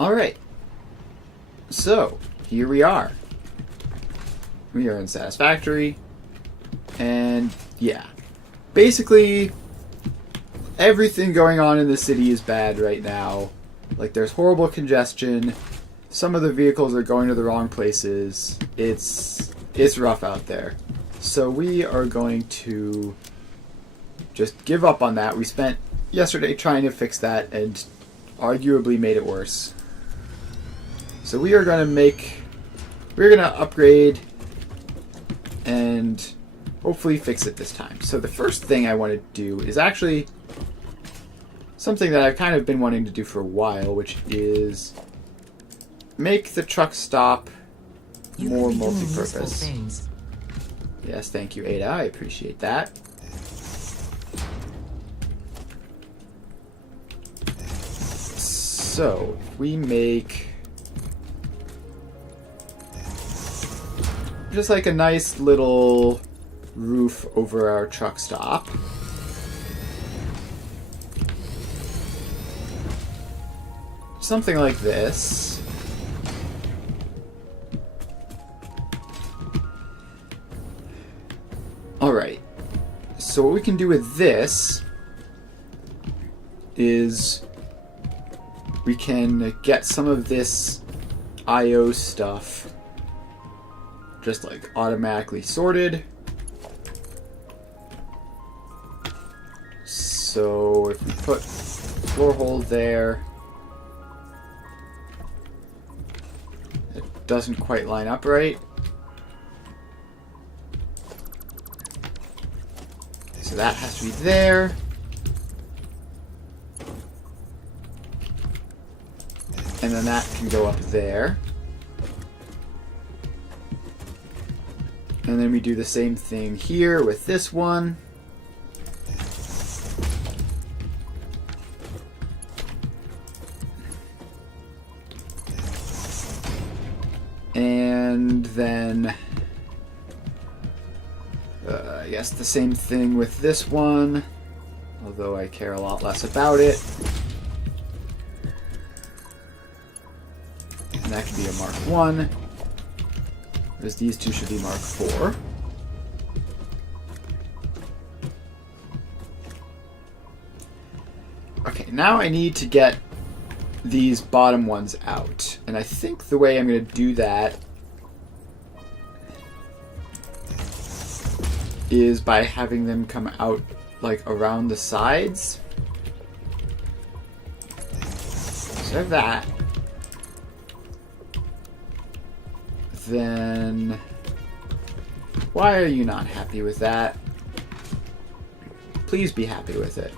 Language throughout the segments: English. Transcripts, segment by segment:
Alright. So, here we are. We are in Satisfactory. And, yeah. Basically, everything going on in the city is bad right now. Like, there's horrible congestion. Some of the vehicles are going to the wrong places. It's rough out there. So we are going to just give up on that. We spent yesterday trying to fix that and arguably made it worse. So we're gonna upgrade and hopefully fix it this time. So the first thing I want to do is actually something that I've kind of been wanting to do for a while, which is make the truck stop more multi-purpose. Yes, thank you, Ada. I appreciate that. So, we make just like a nice little roof over our truck stop. Something like this. Alright. So what we can do with this is we can get some of this IO stuff just like automatically sorted. So if we put floor hole there, it doesn't quite line up right. So that has to be there. And then that can go up there. And then we do the same thing here with this one. And then I guess the same thing with this one, although I care a lot less about it. And that can be a Mark 1, whereas these two should be Mark 4. Okay, now I need to get these bottom ones out. And I think the way I'm going to do that is by having them come out like around the sides. So I have that. Then why are you not happy with that? Please be happy with it.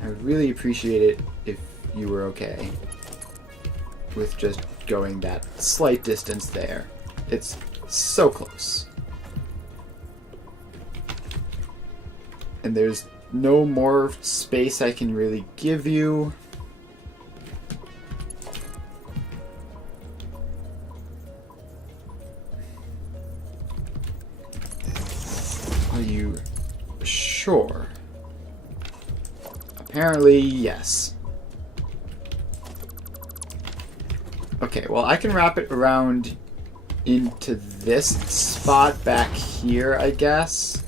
I would really appreciate it if you were okay with just going that slight distance there. It's so close. And there's no more space I can really give you. Are you sure? Apparently, yes. Okay, well, I can wrap it around into this spot back here, I guess.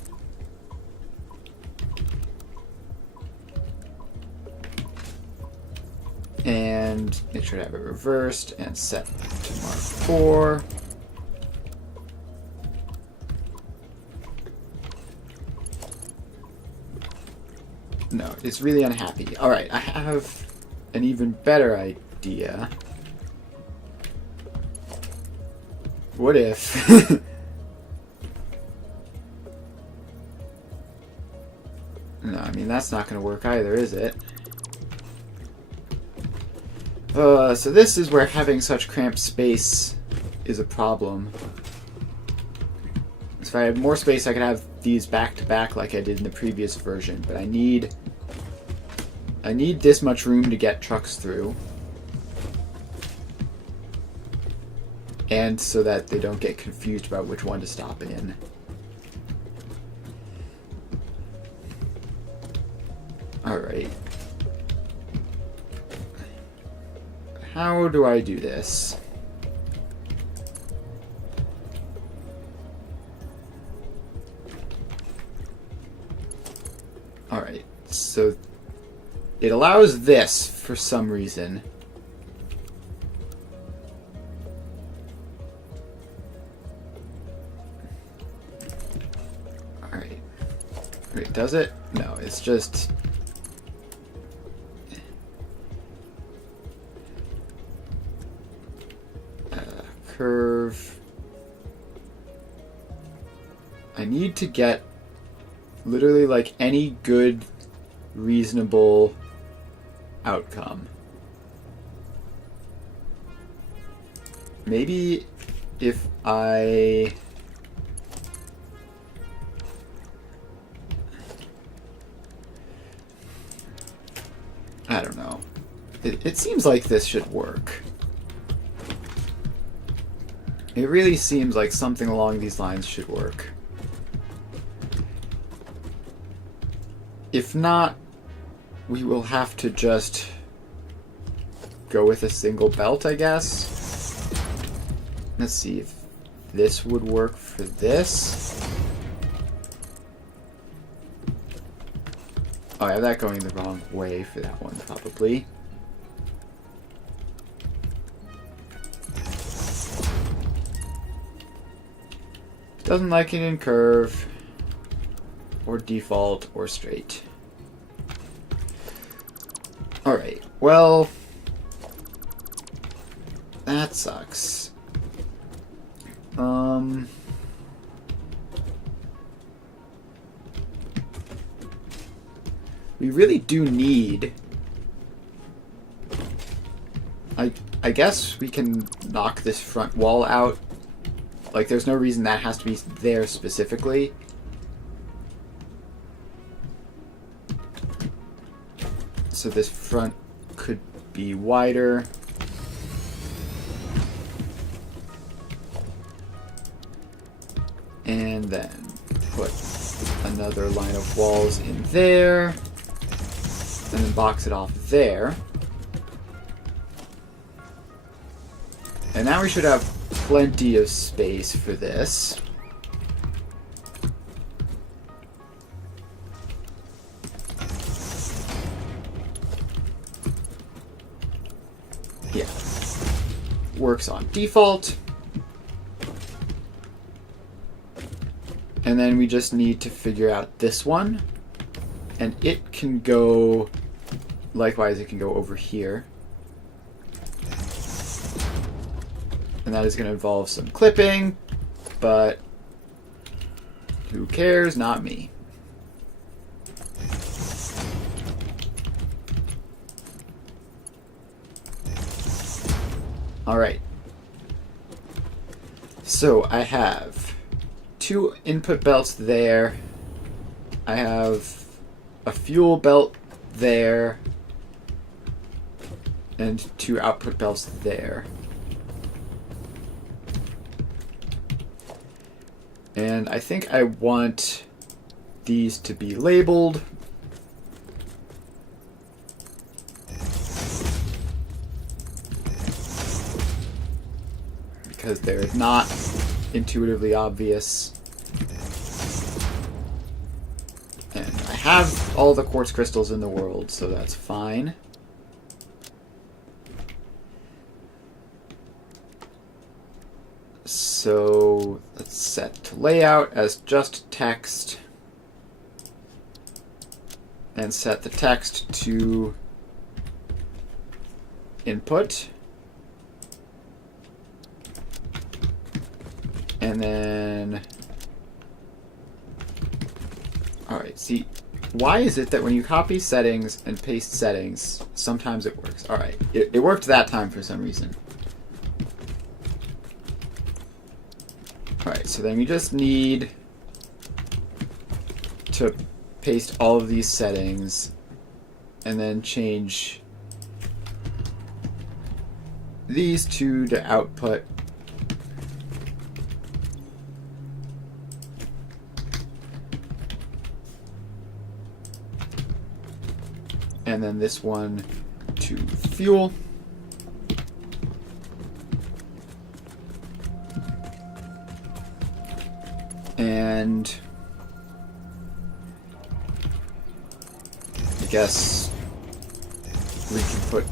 And make sure to have it reversed and set to Mark 4. No, it's really unhappy. Alright, I have an even better idea. What if... No, I mean, that's not going to work either, is it? So this is where having such cramped space is a problem. If I had more space, I could have these back to back like I did in the previous version, but I need this much room to get trucks through. And so that they don't get confused about which one to stop in. Alright. how do I do this? Alright, so it allows this for some reason. Alright. Wait, does it? No, it's just... curve. I need to get literally like any good, reasonable outcome. Maybe if I don't know. It seems like this should work. It really seems like something along these lines should work. If not, we will have to just go with a single belt, I guess. Let's see if this would work for this. Oh, I have that going the wrong way for that one, probably. Doesn't like it in curve, or default, or straight. Alright, well, that sucks. We really do need... I guess we can knock this front wall out. Like, there's no reason that has to be there specifically. So this front could be wider. And then put another line of walls in there. And then box it off there. And now we should have plenty of space for this. Yeah. Works on default. And then we just need to figure out this one. And it can go... Likewise, it can go over here. And that is going to involve some clipping, but who cares? Not me. Alright. So I have 2 input belts there. I have a fuel belt there. And 2 output belts there. And I think I want these to be labeled. Because they're not intuitively obvious. And I have all the quartz crystals in the world, so that's fine. So let's set to layout as just text and set the text to input. And then, alright, see, why is it that when you copy settings and paste settings, sometimes it works? Alright, it worked that time for some reason. Alright, so then we just need to paste all of these settings and then change these 2 to output. And then this one to fuel. And I guess we can put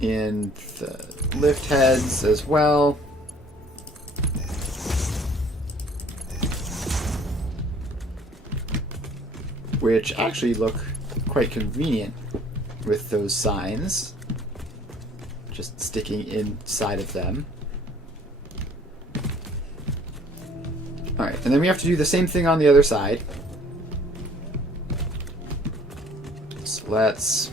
in the lift heads as well. Which actually look quite convenient with those signs just sticking inside of them. Alright, and then we have to do the same thing on the other side. So let's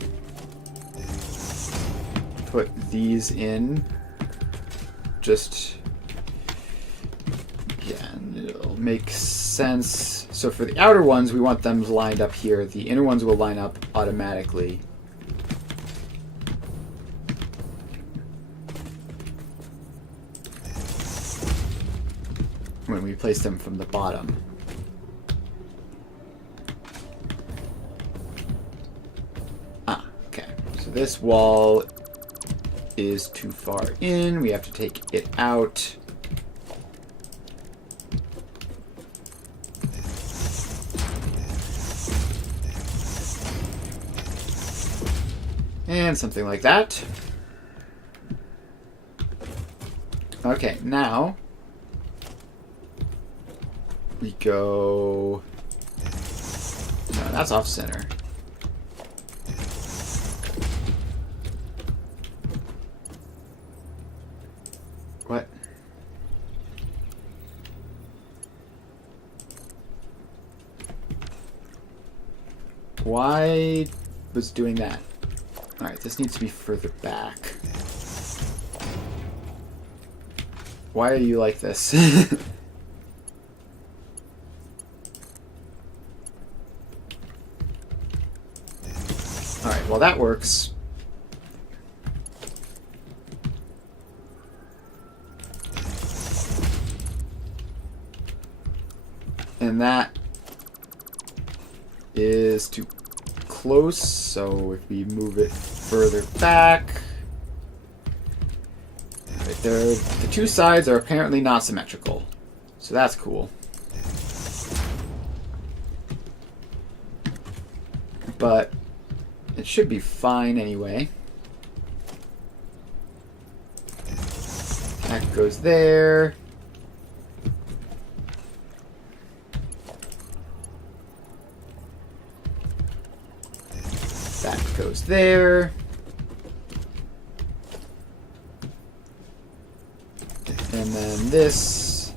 put these in. Just, yeah, and it'll make sense. So for the outer ones, we want them lined up here. The inner ones will line up automatically. When we place them from the bottom. Ah, okay. So this wall is too far in. We have to take it out. And something like that. Okay, now we go... No, that's off center. What? Why was doing that? Alright, this needs to be further back. Why are you like this? Alright, well that works. And that is too close, so if we move it further back... Right there, the two sides are apparently not symmetrical, so that's cool. But it should be fine anyway. That goes there. That goes there. And then this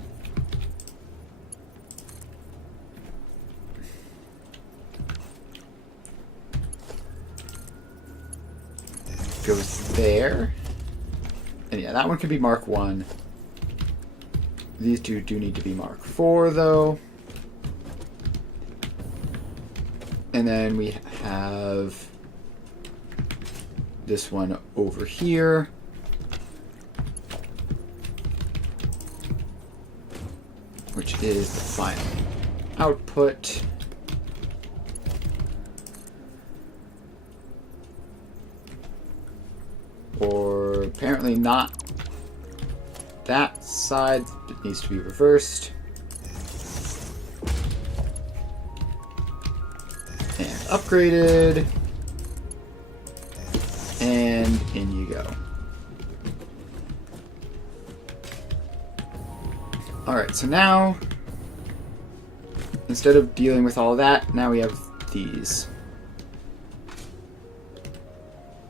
goes there. And yeah, that one can be Mark 1. These two do need to be Mark 4 though. And then we have this one over here. Which is the final output. Or apparently not that side. It needs to be reversed. And upgraded. And in you go. Alright, so now, instead of dealing with all that, now we have these.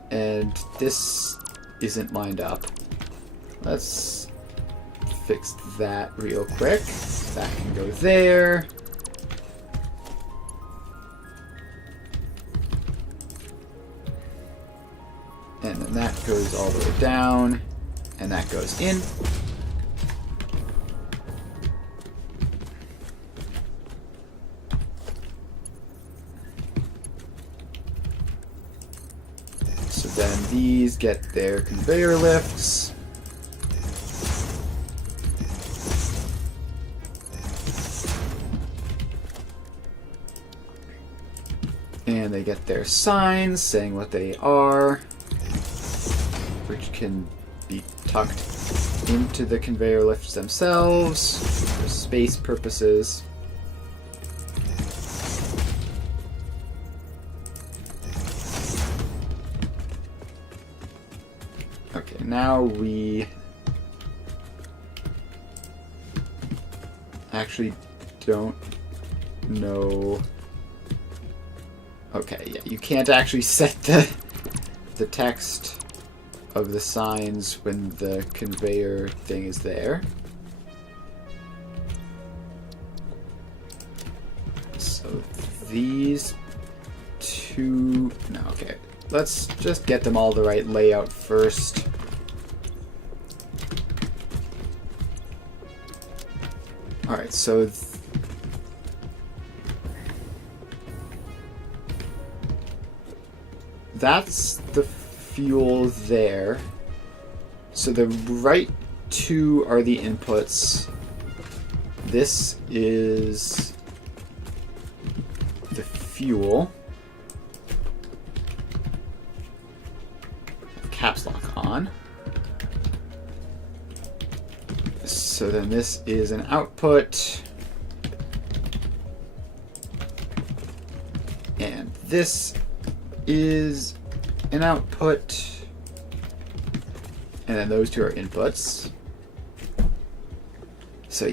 And this isn't lined up. Let's fix that real quick. That can go there. And then that goes all the way down. And that goes in. So then these get their conveyor lifts. And they get their signs saying what they are, which can be tucked into the conveyor lifts themselves for space purposes. Okay, now we actually don't know. Okay, yeah, you can't actually set the text of the signs when the conveyor thing is there. So these two... No, okay. Let's just get them all the right layout first. Alright, so... that's the fuel there. So the right two are the inputs. This is the fuel. Caps lock on. So then this is an output. And this is an output. And then those two are inputs. So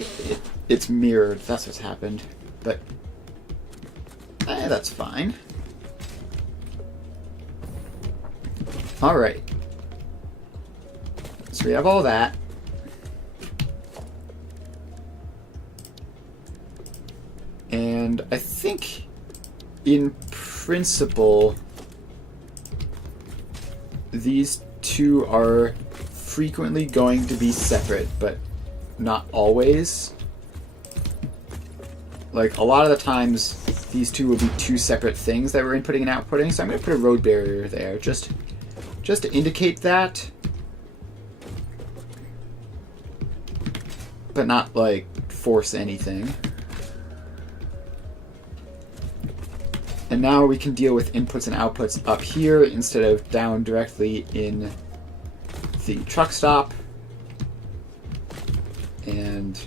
it's mirrored. That's what's happened. But that's fine. Alright. So we have all that. And I think in principle these two are frequently going to be separate, but not always. Like, a lot of the times these two will be two separate things that we're inputting and outputting, so I'm going to put a road barrier there just to indicate that, but not like force anything. And now we can deal with inputs and outputs up here instead of down directly in the truck stop. And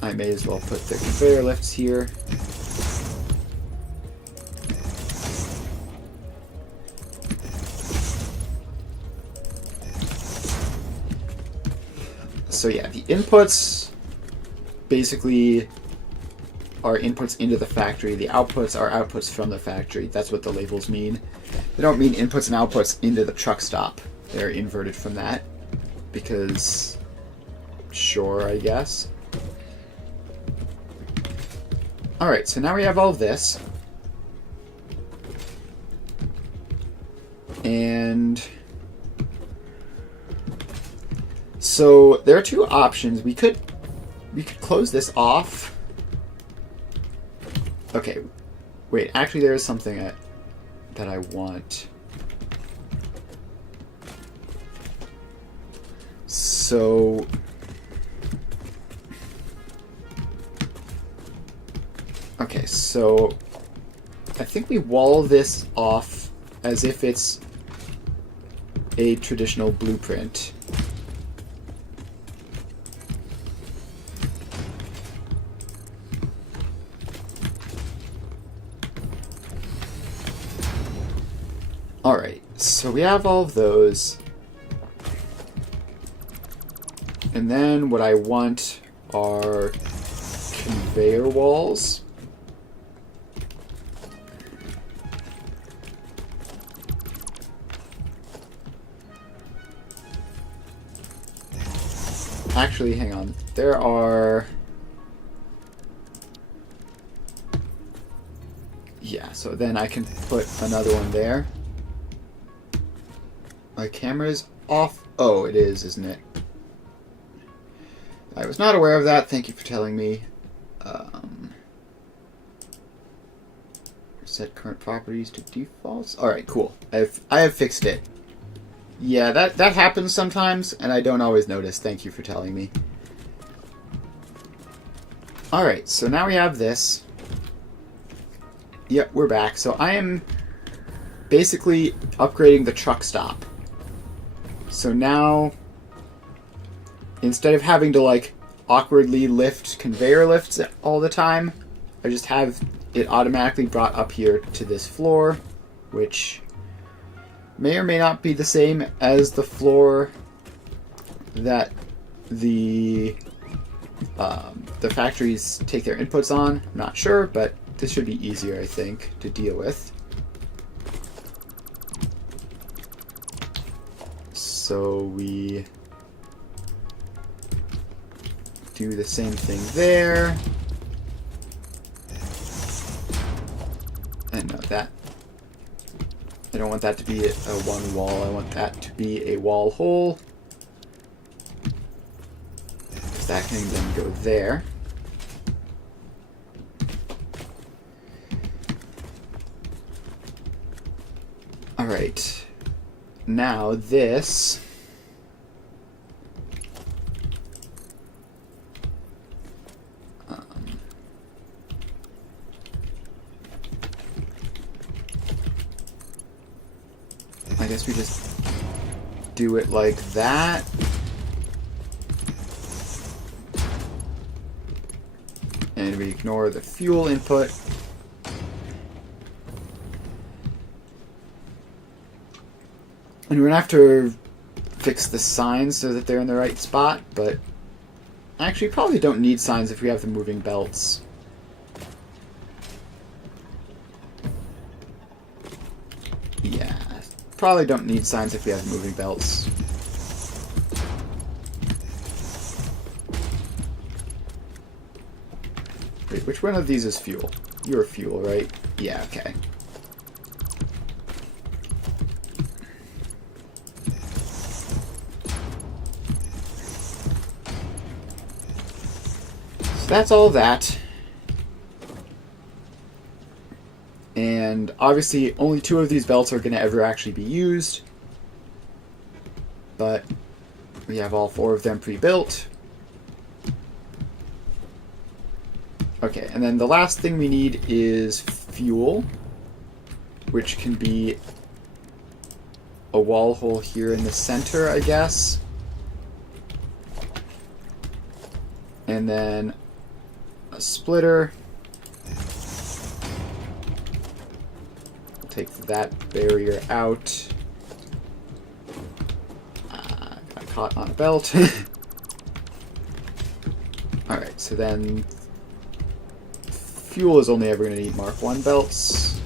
I may as well put the conveyor lifts here. So yeah, the inputs basically are inputs into the factory. The outputs are outputs from the factory. That's what the labels mean. They don't mean inputs and outputs into the truck stop. They're inverted from that. Because, sure, I guess. Alright, so now we have all of this. And so there are two options. We could close this off. Okay, wait, actually there is something that I want. So okay, so I think we wall this off as if it's a traditional blueprint. Alright, so we have all of those. And then what I want are conveyor walls. Actually, hang on. There are... yeah, so then I can put another one there. My camera's off. Oh, it is, isn't it? I was not aware of that. Thank you for telling me. Set current properties to defaults. Alright, cool. I have fixed it. Yeah, that happens sometimes, and I don't always notice. Thank you for telling me. Alright, so now we have this. Yep, we're back. So I am basically upgrading the truck stop. So now, instead of having to like awkwardly lift conveyor lifts all the time, I just have it automatically brought up here to this floor, which may or may not be the same as the floor that the factories take their inputs on. I'm not sure, but this should be easier, I think, to deal with. So we do the same thing there. And no, that. I don't want that to be a one wall. I want that to be a wall hole. That can then go there. Alright. Now this... I guess we just do it like that. And we ignore the fuel input. And we're going to have to fix the signs so that they're in the right spot, but actually probably don't need signs if we have the moving belts. Yeah, probably don't need signs if we have moving belts. Wait, which one of these is fuel? You're fuel, right? Yeah, okay. So that's all that. And obviously only 2 of these belts are going to ever actually be used. But we have all 4 of them pre-built. Okay, and then the last thing we need is fuel, which can be a wall hole here in the center, I guess. And then a splitter. Take that barrier out. Got caught on a belt. Alright, so then fuel is only ever going to need Mark 1 belts.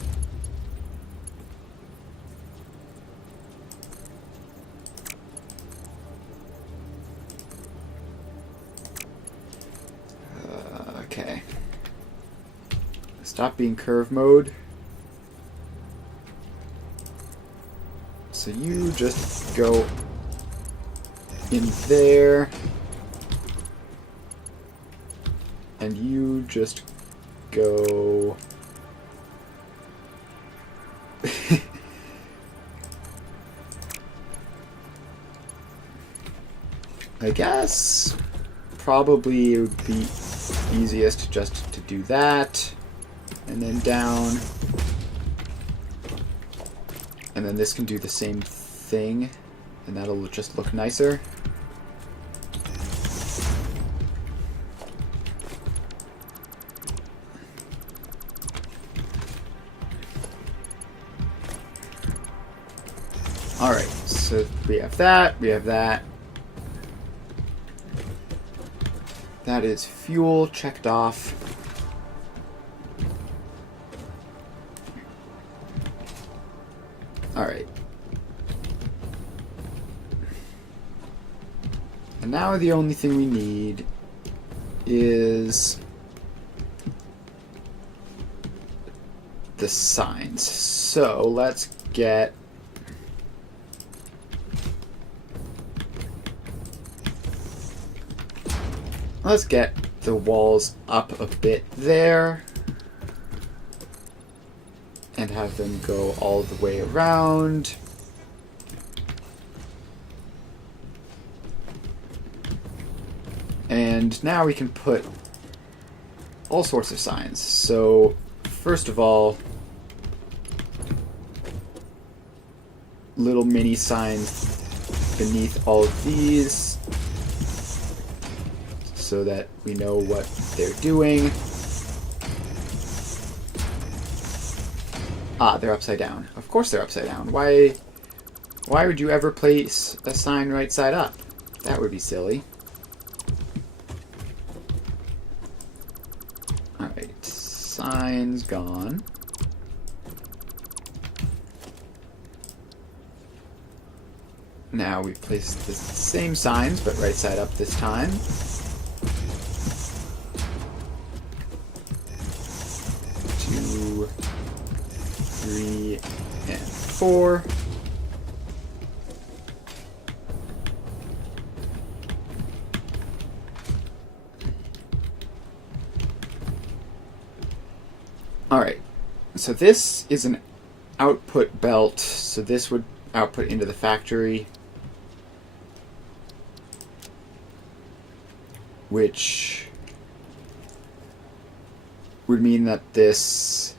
Okay. Stop being curve mode. So you just go in there. And you just go... I guess probably it would be easiest just to do that, and then down, and then this can do the same thing, and that'll just look nicer. Alright, so we have that, we have that. That is fuel checked off. Alright. And now the only thing we need is the signs. So let's get the walls up a bit there and have them go all the way around. And now we can put all sorts of signs. So first of all, little mini signs beneath all of these, so that we know what they're doing. Ah, they're upside down. Of course they're upside down. Why Why would you ever place a sign right side up? That would be silly. Alright, signs gone. Now we place the same signs, but right side up this time. 2, 3, and 4. Alright, so this is an output belt, so this would output into the factory, which would mean that this...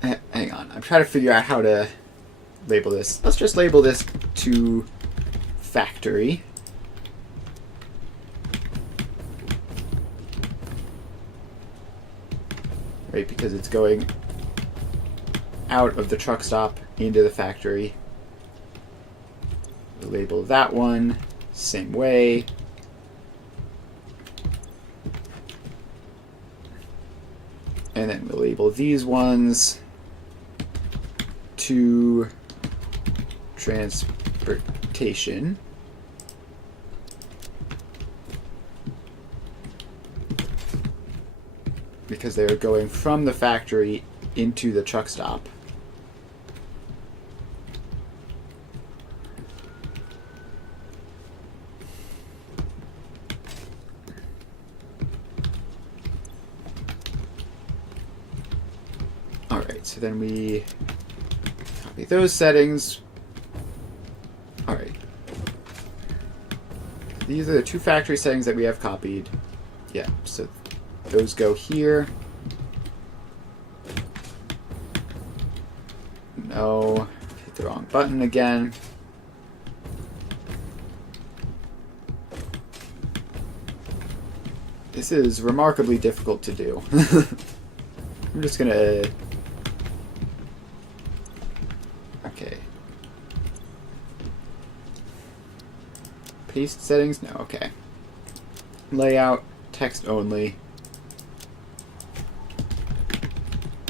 Hang on, I'm trying to figure out how to label this. Let's just label this to factory. Right, because it's going out of the truck stop into the factory. We'll label that one same way. And then we'll label these ones to transportation. Because they are going from the factory into the truck stop. Alright, so then we copy those settings. Alright. These are the two factory settings that we have copied. Yeah, so those go here. No, hit the wrong button again. This is remarkably difficult to do. I'm just gonna... Okay. Paste settings? No, okay. Layout, text only.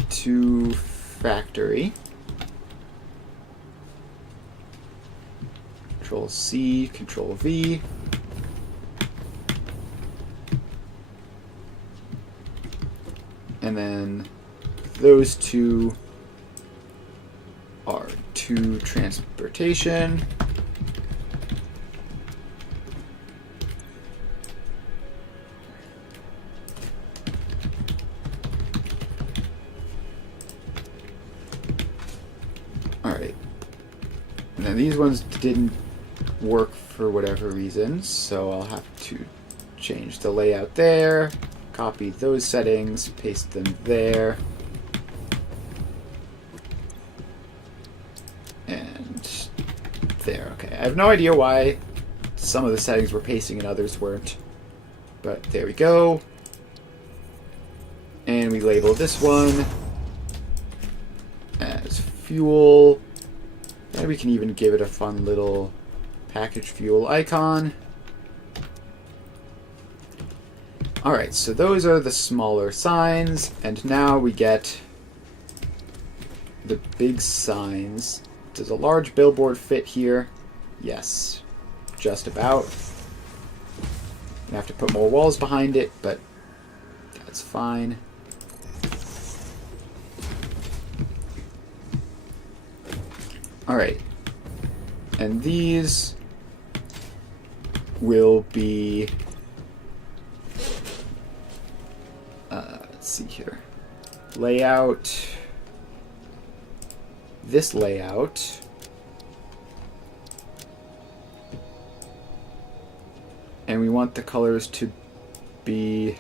To factory. Control C, Control V. And then those two are to transportation. Alright. And then these ones didn't work for whatever reason, so I'll have to change the layout there, copy those settings, paste them there, and there. Okay, I have no idea why some of the settings were pasting and others weren't, but there we go. And we label this one as fuel, and we can even give it a fun little package fuel icon. Alright, so those are the smaller signs, and now we get the big signs. Does a large billboard fit here? Yes, just about. I have to put more walls behind it, but that's fine. Alright, and these will be, let's see here, layout, this layout, and we want the colors to be,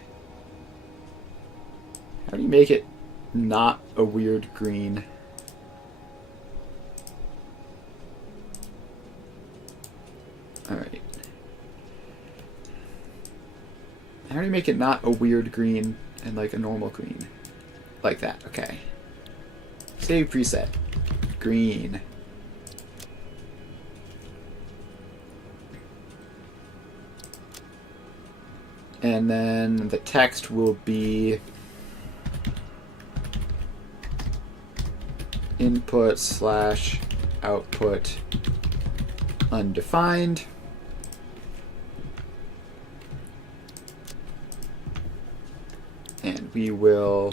how do you make it not a weird green? Alright. How do you make it not a weird green and like a normal green? Like that, okay. Save preset. Green. And then the text will be input/output undefined. And we will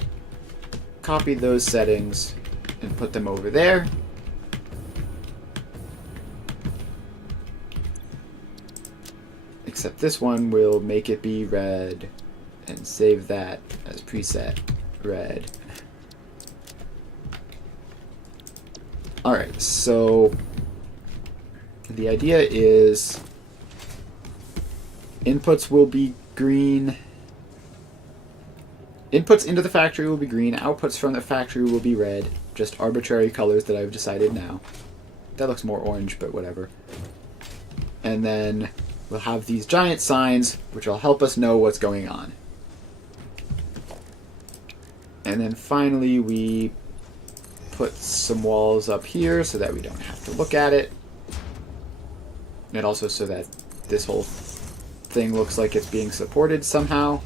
copy those settings and put them over there. Except this one will make it be red and save that as preset red. Alright, so the idea is inputs will be green. Inputs into the factory will be green. Outputs from the factory will be red. Just arbitrary colors that I've decided now. That looks more orange, but whatever. And then we'll have these giant signs, which will help us know what's going on. And then finally we put some walls up here so that we don't have to look at it. And also so that this whole thing looks like it's being supported somehow.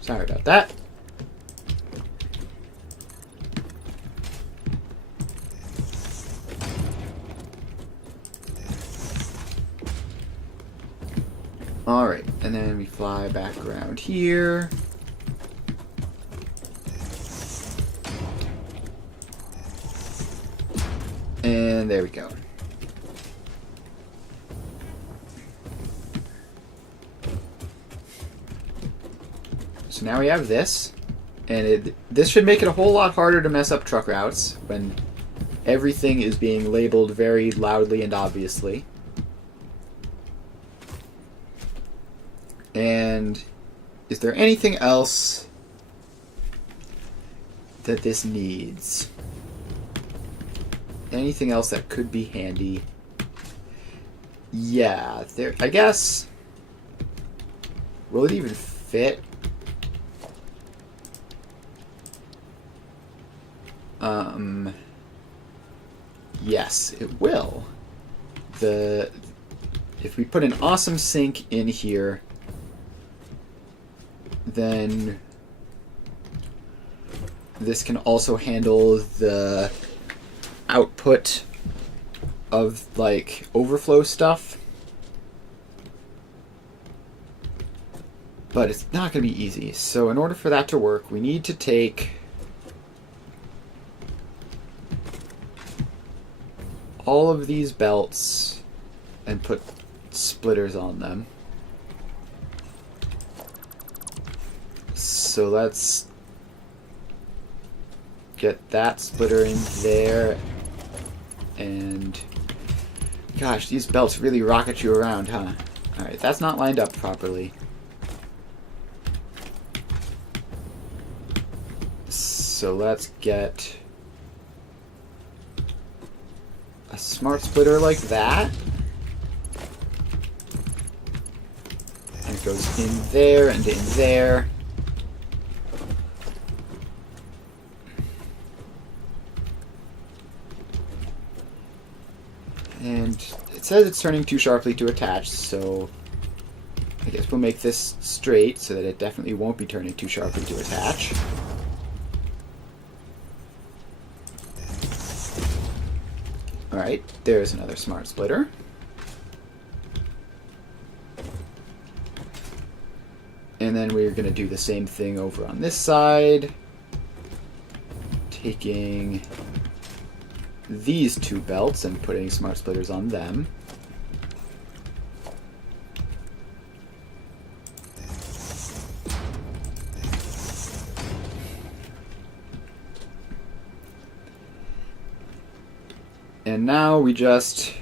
Sorry about that. Alright, and then we fly back around here. And there we go. So now we have this, and this should make it a whole lot harder to mess up truck routes when everything is being labeled very loudly and obviously. And is there anything else that this needs? Anything else that could be handy? Yeah, there. I guess. Will it even fit? Yes, it will. If we put an awesome sink in here, then this can also handle the output of like overflow stuff. But it's not going to be easy. So in order for that to work, we need to take all of these belts and put splitters on them. So let's get that splitter in there. And gosh, these belts really rocket you around, huh? Alright, that's not lined up properly. So let's get a smart splitter like that. And it goes in there and in there. And it says it's turning too sharply to attach, so I guess we'll make this straight so that it definitely won't be turning too sharply to attach. Alright, there's another smart splitter. And then we're going to do the same thing over on this side. Taking these two belts and putting smart splitters on them. And now we just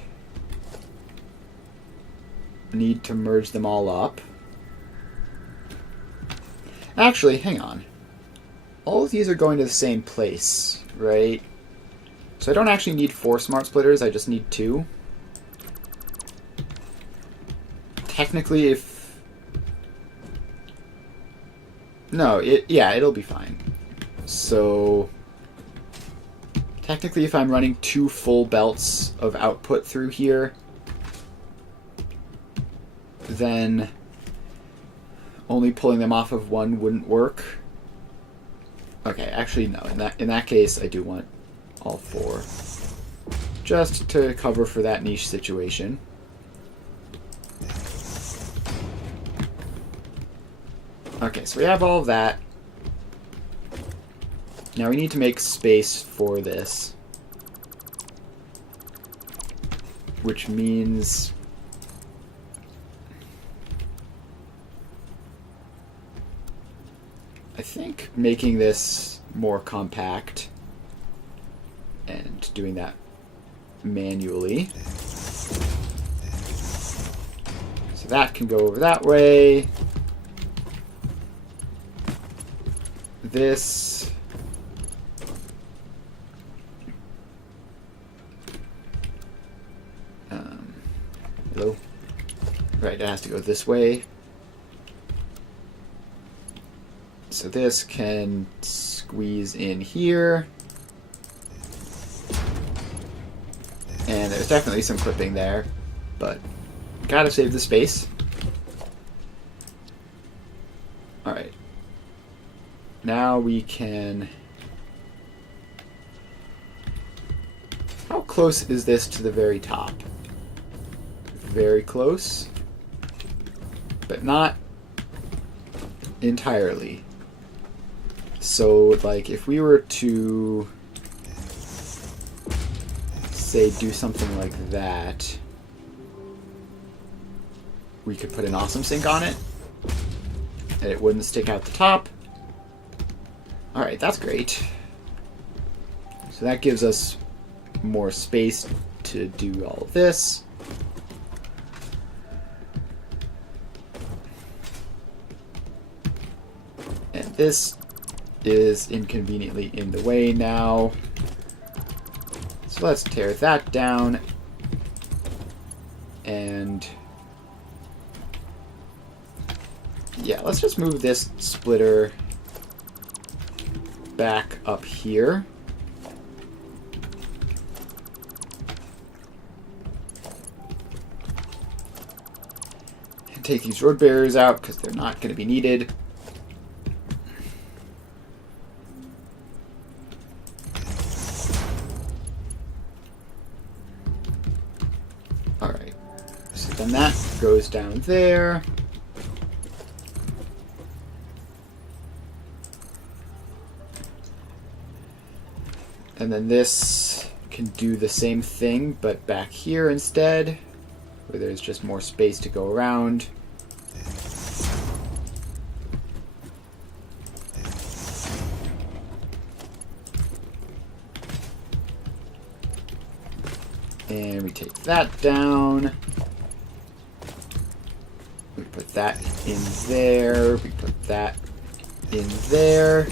need to merge them all up. Actually, hang on. All of these are going to the same place, right? So I don't actually need 4 smart splitters, I just need 2. Technically, if... No, yeah, it'll be fine. So... Technically, if I'm running 2 full belts of output through here, then only pulling them off of one wouldn't work. Okay, actually no. In that case, I do want all 4, just to cover for that niche situation. Okay, so we have all of that. Now we need to make space for this, which means I think making this more compact and doing that manually. So that can go over that way. This hello? Right, it has to go this way. So this can squeeze in here. And there's definitely some clipping there, but gotta save the space. Alright. Now we can... How close is this to the very top? Very close, but not entirely. So, like, if we were to, say, do something like that, we could put an awesome sink on it, and it wouldn't stick out the top. Alright, that's great. So that gives us more space to do all of this. And this is inconveniently in the way now. So let's tear that down. And yeah, let's just move this splitter back up here. And take these road barriers out because they're not going to be needed. Alright, so then that goes down there. And then this can do the same thing, but back here instead, where there's just more space to go around. And we take that down. We put that in there. We put that in there.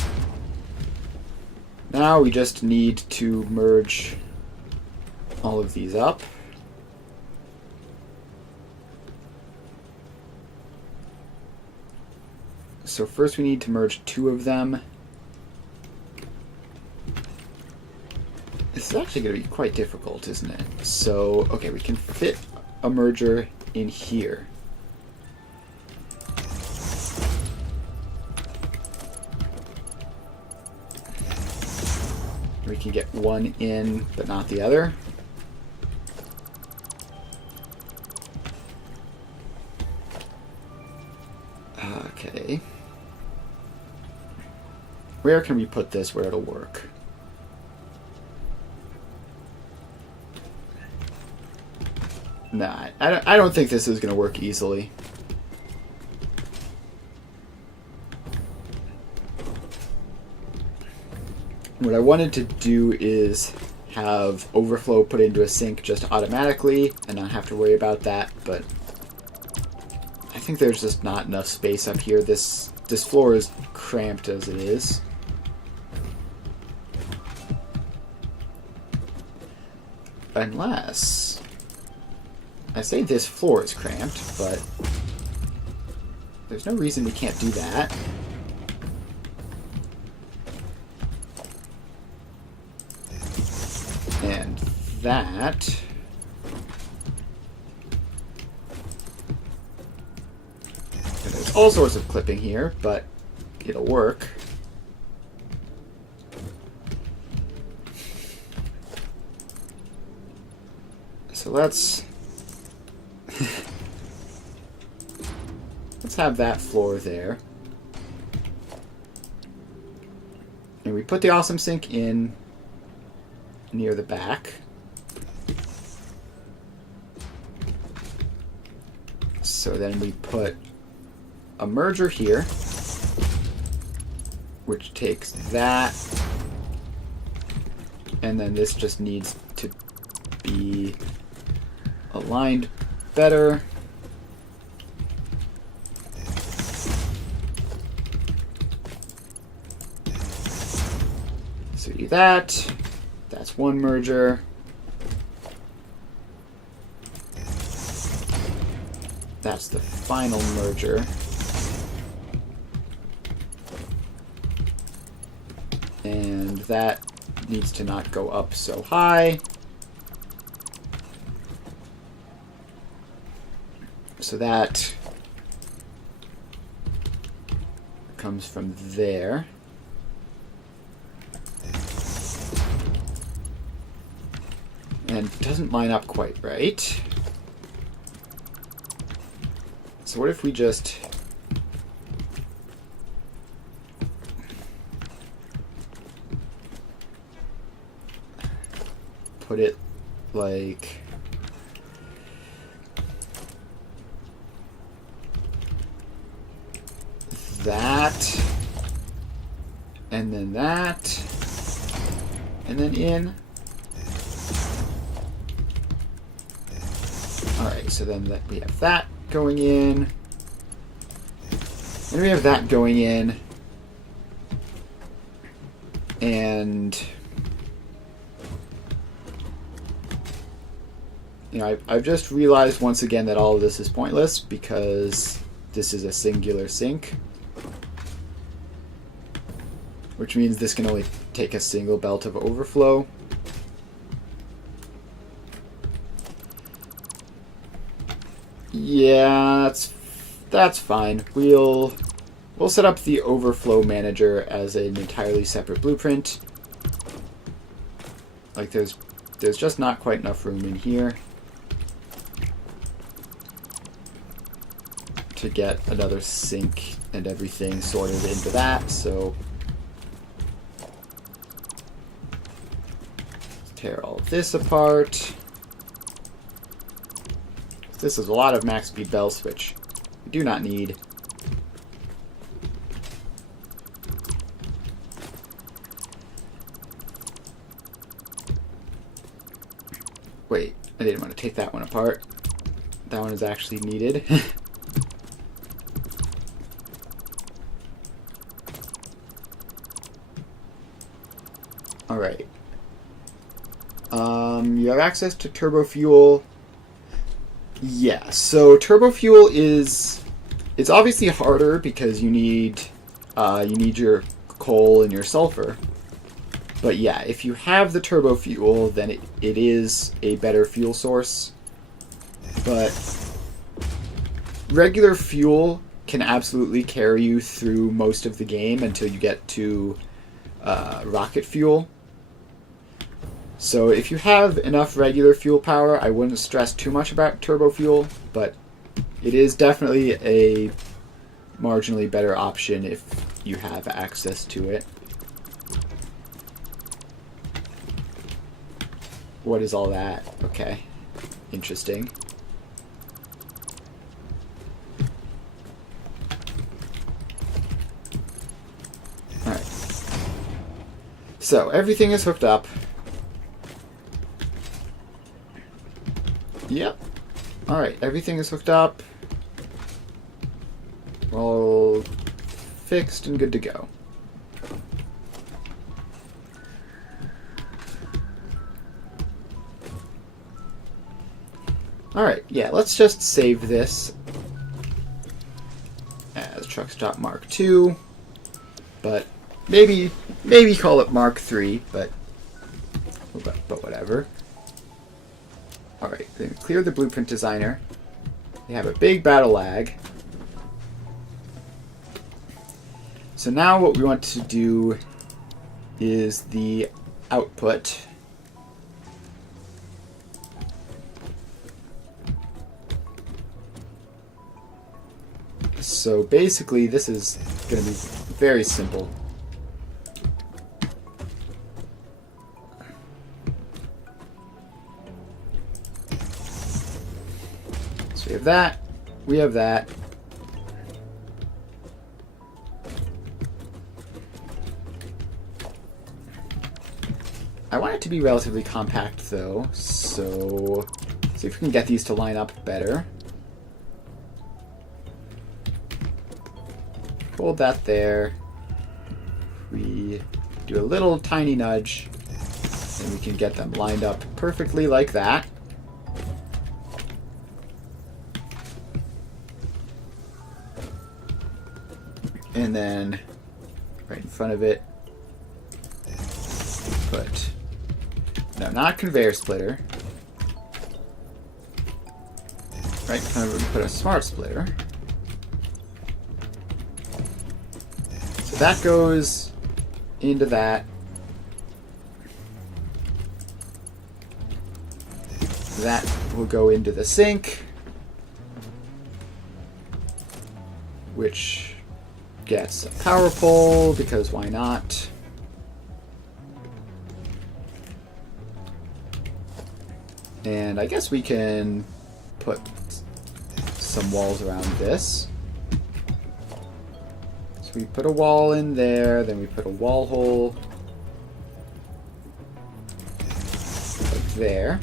Now we just need to merge all of these up. So first we need to merge 2 of them. This is actually going to be quite difficult, isn't it? So, okay, we can fit a merger in here. We can get one in, but not the other. Okay. Where can we put this where it'll work? Nah, I don't think this is going to work easily. What I wanted to do is have overflow put into a sink just automatically and not have to worry about that, but I think there's just not enough space up here. This floor is cramped as it is. Unless... I say this floor is cramped, but there's no reason we can't do that. that. And there's all sorts of clipping here, but it'll work. So let's have that floor there. And we put the awesome sink in near the back. So then we put a merger here, which takes that, and then this just needs to be aligned better. So do that. That's one merger. That's the final merger. And that needs to not go up so high. So that comes from there. And doesn't line up quite right. So what if we just put it like that, and then that, and then in. Alright, so then that we have that going in, and we have that going in, and you know, I've just realized once again that all of this is pointless because this is a singular sink, which means this can only take a single belt of overflow. Yeah, that's fine. We'll set up the overflow manager as an entirely separate blueprint. Like there's just not quite enough room in here to get another sink and everything sorted into that, so let's tear all of this apart. This is a lot of max speed bell switch. We do not need. Wait, I didn't want to take that one apart. That one is actually needed. Alright. You have access to turbo fuel. Yeah, so turbo fuel it's obviously harder because you need your coal and your sulfur. But yeah, if you have the turbo fuel, then it is a better fuel source. But regular fuel can absolutely carry you through most of the game until you get to rocket fuel. So if you have enough regular fuel power, I wouldn't stress too much about turbo fuel, but it is definitely a marginally better option if you have access to it. What is all that? Okay. Interesting. Alright. So, everything is hooked up. Yep. Alright, everything is hooked up. All fixed and good to go. Alright, yeah, let's just save this as Truck Stop Mark II, but maybe call it Mark III, but whatever. Alright, then clear the blueprint designer. We have a big battle lag. So now what we want to do is the output. So basically this is going to be very simple. So we have that, we have that. I want it to be relatively compact though, so see if we can get these to line up better. Hold that there. We do a little tiny nudge, and we can get them lined up perfectly like that. And then right in front of it, put, no, not conveyor splitter. Right in front of it, we put a smart splitter. So that goes into that. That will go into the sink, which gets a power pole, because why not? And I guess we can put some walls around this. So we put a wall in there, then we put a wall hole like there.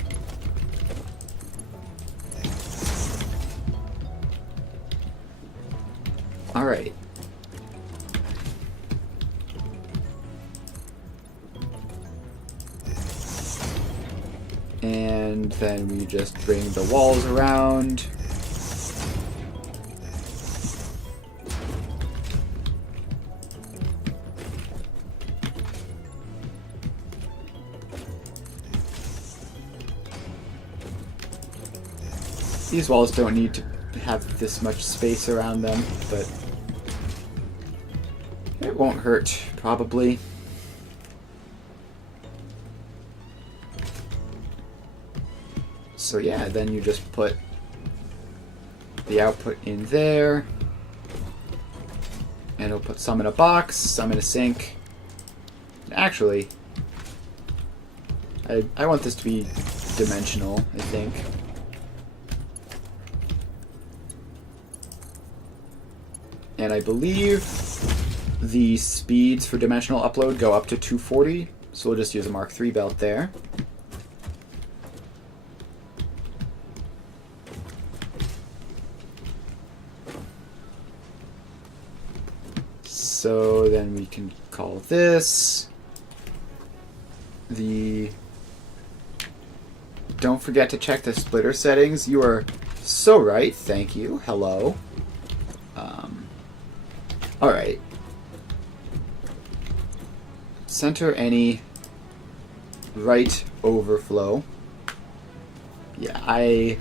All right. And then we just bring the walls around. These walls don't need to have this much space around them, but it won't hurt, probably. So yeah, then you just put the output in there, and it'll put some in a box, some in a sink. And actually, I want this to be dimensional, I think. And I believe the speeds for dimensional upload go up to 240, so we'll just use a Mark III belt there. So then we can call this the... Don't forget to check the splitter settings. You are so right. Thank you. Hello. Alright. Center any right overflow. Yeah, I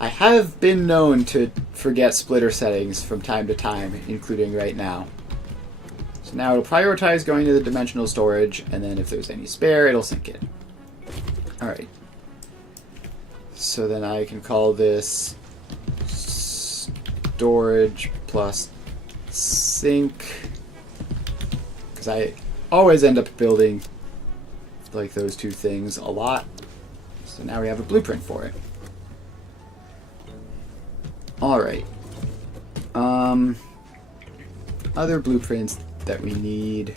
have been known to forget splitter settings from time to time, including right now. So now it'll prioritize going to the dimensional storage, and then if there's any spare, it'll sync it. Alright. So then I can call this storage plus sync, because I always end up building like those two things a lot. So now we have a blueprint for it. Alright. Other blueprints that we need.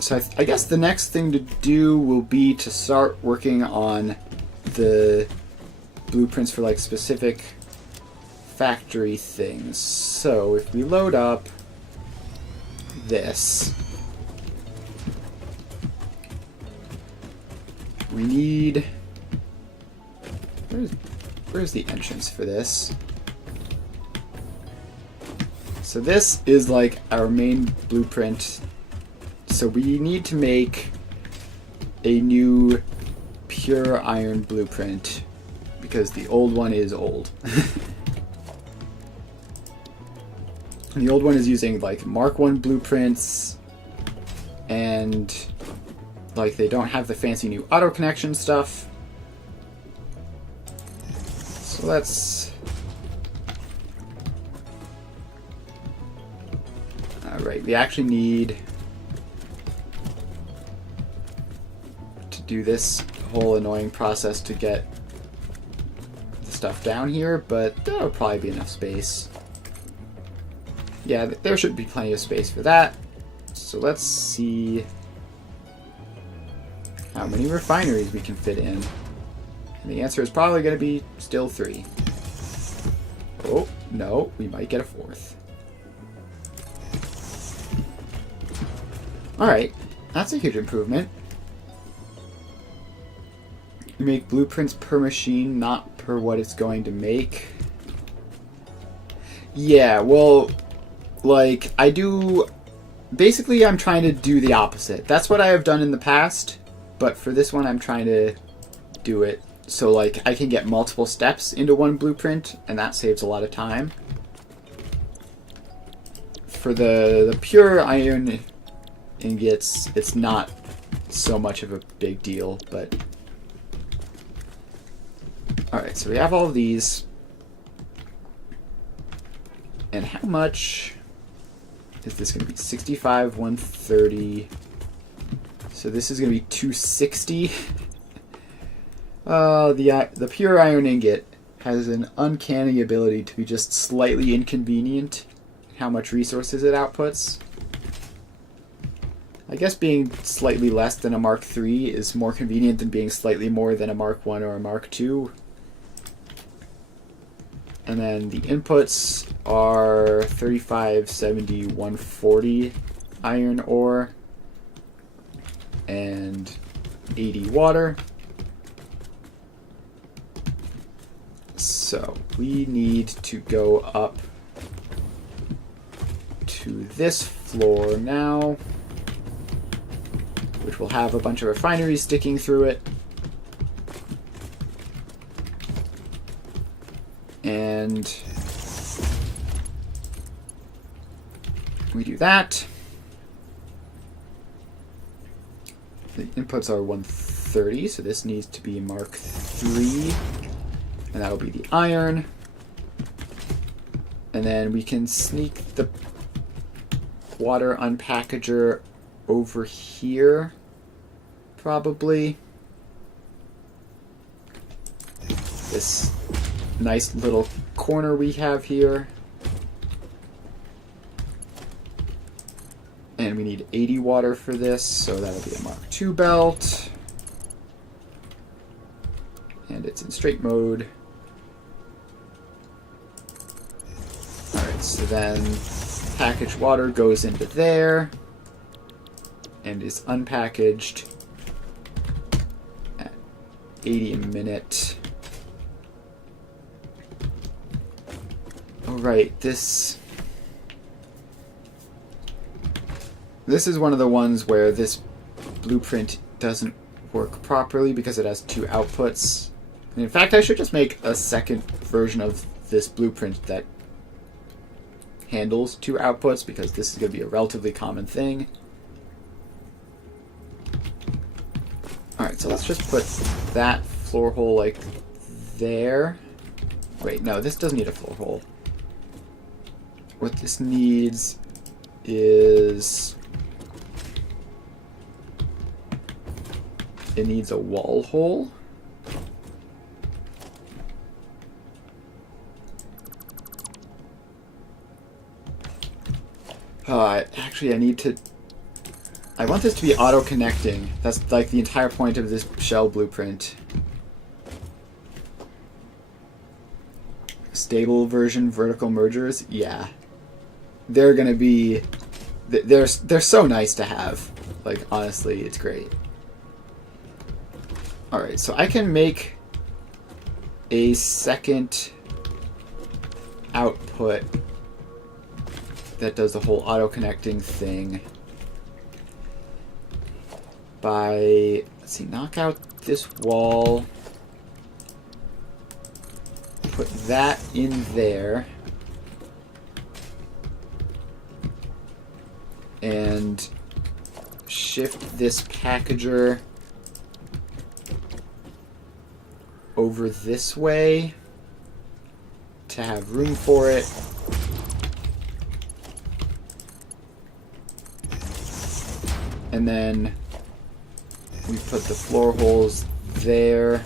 So I guess the next thing to do will be to start working on the blueprints for like specific factory things. So if we load up this, we need... Where's the entrance for this? So this is like our main blueprint. So we need to make a new pure iron blueprint because the old one is old. And the old one is using like Mark 1 blueprints, and like they don't have the fancy new auto connection stuff. So let's... Alright, we actually need to do this whole annoying process to get the stuff down here, but there'll probably be enough space. Yeah, there should be plenty of space for that. So let's see how many refineries we can fit in. And the answer is probably going to be still 3. Oh, no, we might get a 4th. Alright, that's a huge improvement. You make blueprints per machine, not per what it's going to make. Yeah, well, like, I do... Basically, I'm trying to do the opposite. That's what I have done in the past, but for this one, I'm trying to do it so, like, I can get multiple steps into one blueprint, and that saves a lot of time. For the pure iron ingots, it's not so much of a big deal, but... Alright, so we have all of these. And how much is this going to be? 65, 130. So this is going to be 260. The pure iron ingot has an uncanny ability to be just slightly inconvenient in how much resources it outputs. I guess being slightly less than a Mark III is more convenient than being slightly more than a Mark I or a Mark II. And then the inputs are 35, 70, 140 iron ore and 80 water. So we need to go up to this floor now, which will have a bunch of refineries sticking through it. And we do that. The inputs are 130, so this needs to be Mark III, and that'll be the iron. And then we can sneak the water unpackager over here, probably. This nice little corner we have here. And we need 80 water for this, so that'll be a Mark II belt. And it's in straight mode. Alright, so then packaged water goes into there and is unpackaged at 80 a minute. Alright, this is one of the ones where this blueprint doesn't work properly because it has 2 outputs. And in fact, I should just make a second version of this blueprint that handles 2 outputs, because this is going to be a relatively common thing. Alright, so let's just put that floor hole like there. Wait, no, this doesn't need a floor hole. What this needs is... it needs a wall hole. Actually, I want this to be auto-connecting. That's like the entire point of this shell blueprint. Stable version vertical mergers? Yeah. They're gonna be... They're so nice to have. Like, honestly, it's great. Alright, so I can make a second output that does the whole auto-connecting thing by, let's see, knock out this wall, put that in there, and shift this packager over this way to have room for it. And then we put the floor holes there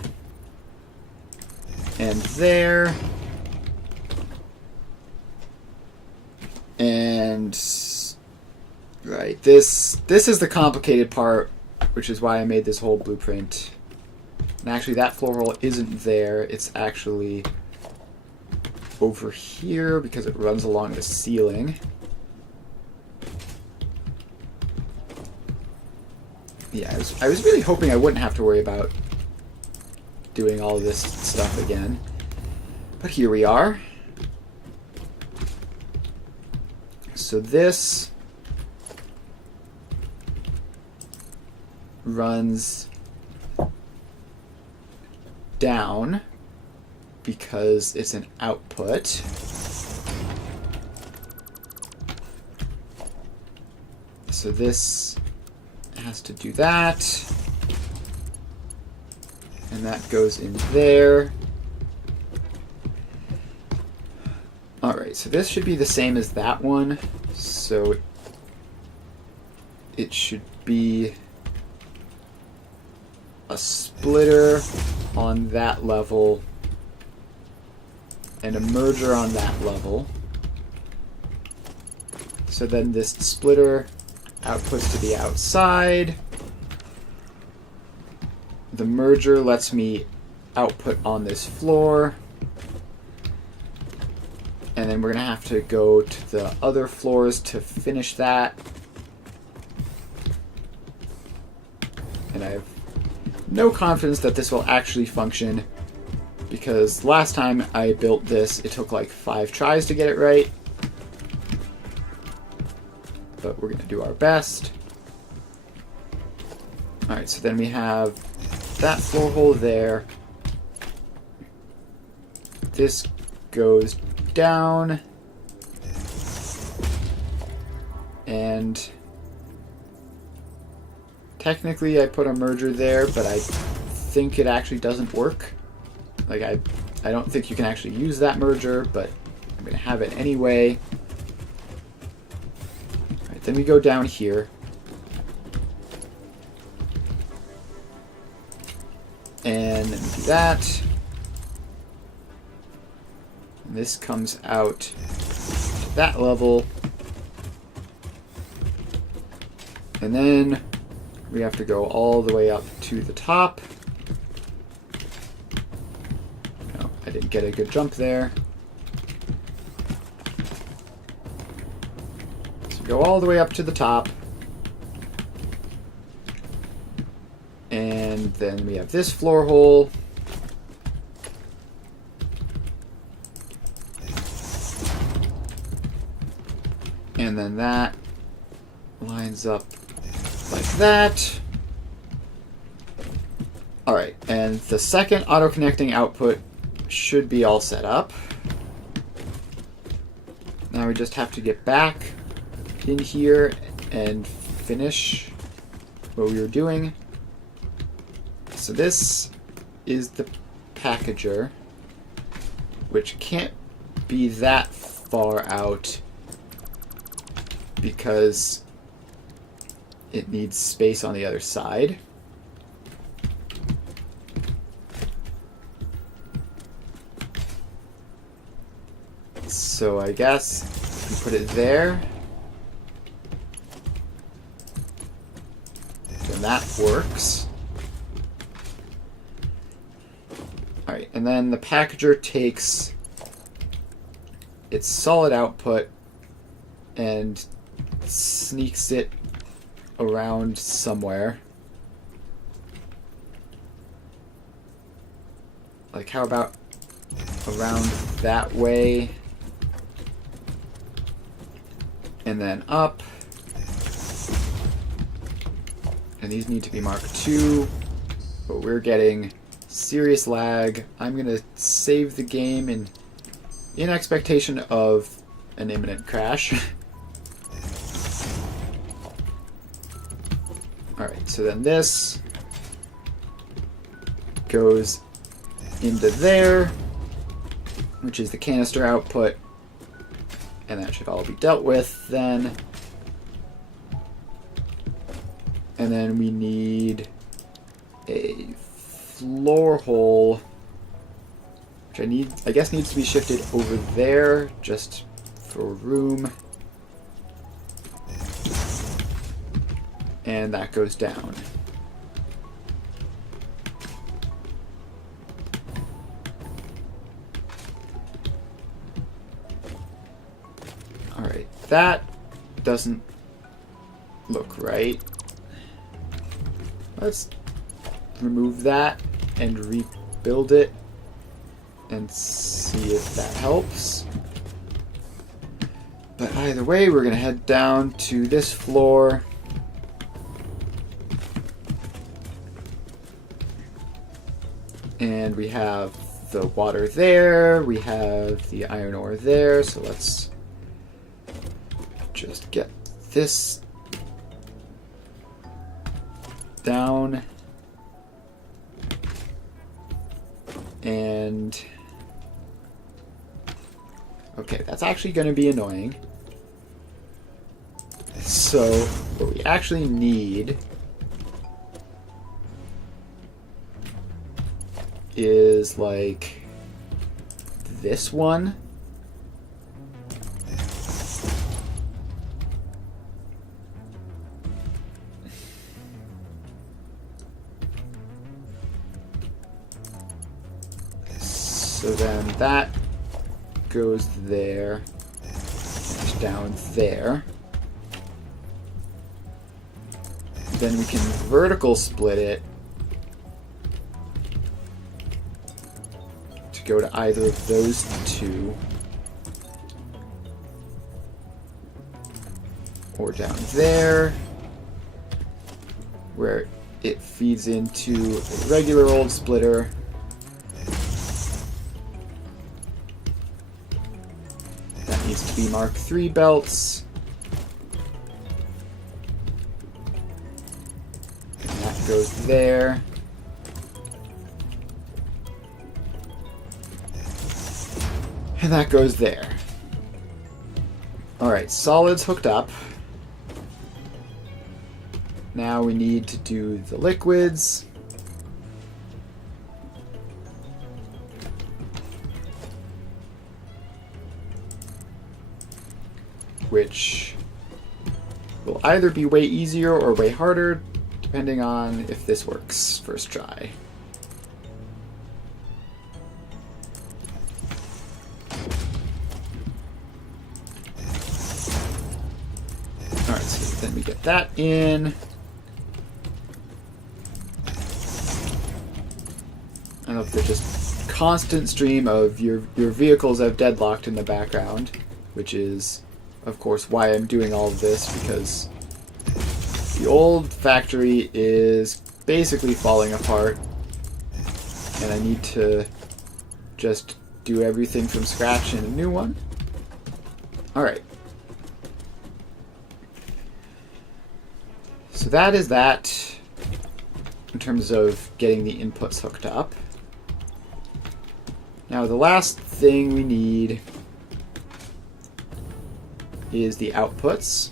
and there. And right, this is the complicated part, which is why I made this whole blueprint. And actually that floor hole isn't there, it's actually over here because it runs along the ceiling. Yeah, I was really hoping I wouldn't have to worry about doing all this stuff again. But here we are. So this runs down because it's an output. So this has to do that. And that goes in there. Alright, so this should be the same as that one. So it should be a splitter on that level and a merger on that level. So then this splitter outputs to the outside. The merger lets me output on this floor. And then we're going to have to go to the other floors to finish that. And I have no confidence that this will actually function, because last time I built this, it took like 5 tries to get it right. But we're going to do our best. Alright, so then we have that floor hole there. This goes down. And technically I put a merger there, but I think it actually doesn't work. Like I don't think you can actually use that merger, but I'm going to have it anyway. Alright, then we go down here. And then we do that. And this comes out to that level. And then we have to go all the way up to the top. No, I didn't get a good jump there. So go all the way up to the top. And then we have this floor hole. And then that lines up like that. Alright, and the second auto-connecting output should be all set up. Now we just have to get back in here and finish what we were doing. So this is the packager, which can't be that far out because it needs space on the other side. So I guess if we put it there, then that works. Alright, and then the packager takes its solid output and sneaks it around somewhere. Like, how about around that way? And then up. And these need to be marked 2. but we're getting serious lag. I'm going to save the game in expectation of an imminent crash. Alright, so then this goes into there, which is the canister output, and that should all be dealt with then. And then we need a floor hole, which I guess needs to be shifted over there just for room. And that goes down. Alright, that doesn't look right. Let's remove that and rebuild it and see if that helps. But either way, we're going to head down to this floor. And we have the water there, we have the iron ore there, so let's just get this down. And okay, that's actually going to be annoying. So what we actually need is like this one. So then that goes there, and down there. Then we can vertical split it to go to either of those two. Or down there, where it feeds into a regular old splitter. That needs to be Mark III belts. And that goes there. And that goes there. Alright, solids hooked up. Now we need to do the liquids. Which will either be way easier or way harder, depending on if this works first try. Alright, so then we get that in. I love the just constant stream of your vehicles have deadlocked in the background, which is, of course, why I'm doing all of this, because the old factory is basically falling apart, and I need to just do everything from scratch in a new one. Alright. So that is that in terms of getting the inputs hooked up. Now the last thing we need is the outputs.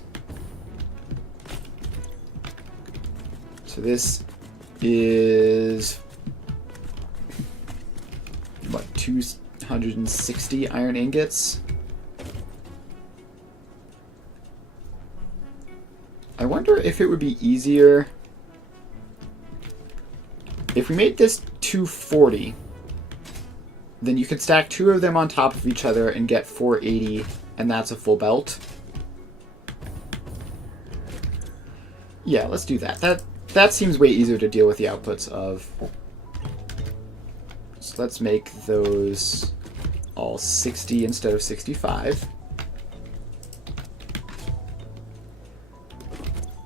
So this is what, 260 iron ingots? I wonder if it would be easier if we made this 240. Then you could stack two of them on top of each other and get 480, and that's a full belt. Yeah, let's do that. That seems way easier to deal with the outputs of. So let's make those all 60 instead of 65.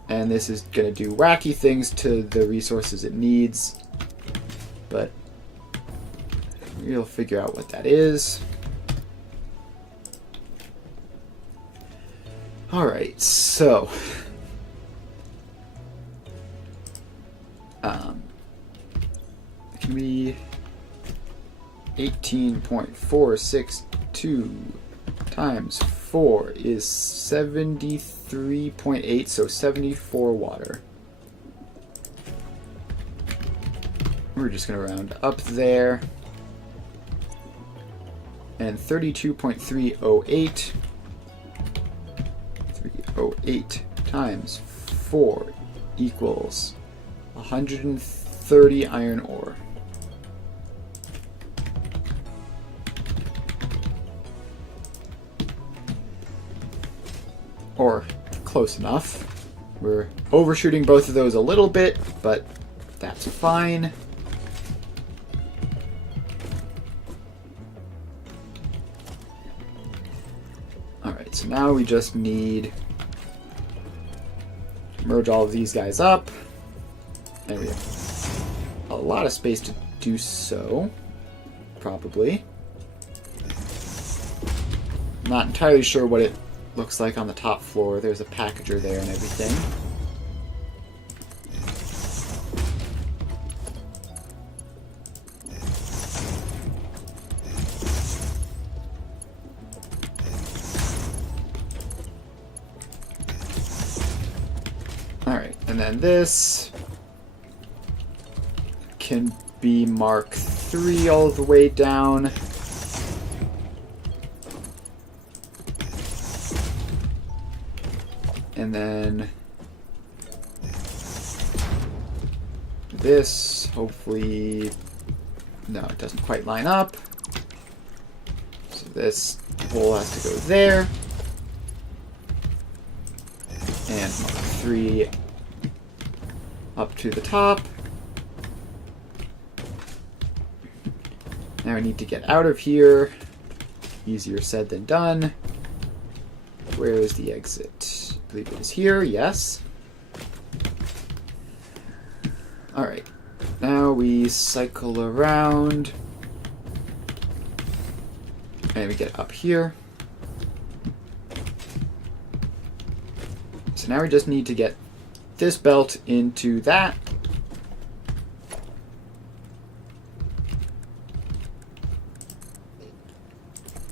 And this is going to do wacky things to the resources it needs. We'll figure out what that is. Alright, so can we 18.462 times 4 is 73.8, so 74 water. We're just going to round up there. And 32.308 308 times 4 equals 130 iron ore. Or close enough. We're overshooting both of those a little bit, but that's fine. Alright, so now we just need to merge all of these guys up. And we have a lot of space to do so, probably. Not entirely sure what it looks like on the top floor. There's a packager there and everything. Alright, and then this can be Mark 3 all the way down. And then this, hopefully, no, it doesn't quite line up. So this hole has to go there. And Mark 3 up to the top. Now I need to get out of here. Easier said than done. Where is the exit? I believe it is here, yes. Alright, now we cycle around. And we get up here. So now we just need to get this belt into that.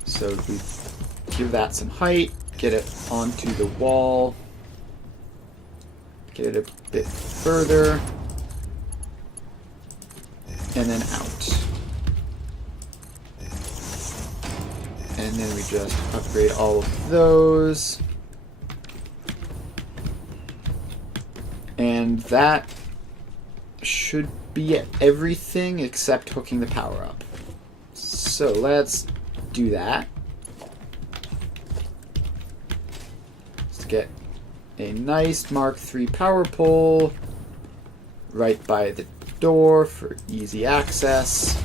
So we give that some height. Get it onto the wall, get it a bit further, and then out. And then we just upgrade all of those. And that should be everything except hooking the power up. So let's do that. Get a nice Mark III power pole right by the door for easy access.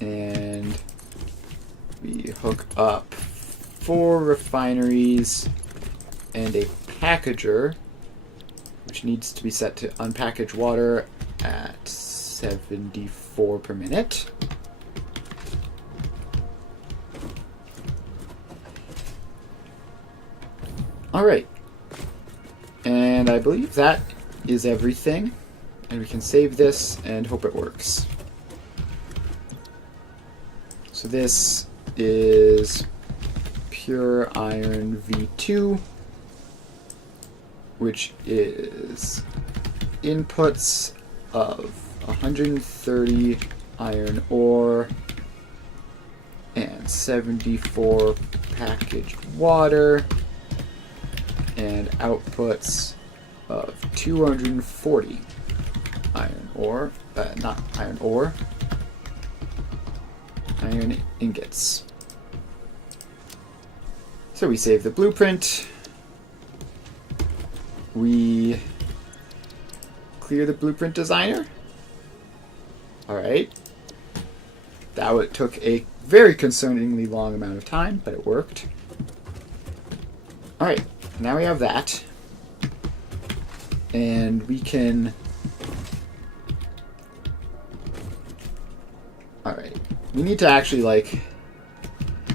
And we hook up 4 refineries and a packager, which needs to be set to unpackage water at 74 per minute. Alright, and I believe that is everything, and we can save this and hope it works. So this is pure iron V2, which is inputs of 130 iron ore and 74 packaged water, and outputs of 240 iron ore, not iron ore, iron ingots. So we save the blueprint, we clear the blueprint designer. Alright. That took a very concerningly long amount of time, but it worked. Alright. Now we have that. And we can... Alright. We need to actually, like,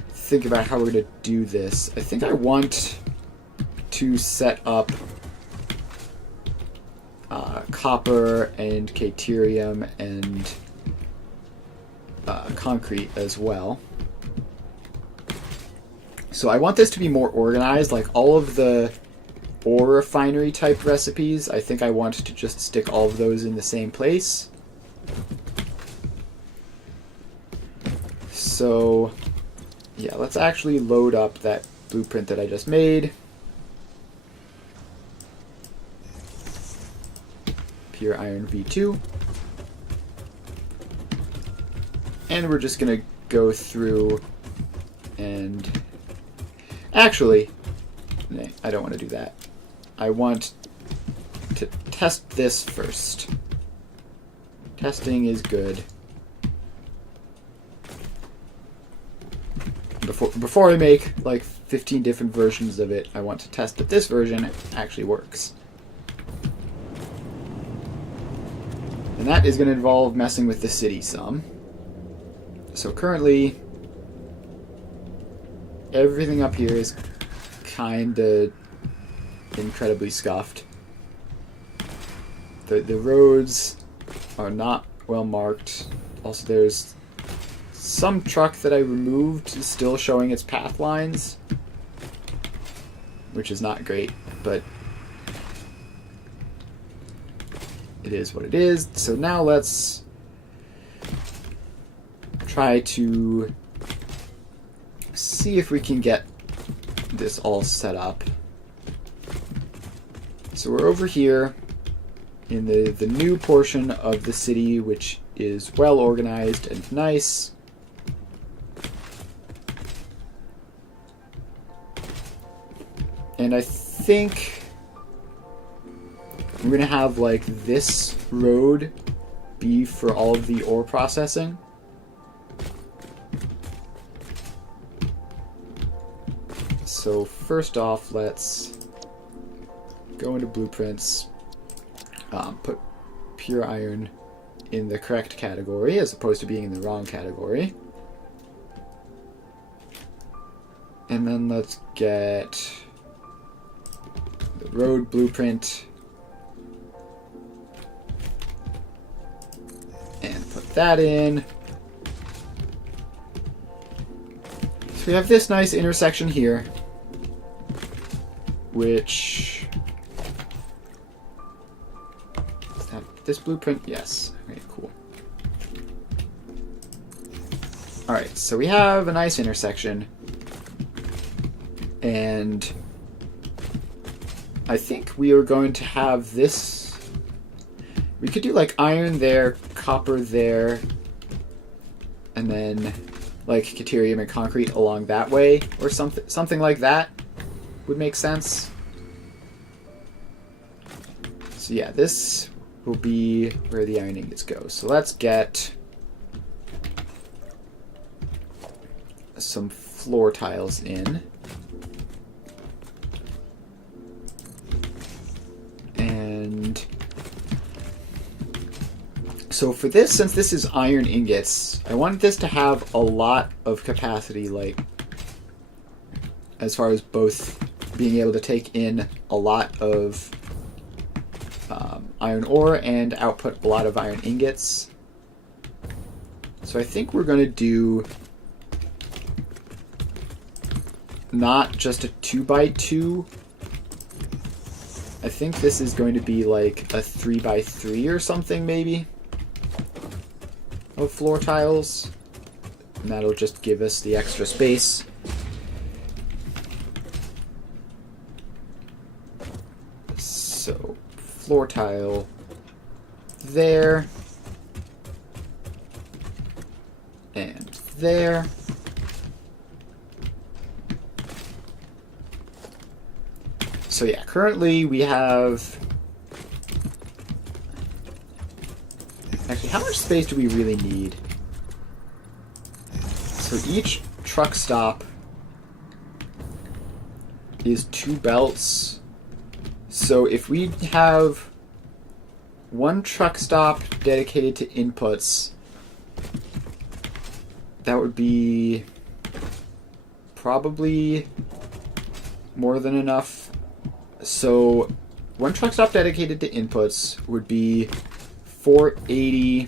think about how we're going to do this. I think I want to set up copper and caterium and concrete as well. So I want this to be more organized, like all of the ore refinery type recipes. I think I want to just stick all of those in the same place. So yeah, let's actually load up that blueprint that I just made. Pure iron V2. And we're just going to go through and... Actually, no, I don't want to do that. I want to test this first. Testing is good. Before I make like 15 different versions of it, I want to test that this version actually works. And that is going to involve messing with the city some. So currently, everything up here is kind of incredibly scuffed. The roads are not well marked. Also, there's some truck that I removed still showing its path lines, which is not great, but it is what it is. So now let's try to see if we can get this all set up. So we're over here in the new portion of the city, which is well organized and nice. And I think we're going to have like this road be for all of the ore processing. So first off, let's go into blueprints, put pure iron in the correct category as opposed to being in the wrong category. And then let's get the road blueprint and put that in. So we have this nice intersection here, which... Is that this blueprint? Yes. Okay, cool. Alright, so we have a nice intersection, and I think we are going to have this... We could do like iron there, copper there, and then like caterium and concrete along that way, or something like that would make sense. So yeah, this will be where the iron ingots go. So let's get some floor tiles in. And so for this, since this is iron ingots, I want this to have a lot of capacity, like as far as both being able to take in a lot of iron ore and output a lot of iron ingots. So I think we're going to do not just a 2x2. I think this is going to be like a 3x3 or something, maybe, of floor tiles. And that'll just give us the extra space. So, floor tile there. And there. So yeah, currently we have... Actually, how much space do we really need? So each truck stop is 2 belts. So if we have one truck stop dedicated to inputs. That would be probably more than enough. So one truck stop dedicated to inputs would be 480.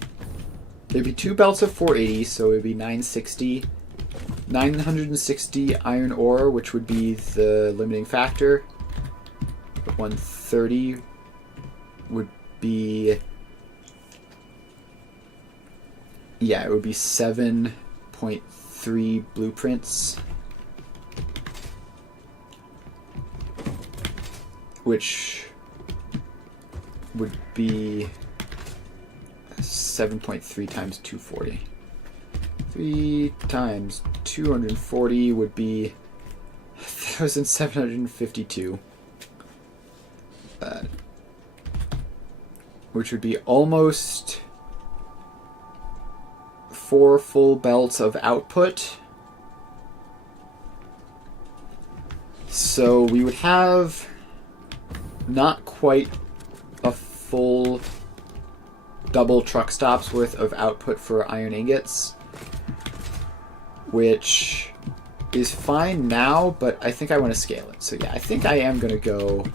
There'd be 2 belts of 480, so it would be 960. 960 iron ore, which would be the limiting factor. 130 would be... yeah, it would be 7.3 blueprints. Which would be 7.3 times 240. 3 times 240 would be 1,752. Which would be almost 4 full belts of output. So we would have not quite a full double truck stops worth of output for iron ingots, which is fine now, but I think I want to scale it. So yeah, I think I am going to go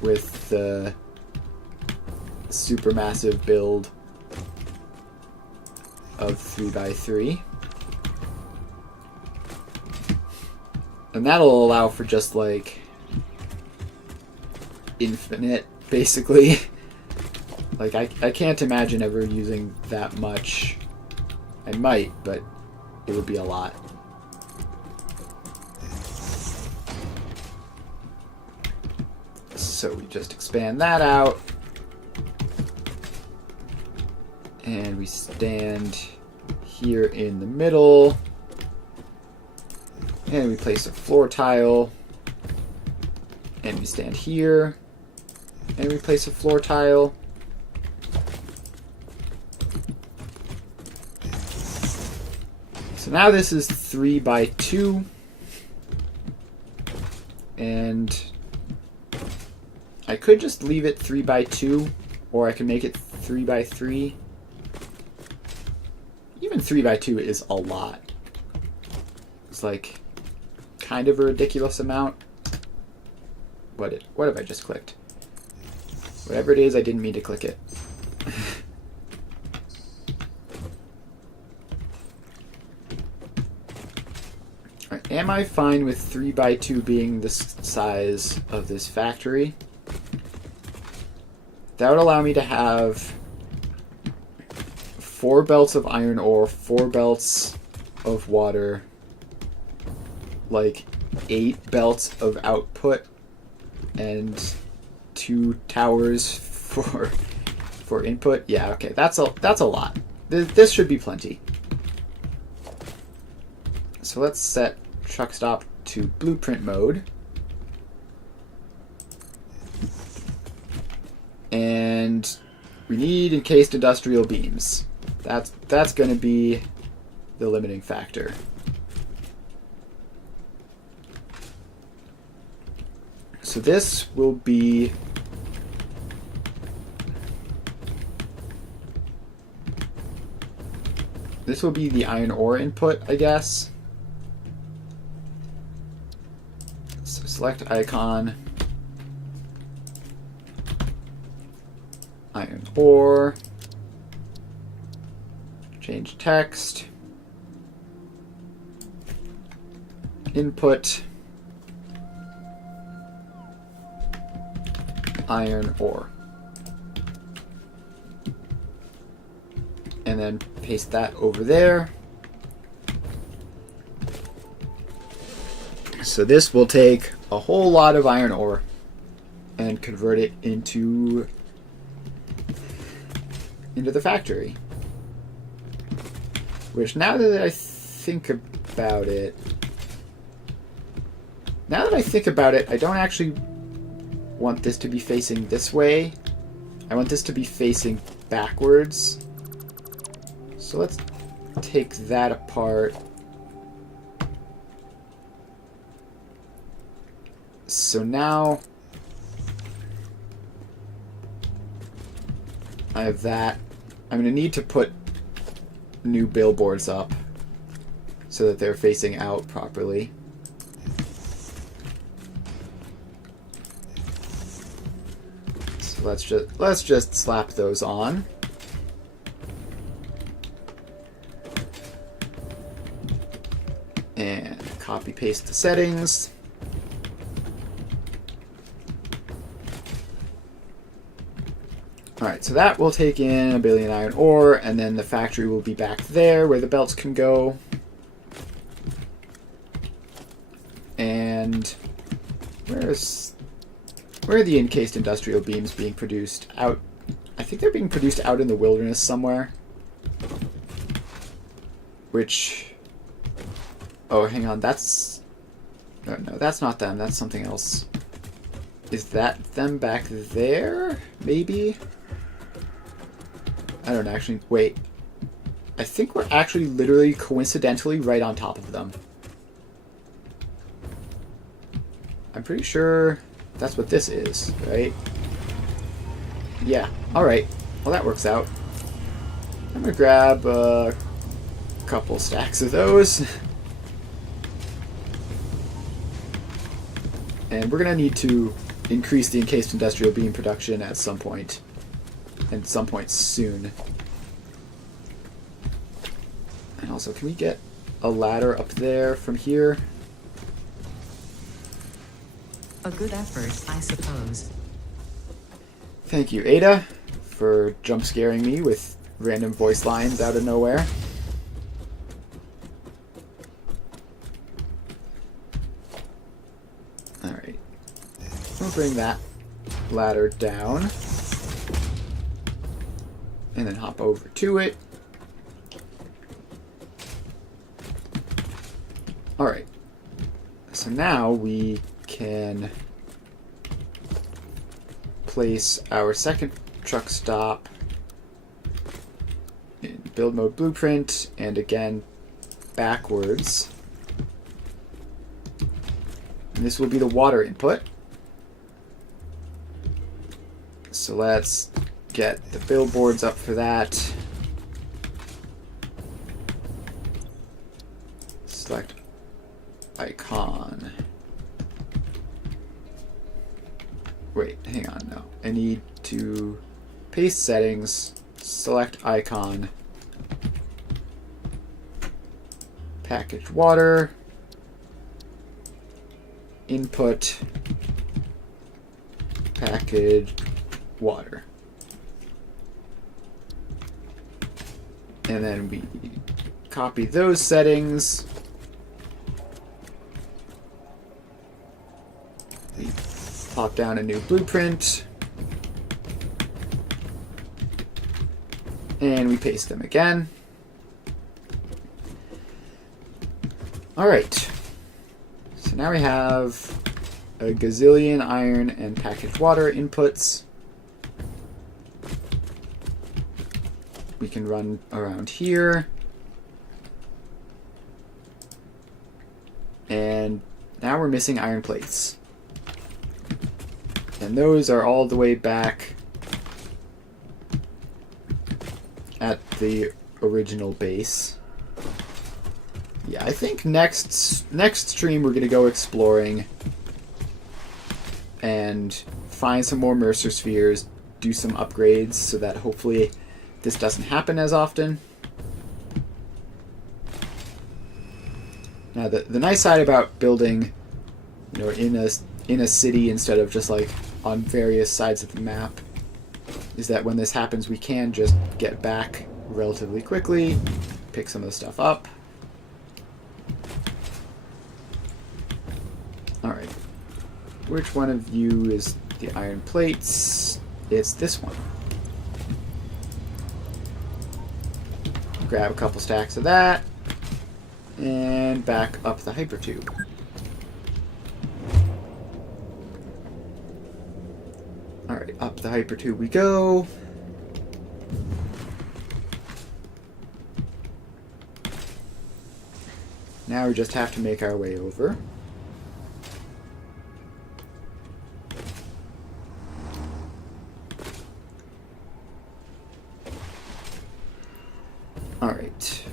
with the supermassive build of 3x3. And that'll allow for just like infinite, basically. Like, I can't imagine ever using that much. I might, but it would be a lot. So we just expand that out. And we stand here in the middle. And we place a floor tile. And we stand here. And we place a floor tile. So now this is 3x2. And I could just leave it 3x2, or I can make it 3x3. Even 3x2 is a lot. It's like kind of a ridiculous amount. What have I just clicked? Whatever it is, I didn't mean to click it. Right, am I fine with 3x2 being the size of this factory? That would allow me to have 4 belts of iron ore, 4 belts of water, like 8 belts of output, and 2 towers for input. Yeah, okay, that's a lot. This should be plenty. So let's set truck stop to blueprint mode. And we need encased industrial beams. That's going to be the limiting factor. So this will be the iron ore input, I guess. So select icon, iron ore, change text, input, iron ore. And then paste that over there. So this will take a whole lot of iron ore and convert it into the factory. Which, now that I think about it, I don't actually want this to be facing this way. I want this to be facing backwards. So let's take that apart. So now I have that. I'm going to need to put new billboards up so that they're facing out properly. So let's just slap those on. And copy paste the settings. Alright, so that will take in 1 billion iron ore, and then the factory will be back there where the belts can go. And where are the encased industrial beams being produced? Out, I think they're being produced out in the wilderness somewhere. Which, oh, hang on, that's, no, that's not them, that's something else. Is that them back there? Maybe? I don't actually, wait. I think we're actually literally coincidentally right on top of them. I'm pretty sure that's what this is, right? Yeah, alright. Well, that works out. I'm gonna grab a couple stacks of those. And we're gonna need to increase the encased industrial beam production at some point. And some point soon. And also, can we get a ladder up there from here? A good effort, I suppose. Thank you, Ada, for jump scaring me with random voice lines out of nowhere. Alright. We'll bring that ladder down. And then hop over to it. Alright. So now we can place our second truck stop in build mode blueprint, and again backwards. And this will be the water input. So let's get the billboards up for that. Select icon. Wait, hang on, no. I need to paste settings, select icon, package water, input, package water. And then we copy those settings. We pop down a new blueprint. And we paste them again. Alright. So now we have a gazillion iron and packaged water inputs. We can run around here. And now we're missing iron plates. And those are all the way back at the original base. Yeah, I think next stream we're going to go exploring and find some more Mercer spheres, do some upgrades so that hopefully this doesn't happen as often. Now, the nice side about building, you know, in a city instead of just like on various sides of the map is that when this happens, we can just get back relatively quickly, pick some of the stuff up. All right, which one of you is the iron plates? It's this one. Grab a couple stacks of that, and back up the hypertube. Alright, up the hypertube we go. Now we just have to make our way over. Alright.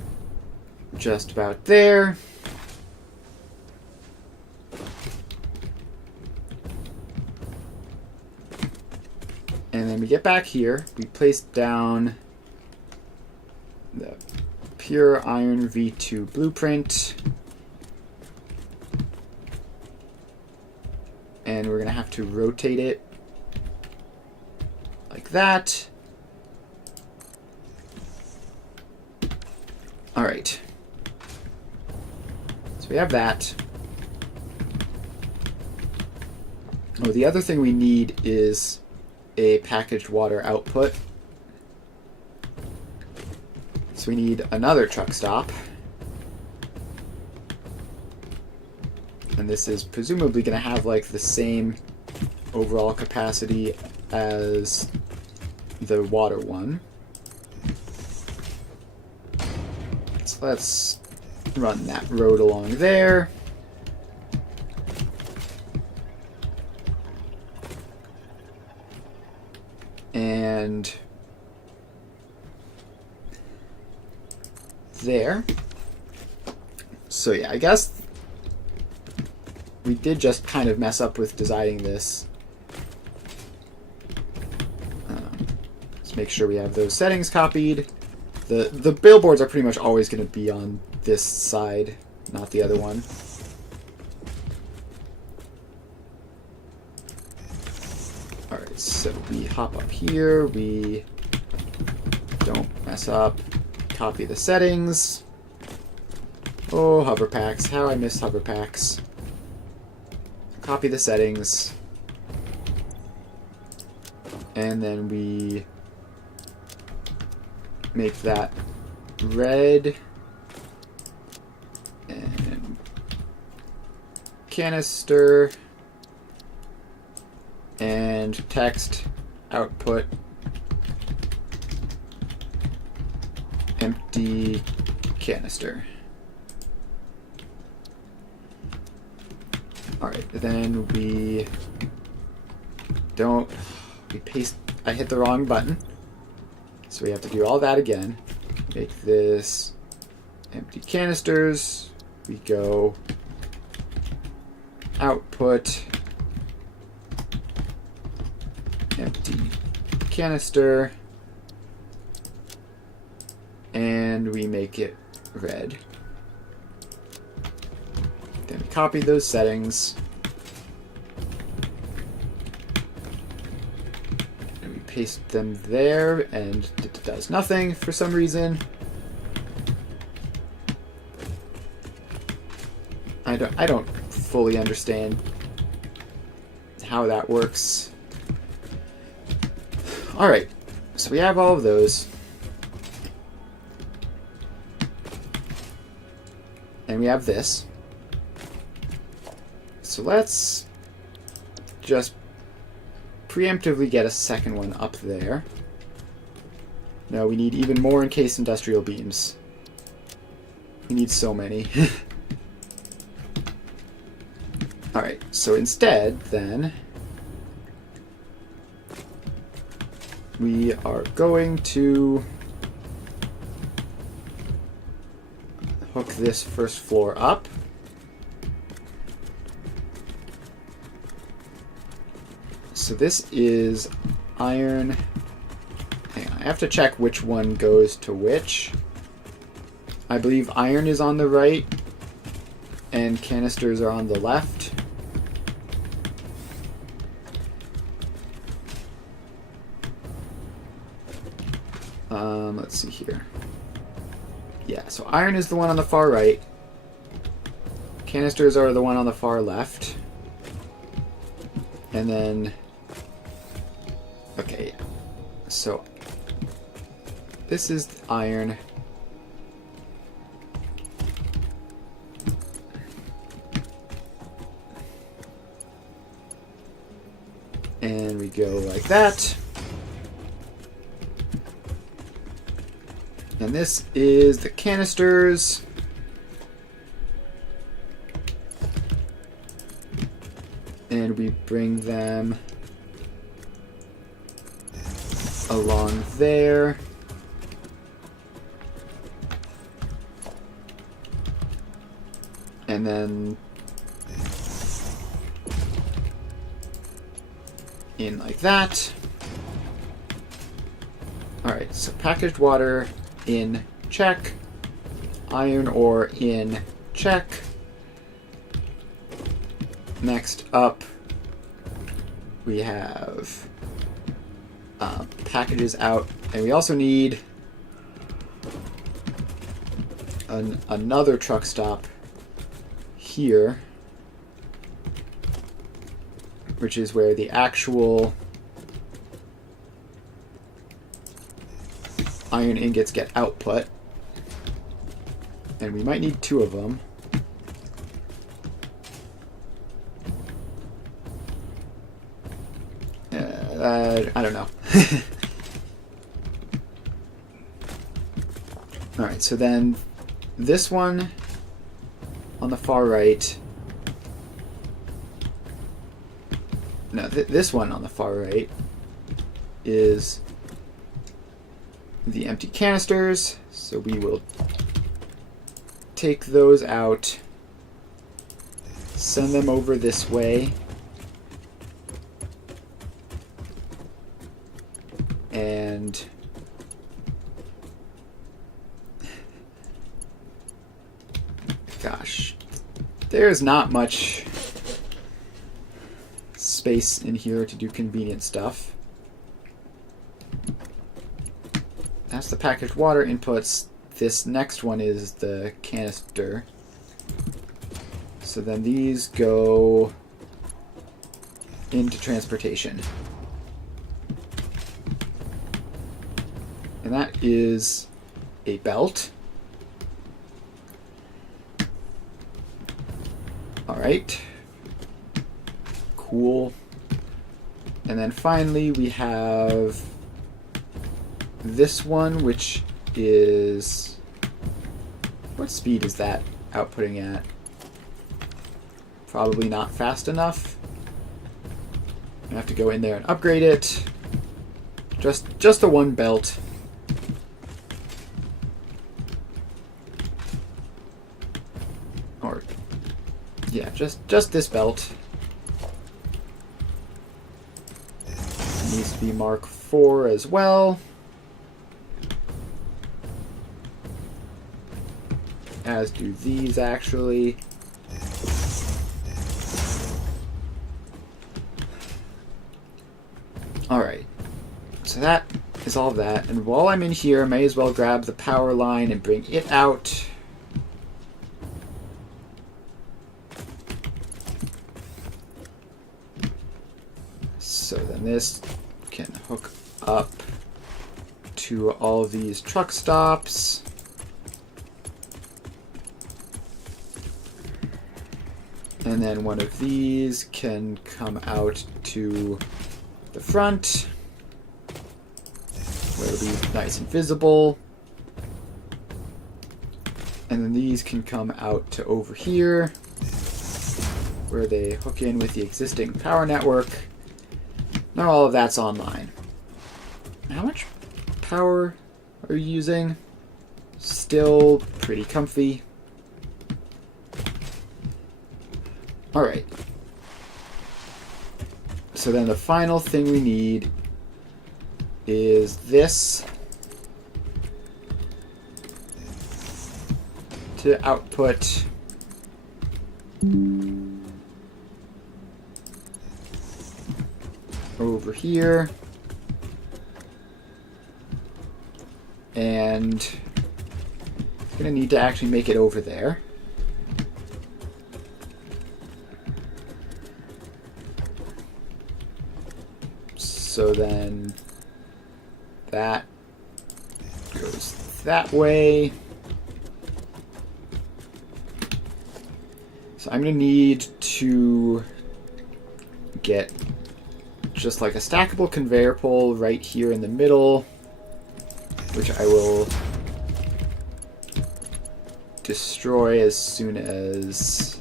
Just about there. And then we get back here. We place down the pure iron V2 blueprint. And we're going to have to rotate it like that. Alright. So we have that. Oh, the other thing we need is a packaged water output. So we need another truck stop. And this is presumably going to have like the same overall capacity as the water one. So let's run that road along there. And there. So yeah, I guess we did just kind of mess up with designing this. Let's make sure we have those settings copied. The billboards are pretty much always going to be on this side, not the other one. Alright, so we hop up here, we don't mess up, copy the settings. Oh, hover packs, how I miss hover packs. Copy the settings. And then we make that red and canister and text output empty canister. Alright, then we paste, I hit the wrong button. So we have to do all that again. Make this empty canisters. We go output empty canister. And we make it red. Then we copy those settings. And we paste them there, and it does nothing for some reason. I don't fully understand how that works. Alright, so we have all of those. And we have this. So let's just preemptively get a second one up there. No, we need even more encased industrial beams. We need so many. Alright, so instead, then, we are going to hook this first floor up. So this is iron. Hang on, I have to check which one goes to which. I believe iron is on the right and canisters are on the left. Let's see here. Yeah, so iron is the one on the far right. Canisters are the one on the far left. And then... Okay, so this is iron. And we go like that. And this is the canisters. And we bring them along there. And then in like that. Alright, so packaged water in, check. Iron ore in, check. Next up, we have packages out, and we also need another truck stop here, which is where the actual iron ingots get output. And we might need 2 of them. I don't know. Alright, so then this one on the far right. No, this one on the far right is the empty canisters. So we will take those out, send them over this way, and gosh, there's not much space in here to do convenient stuff. That's the packaged water inputs. This next one is the canister. So then these go into transportation. And that is a belt. Alright. Cool. And then finally we have this one, which is... what speed is that outputting at? Probably not fast enough. I have to go in there and upgrade it. Just the one belt. Or yeah, just this belt. It needs to be Mark IV as well. As do these, actually. Alright. So that is all of that. And while I'm in here, I may as well grab the power line and bring it out. So then this can hook up to all of these truck stops. And then one of these can come out to the front, where it'll be nice and visible. And then these can come out to over here, where they hook in with the existing power network. Now all of that's online. How much power are you using? Still pretty comfy. Alright. So then the final thing we need is this to output over here. And I'm going to need to actually make it over there. So then that goes that way. So I'm going to need to get just like a stackable conveyor pole right here in the middle, which I will destroy as soon as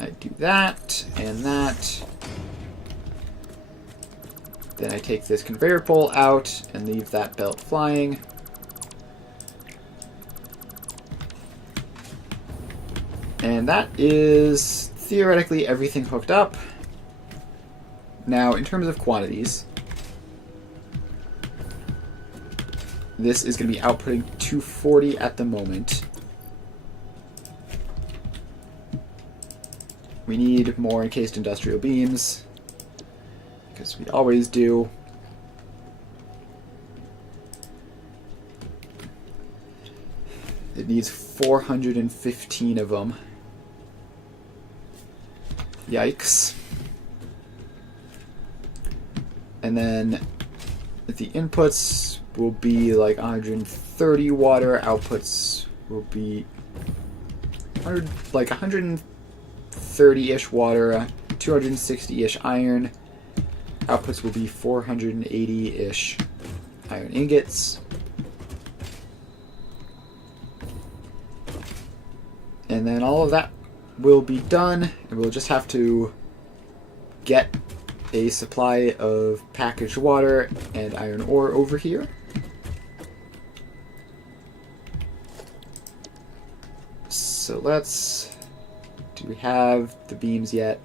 I do that and that. Then I take this conveyor pole out and leave that belt flying. And that is theoretically everything hooked up. Now, in terms of quantities, this is going to be outputting 240 at the moment. We need more encased industrial beams, because we always do. It needs 415 of them. Yikes. And then the inputs will be like 130 water, outputs will be 130-ish water, 260-ish iron, outputs will be 480-ish iron ingots. And then all of that will be done, and we'll just have to get a supply of packaged water and iron ore over here. So let's... do we have the beams yet?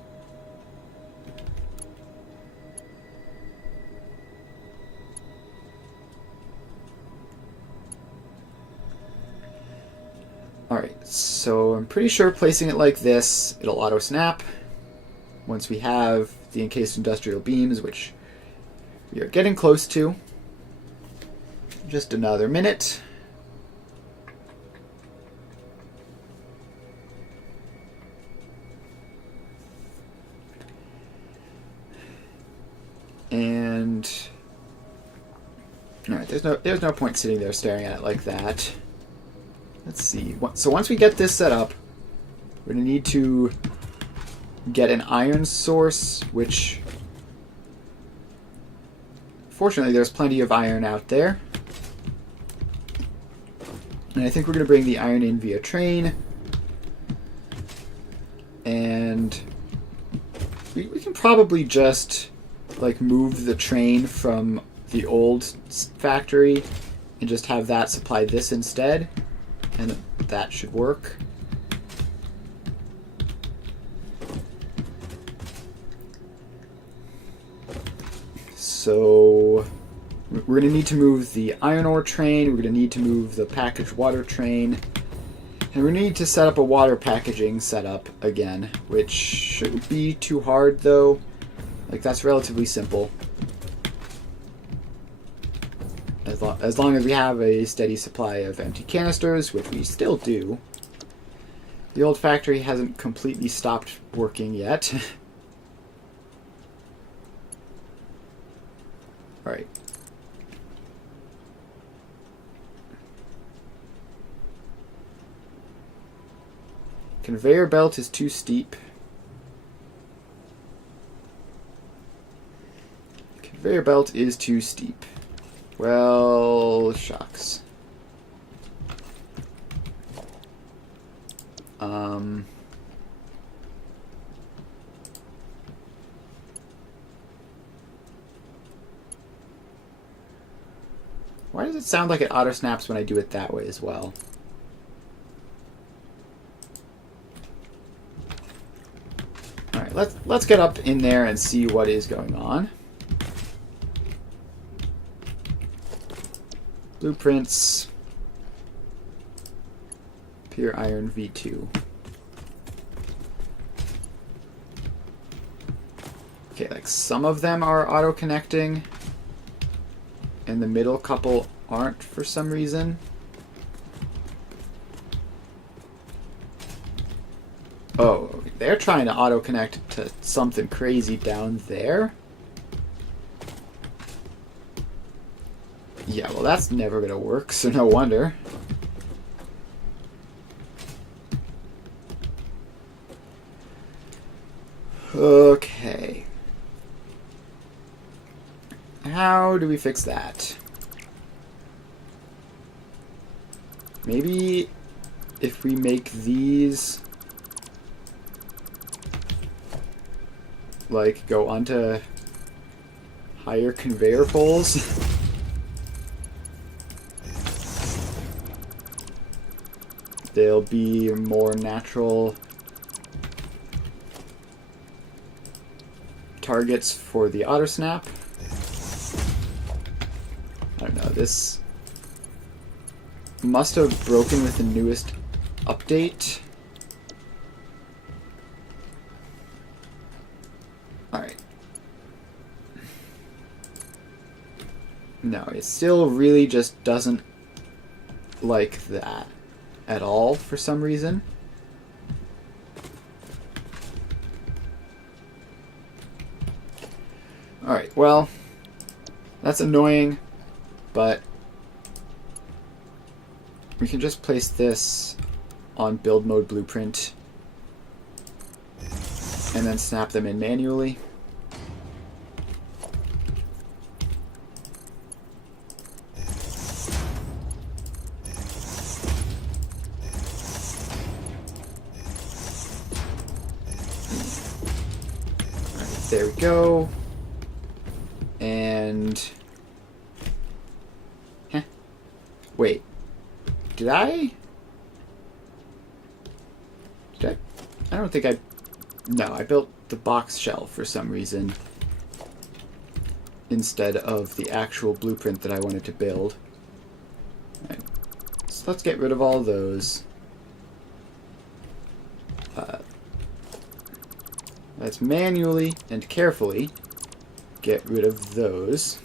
Alright, so I'm pretty sure placing it like this, it'll auto-snap once we have the encased industrial beams, which we are getting close to. Just another minute. And alright, there's no point sitting there staring at it like that. Let's see. So once we get this set up, we're going to need to get an iron source, which fortunately there's plenty of iron out there. And I think we're going to bring the iron in via train. And we can probably just like move the train from the old factory and just have that supply this instead. And that should work. So we're going to need to move the iron ore train, we're going to need to move the packaged water train, and we need to set up a water packaging setup again, which shouldn't be too hard though. Like, that's relatively simple. As long as we have a steady supply of empty canisters, which we still do. The old factory hasn't completely stopped working yet. Alright. Conveyor belt is too steep. Conveyor belt is too steep. Well, shucks. Why does it sound like it auto snaps when I do it that way as well? Alright, let's get up in there and see what is going on. Blueprints. Pure iron V2. Okay, like some of them are auto-connecting, and the middle couple aren't for some reason. Oh, they're trying to auto-connect to something crazy down there. Yeah, well that's never gonna work, so no wonder. Okay. How do we fix that? Maybe if we make these like go onto higher conveyor poles. They'll be more natural targets for the auto snap. I don't know, this must have broken with the newest update. Alright. No, it still really just doesn't like that at all for some reason. Alright, well, that's annoying, but we can just place this on build mode blueprint and then snap them in manually. Alright, there we go. And wait, did I don't think I built the box shell for some reason instead of the actual blueprint that I wanted to build. Right. So let's get rid of all those. Let's manually and carefully get rid of those.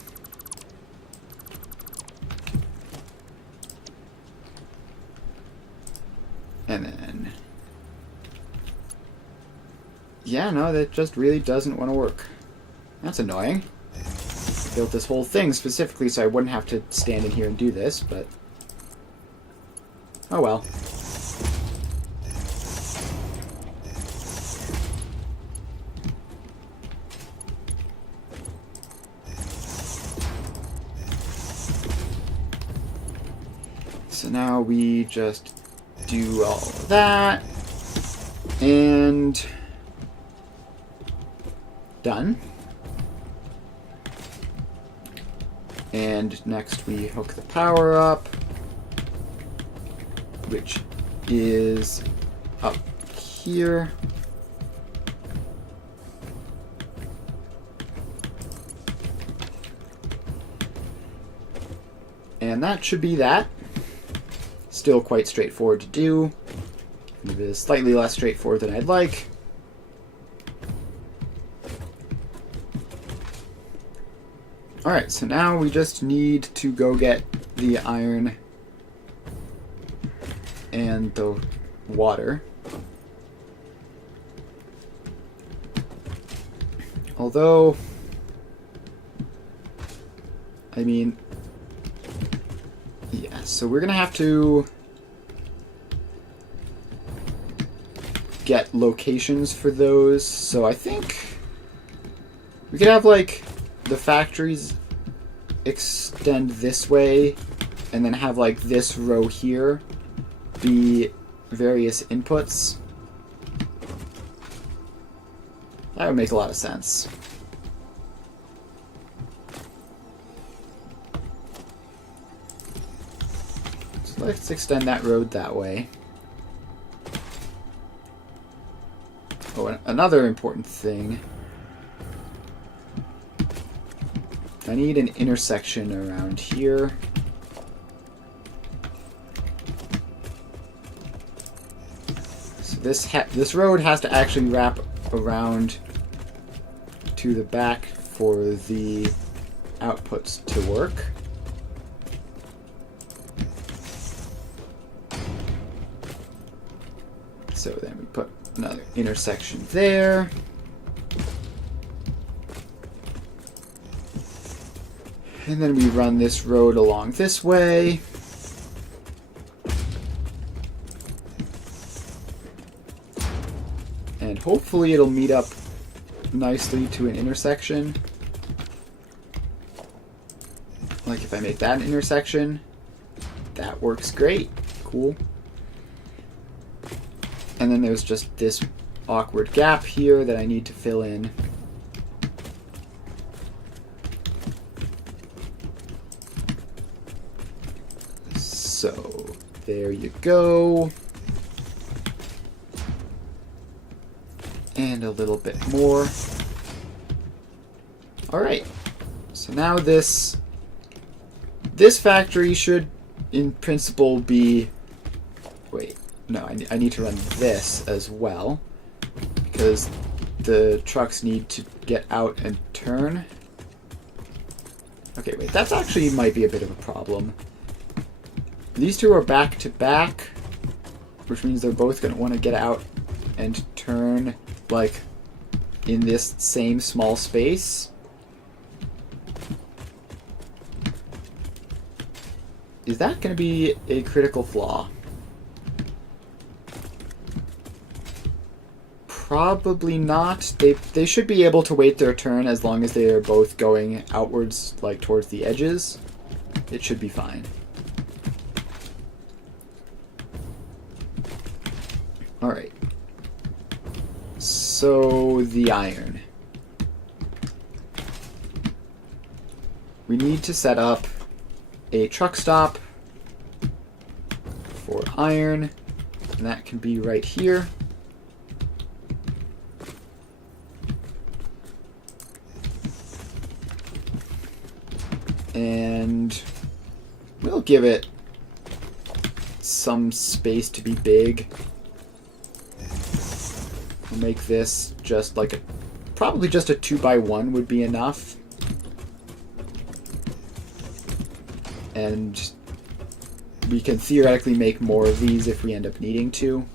And then... yeah, no, that just really doesn't want to work. That's annoying. I built this whole thing specifically so I wouldn't have to stand in here and do this, but... oh well. So now we just do all of that, and done. And next we hook the power up, which is up here. And that should be that. Still quite straightforward to do. It is slightly less straightforward than I'd like. Alright, so now we just need to go get the iron and the water. Although, I mean, yeah, so we're gonna have to get locations for those. So I think we could have like the factories extend this way and then have like this row here be various inputs. That would make a lot of sense. So let's extend that road that way. Oh, and another important thing. I need an intersection around here. So this road has to actually wrap around to the back for the outputs to work. So then we put another intersection there. And then we run this road along this way. And hopefully it'll meet up nicely to an intersection. Like if I make that an intersection, that works great. Cool. And then there's just this awkward gap here that I need to fill in. So, there you go. And a little bit more. Alright. So now this factory should, in principle, be... Wait. No, I need to run this as well. Because the trucks need to get out and turn. Okay, wait. That's actually might be a bit of a problem. These two are back to back, which means they're both going to want to get out and turn, like, in this same small space. Is that going to be a critical flaw? Probably not. They should be able to wait their turn as long as they are both going outwards, like towards the edges. It should be fine. Alright. So, the iron. We need to set up a truck stop for iron, and that can be right here. And we'll give it some space to be big. We'll make this just like probably just a 2x1 would be enough. And we can theoretically make more of these if we end up needing to.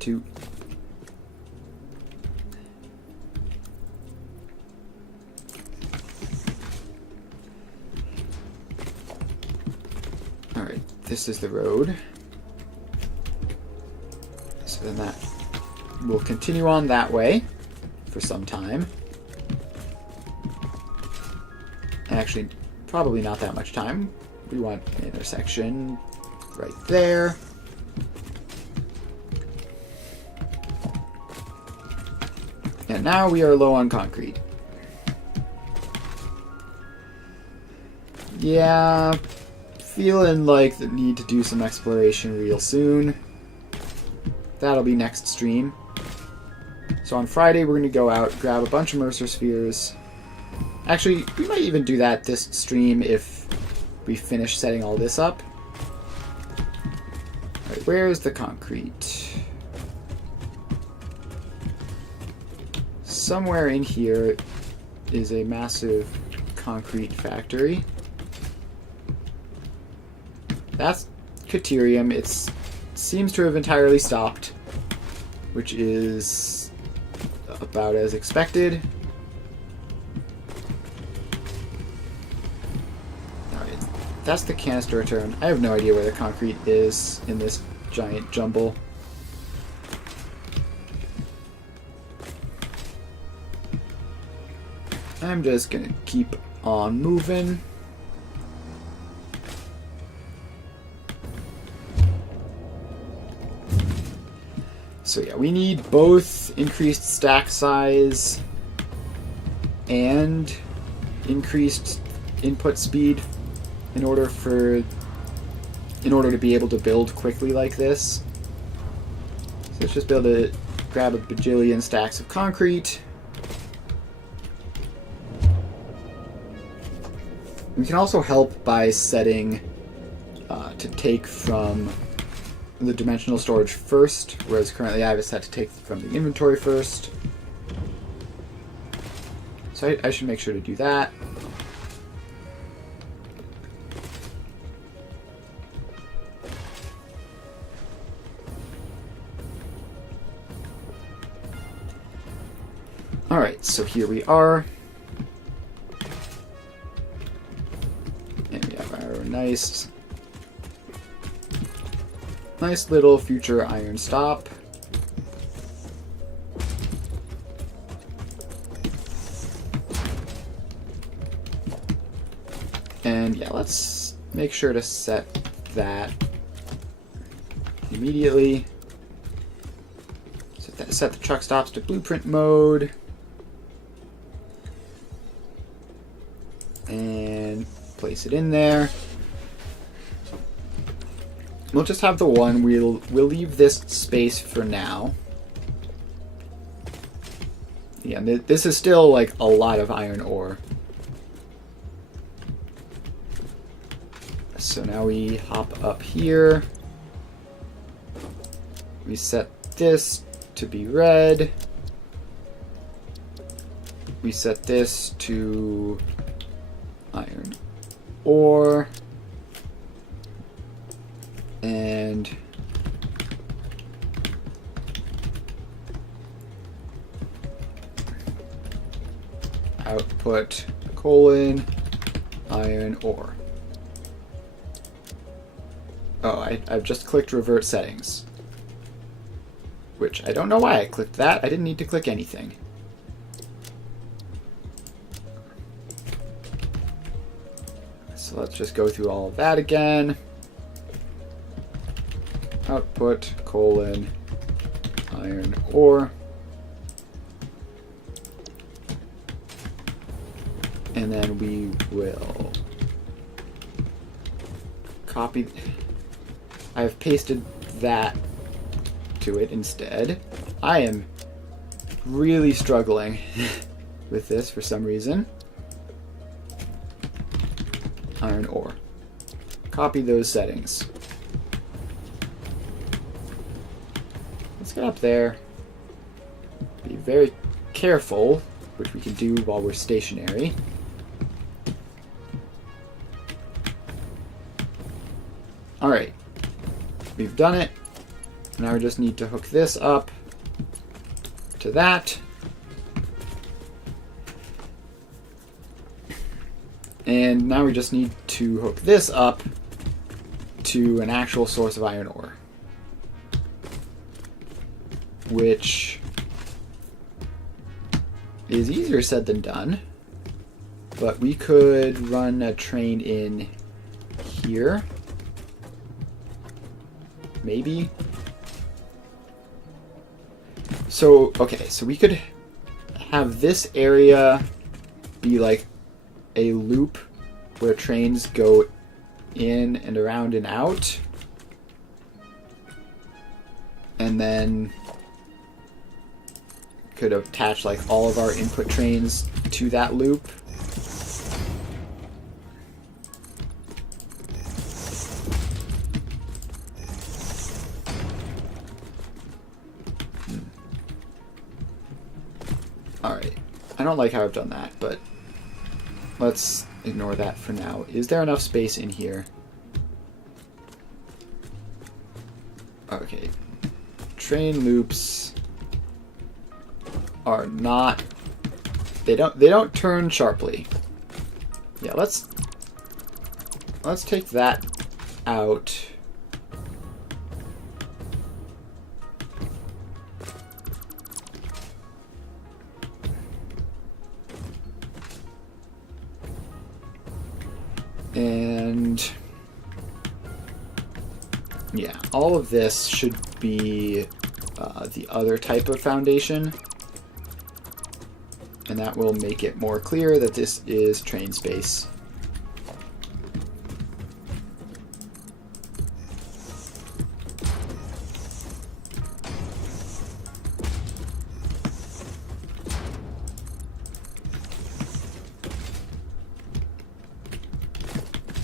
Two. Alright, this is the road. So then that will continue on that way for some time. Actually, probably not that much time. We want an intersection right there. And now we are low on concrete. Yeah, feeling like the need to do some exploration real soon. That'll be next stream. So on Friday we're going to go out, grab a bunch of Mercer Spheres. Actually, we might even do that this stream if we finish setting all this up. Alright, where is the concrete? Somewhere in here is a massive concrete factory. That's Caterium. It seems to have entirely stopped, which is about as expected. Alright, that's the canister return. I have no idea where the concrete is in this giant jumble. I'm just gonna keep on moving. So yeah, we need both increased stack size and increased input speed in order to be able to build quickly like this. So let's just be able to grab a bajillion stacks of concrete. We can also help by setting to take from the dimensional storage first, whereas currently I have it set to take from the inventory first. So I should make sure to do that. Alright, so here we are. And we have our nice little future iron stop. And yeah, let's make sure to set that immediately. Set the truck stops to blueprint mode. And place it in there. we'll just have the one. We'll leave this space for now. Yeah, this is still like a lot of iron ore. So now we hop up here. We set this to be red. We set this to iron ore. And output colon iron ore. Oh, I've just clicked revert settings. Which I don't know why I clicked that. I didn't need to click anything. So let's just go through all of that again. Output colon iron ore. And then we will copy. I've pasted that to it instead. I am really struggling with this for some reason. Iron ore. Copy those settings. Let's get up there. Be very careful, which we can do while we're stationary. Alright. We've done it. Now we just need to hook this up to that. And now we just need to hook this up to an actual source of iron ore. Which is easier said than done. But we could run a train in here. Maybe. So, okay, so we could have this area be like a loop where trains go in and around and out. And then could attach like all of our input trains to that loop. Alright, I don't like how I've done that, but let's ignore that for now. Is there enough space in here? Okay. Train loops are not... They don't turn sharply. Yeah, let's take that out. And yeah, all of this should be the other type of foundation. And that will make it more clear that this is train space.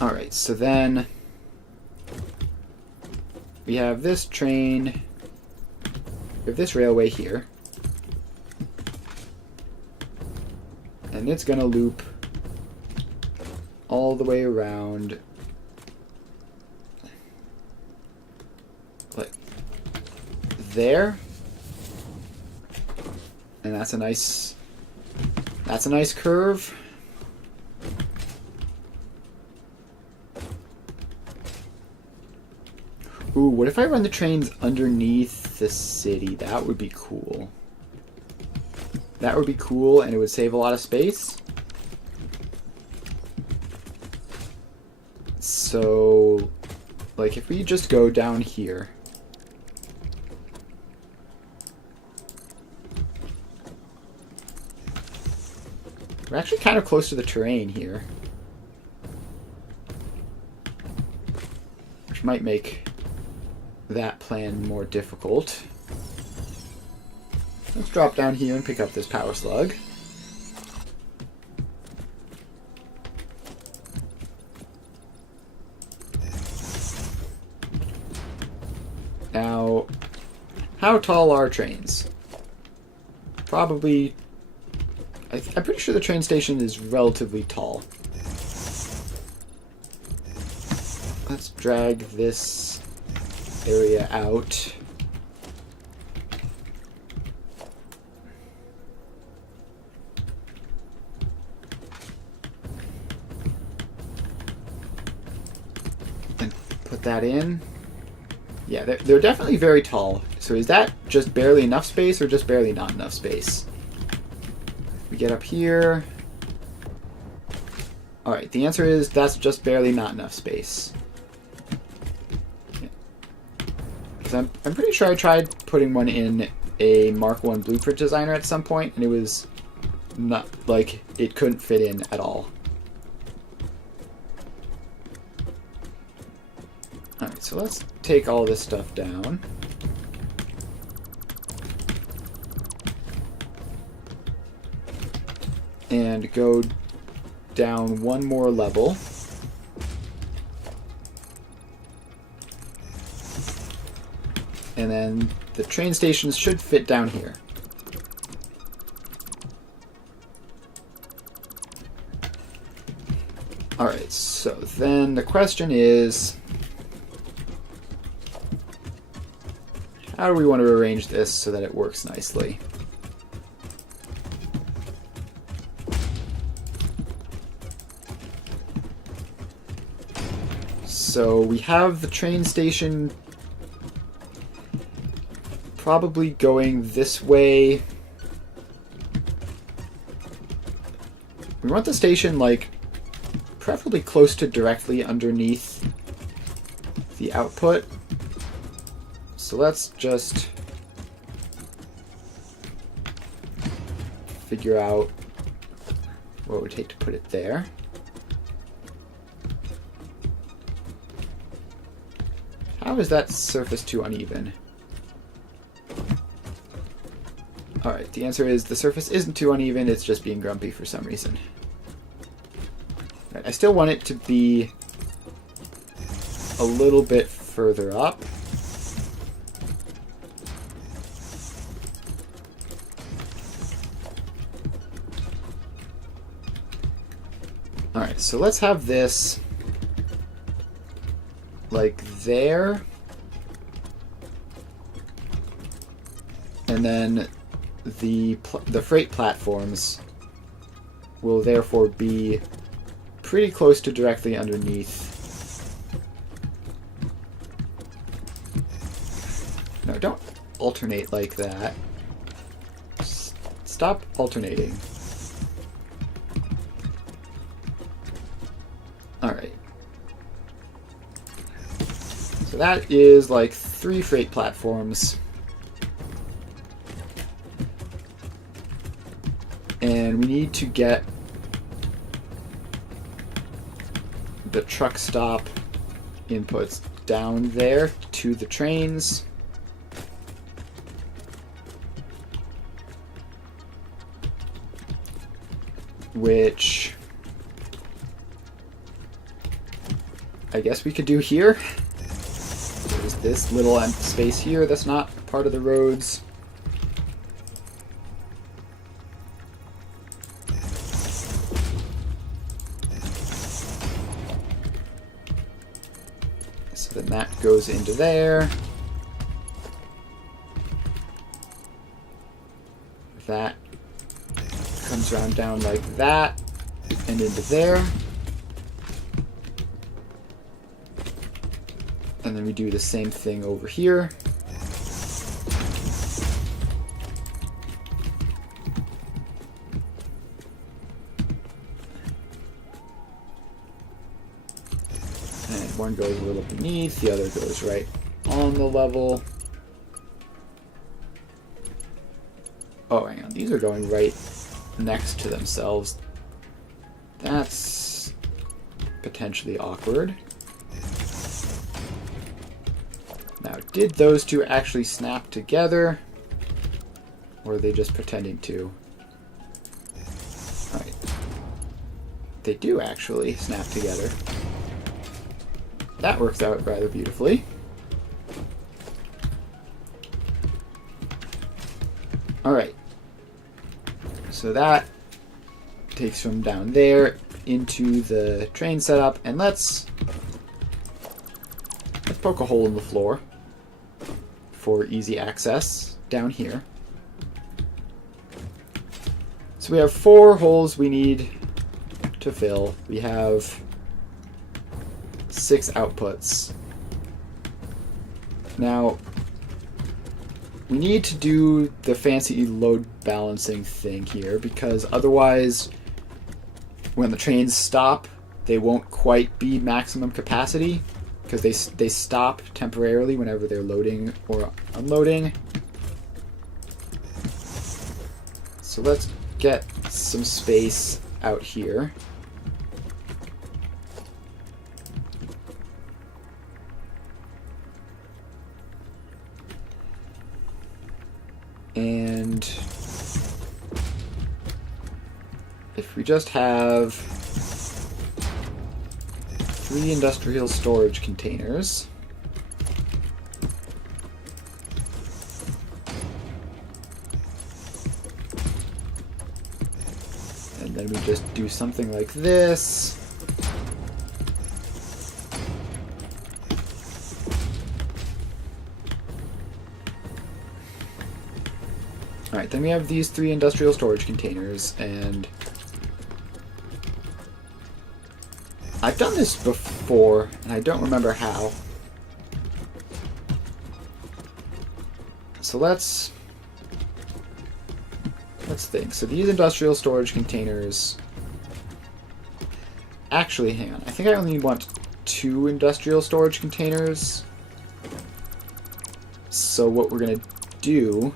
Alright, so then we have this train, we have this railway here, and it's going to loop all the way around, like there, and that's a nice curve. Ooh, what if I run the trains underneath the city? That would be cool. That would be cool, and it would save a lot of space. So, like, if we just go down here. We're actually kind of close to the terrain here. Which might make that plan more difficult. Let's drop down here and pick up this power slug. Now, how tall are trains? Probably... I'm pretty sure the train station is relatively tall. Let's drag this area out. And put that in. Yeah, they're definitely very tall. So is that just barely enough space or just barely not enough space? We get up here. Alright, the answer is that's just barely not enough space. Because I'm pretty sure I tried putting one in a Mark I blueprint designer at some point, and it was not, like, it couldn't fit in at all. Alright, so let's take all this stuff down. And go down one more level. And then the train stations should fit down here. Alright, so then the question is, how do we want to arrange this so that it works nicely? So we have the train station probably going this way. We want the station, like, preferably close to directly underneath the output. So let's just figure out what it would take to put it there. How is that surface too uneven? Alright, the answer is the surface isn't too uneven, it's just being grumpy for some reason. Right, I still want it to be a little bit further up. Alright, so let's have this like there. And then the freight platforms will therefore be pretty close to directly underneath. No, don't alternate like that. Stop alternating. Alright. So that is like 3 freight platforms. And we need to get the truck stop inputs down there to the trains. Which I guess we could do here. There's this little empty space here that's not part of the roads. So then that goes into there. That comes around down like that and into there. And then we do the same thing over here. And one goes a little beneath, the other goes right on the level. Oh, hang on, these are going right next to themselves. That's potentially awkward. Now, Now, did those two actually snap together? Or are they just pretending to? Alright. They do actually snap together. That works out rather beautifully. Alright. So that takes from down there into the train setup, and let's poke a hole in the floor for easy access down here. So we have 4 holes we need to fill. We have 6 outputs. Now, we need to do the fancy load balancing thing here, because otherwise, when the trains stop, they won't quite be maximum capacity, because they stop temporarily whenever they're loading or unloading. So let's get some space out here. And if we just have 3 industrial storage containers, and then we just do something like this. Alright, then we have these 3 industrial storage containers, and I've done this before, and I don't remember how. So let's think. So these industrial storage containers... Actually, hang on. I think I only want 2 industrial storage containers. So what we're going to do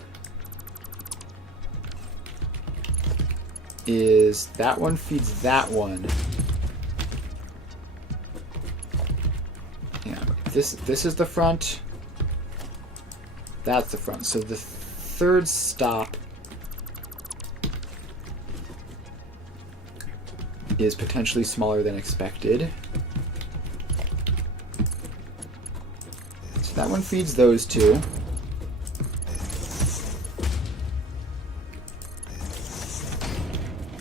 is that one feeds that one. Yeah, this is the front. That's the front. So the 3rd stop is potentially smaller than expected. So that one feeds those 2.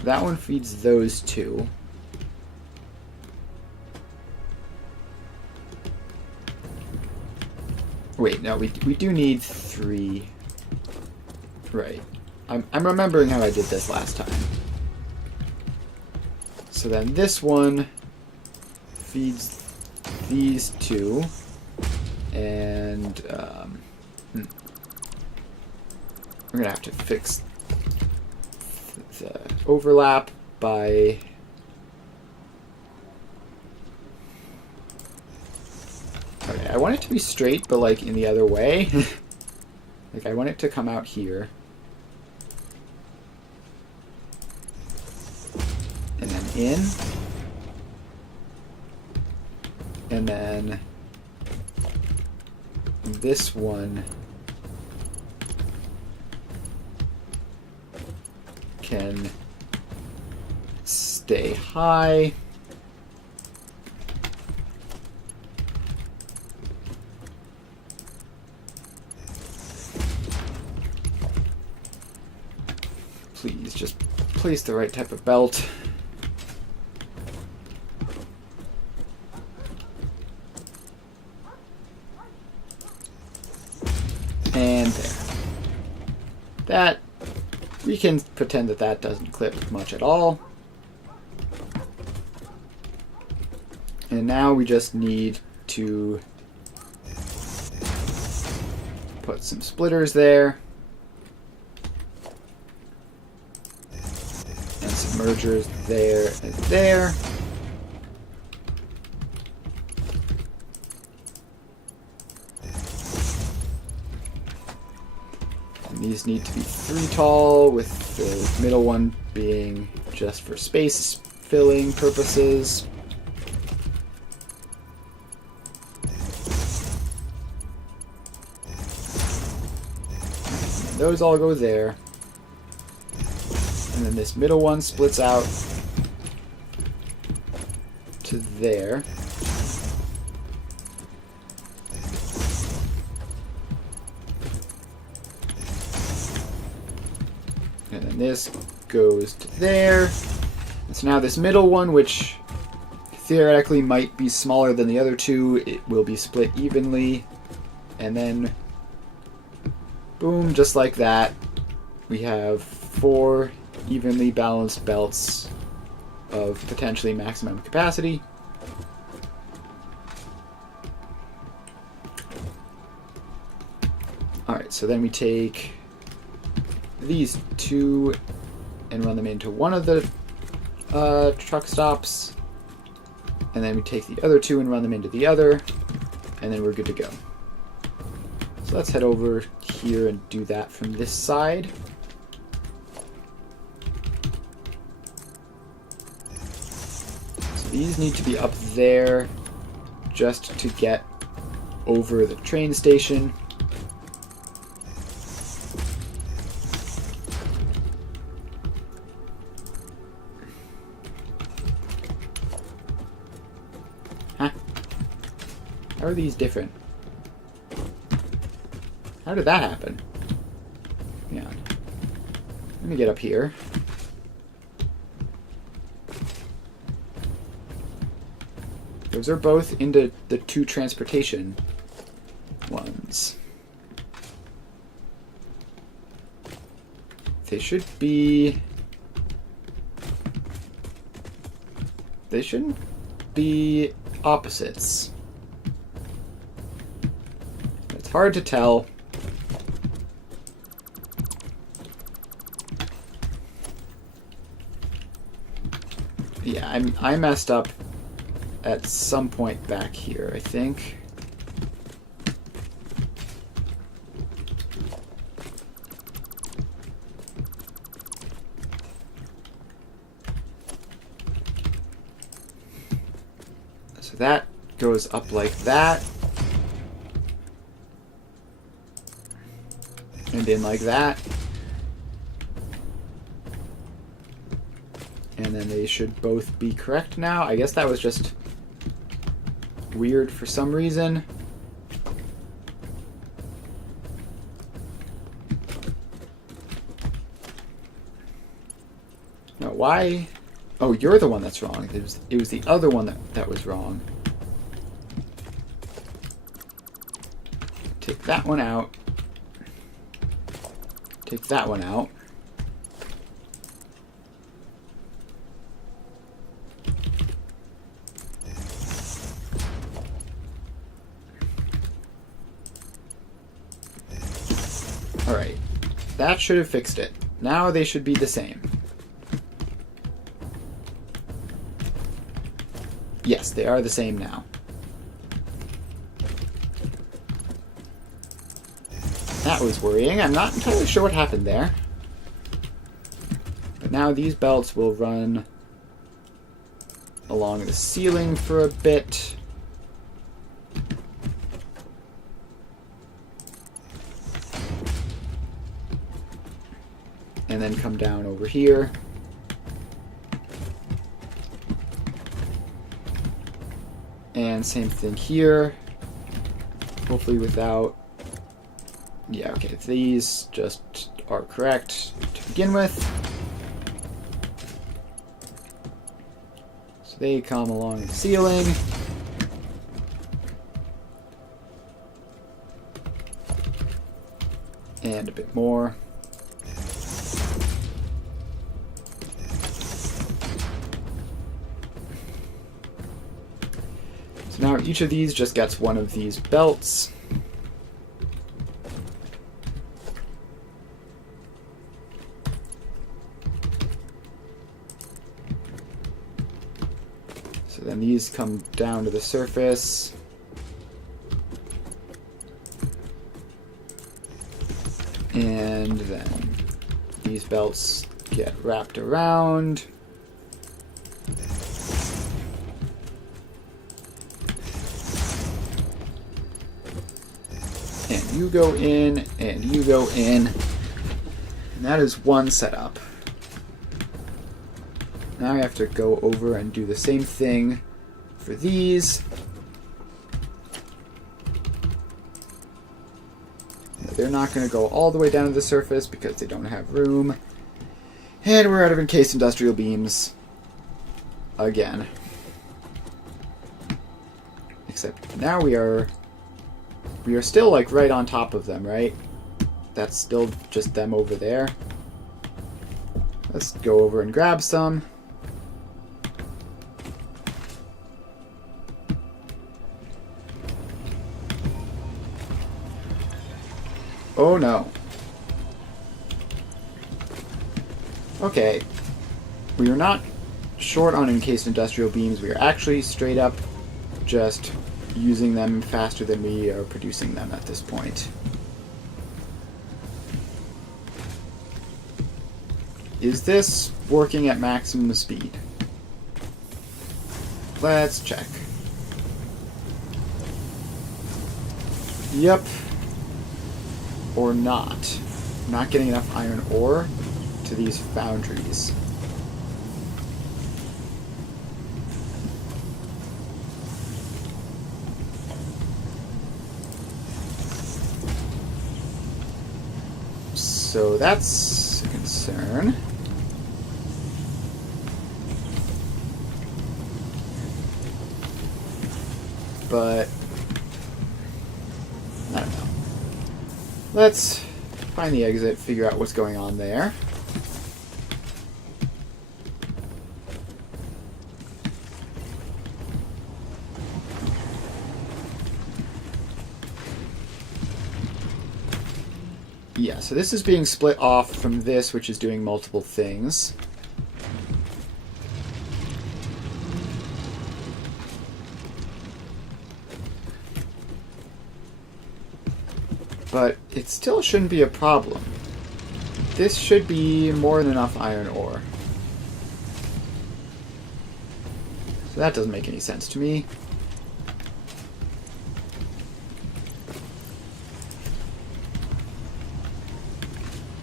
That one feeds those 2. Wait, no, we do need 3. Right. I'm remembering how I did this last time. So then this one feeds these 2, and we're gonna have to fix the overlap by okay, I want it to be straight, but like in the other way. Like I want it to come out here. And then in. And then this one can stay high. Please just place the right type of belt. And there. That, we can pretend that that doesn't clip much at all. And now we just need to put some splitters there. And some mergers there and there. These need to be 3 tall, with the middle one being just for space filling purposes. those all go there. And then this middle one splits out to there. And then this goes to there. And so now this middle one, which theoretically might be smaller than the other two, it will be split evenly. And then, boom, just like that, we have 4 evenly balanced belts of potentially maximum capacity. Alright, so then we take these 2 and run them into one of the truck stops, and then we take the other 2 and run them into the other, and then we're good to go. So let's head over here and do that from this side. So these need to be up there just to get over the train station. How are these different? How did that happen? Yeah. Let me get up here. Those are both into the 2 transportation ones. They should be... They shouldn't be opposites. It's hard to tell. Yeah, I messed up at some point back here, I think. So that goes up like that. And in like that. And then they should both be correct now. I guess that was just weird for some reason. No, why? Oh, you're the one that's wrong. It was the other one that was wrong. Take that one out. Take that one out. Alright, that should have fixed it. Now they should be the same. Yes, they are the same now. That was worrying. I'm not entirely sure what happened there. But now these belts will run along the ceiling for a bit. And then come down over here. And same thing here. Hopefully without... Yeah, okay, these just are correct to begin with. So they come along the ceiling. And a bit more. So now each of these just gets one of these belts. So then these come down to the surface. And then these belts get wrapped around. And you go in, and you go in. And that is one setup. Now I have to go over and do the same thing for these. They're not going to go all the way down to the surface because they don't have room. And we're out of encased industrial beams. Again. Except now we are still like right on top of them, right? That's still just them over there. Let's go over and grab some. Oh no. Okay. We are not short on encased industrial beams. We are actually straight up just using them faster than we are producing them at this point. Is this working at maximum speed? Let's check. Yep. Or not. I'm not getting enough iron ore to these foundries. So that's a concern. But I don't know. Let's find the exit, figure out what's going on there. Yeah, so this is being split off from this, which is doing multiple things. But it still shouldn't be a problem. This should be more than enough iron ore. So that doesn't make any sense to me.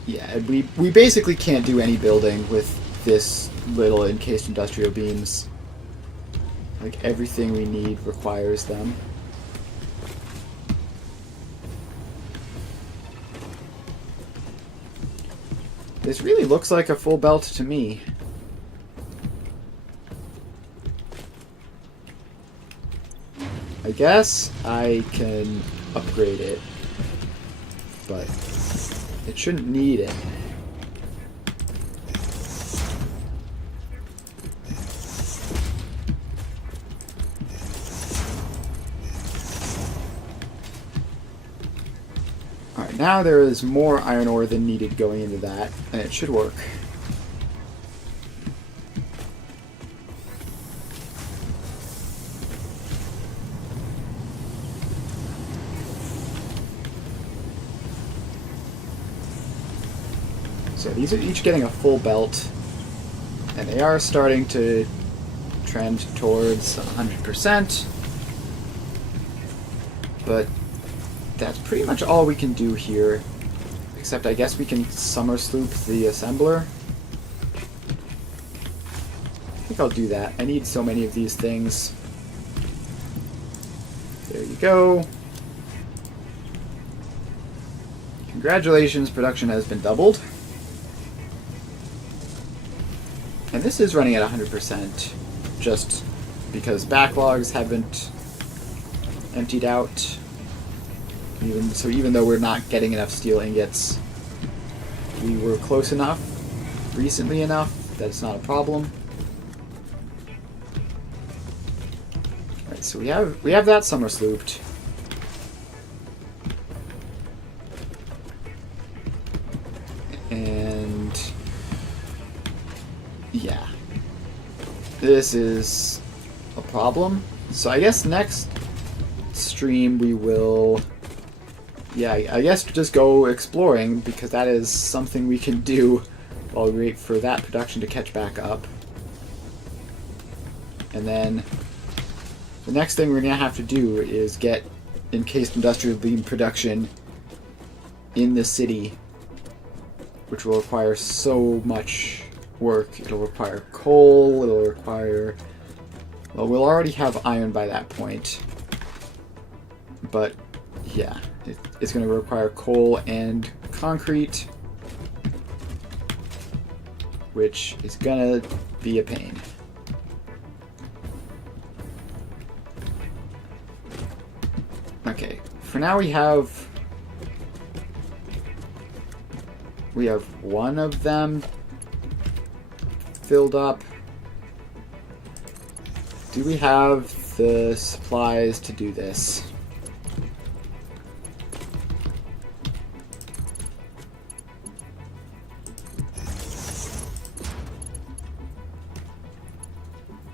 Yeah, we basically can't do any building with this little encased industrial beams. Like, everything we need requires them. This really looks like a full belt to me. I guess I can upgrade it, but it shouldn't need it. Alright, now there is more iron ore than needed going into that, and it should work. So these are each getting a full belt, and they are starting to trend towards 100%, but that's pretty much all we can do here, except I guess we can summer sloop the assembler. I think I'll do that. I need so many of these things. There you go. Congratulations, production has been doubled. And this is running at 100%, just because backlogs haven't emptied out. Even though we're not getting enough steel ingots, we were close enough, recently enough, that it's not a problem. Alright, so we have that summer slooped. And yeah. This is a problem. So I guess next stream we will, yeah, I guess just go exploring, because that is something we can do while we wait for that production to catch back up. And then the next thing we're going to have to do is get encased industrial beam production in the city which will require so much work. It'll require coal, it'll require... Well, we'll already have iron by that point. But, yeah, it's going to require coal and concrete, which is going to be a pain. Okay, for now we have one of them filled up. Do we have the supplies to do this?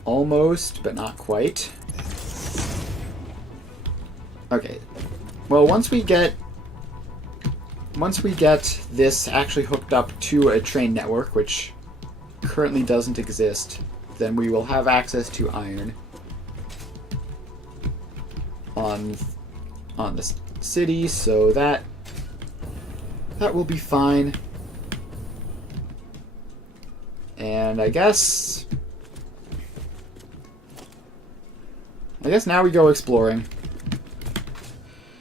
Almost, but not quite. Okay. Well, once we get this actually hooked up to a train network, which currently doesn't exist, then we will have access to iron on the city, so that will be fine. And I guess now we go exploring,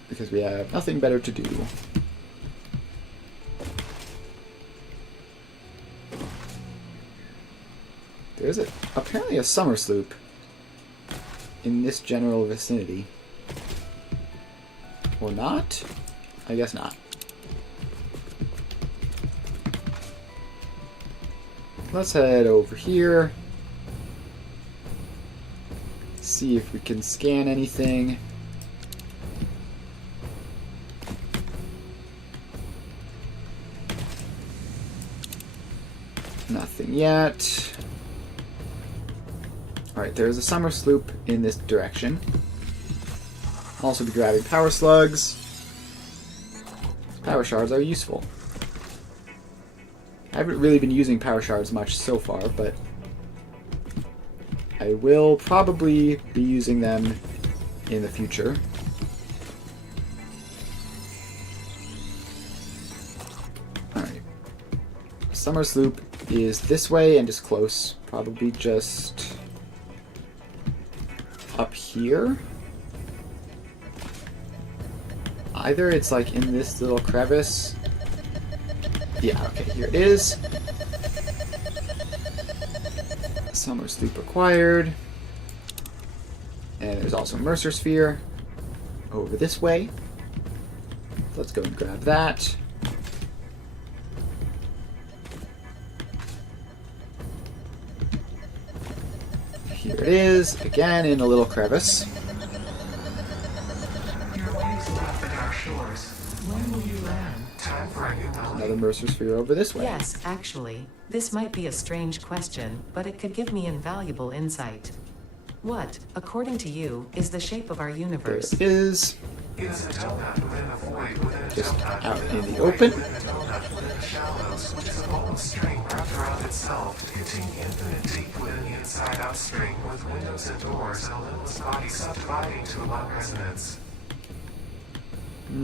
because we have nothing better to do. There's apparently a summer sloop in this general vicinity. Or not? I guess not. Let's head over here. See if we can scan anything. Nothing yet. Alright, there's a summer sloop in this direction. I'll also be grabbing power slugs. Power shards are useful. I haven't really been using power shards much so far, but I will probably be using them in the future. Alright. Summer sloop is this way and is close. Probably just up here. Either it's like in this little crevice. Yeah, okay, here it is. Summer sloop acquired. And there's also a Mercer Sphere over this way. Let's go and grab that. Here it is, again in a little crevice. When will you land? Another Mercer Sphere over this way. Yes, actually. This might be a strange question, but it could give me invaluable insight. What, according to you, is the shape of our There universe? it is. Just out in the open.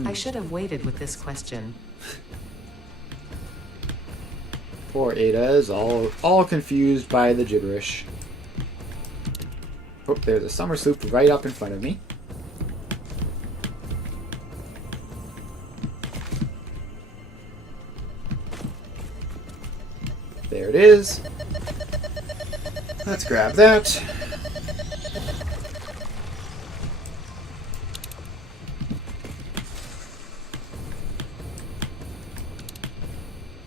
I should have waited with this question. Poor Ada is all confused by the gibberish. Oh, there's a summer sloop right up in front of me. There it is. Let's grab that.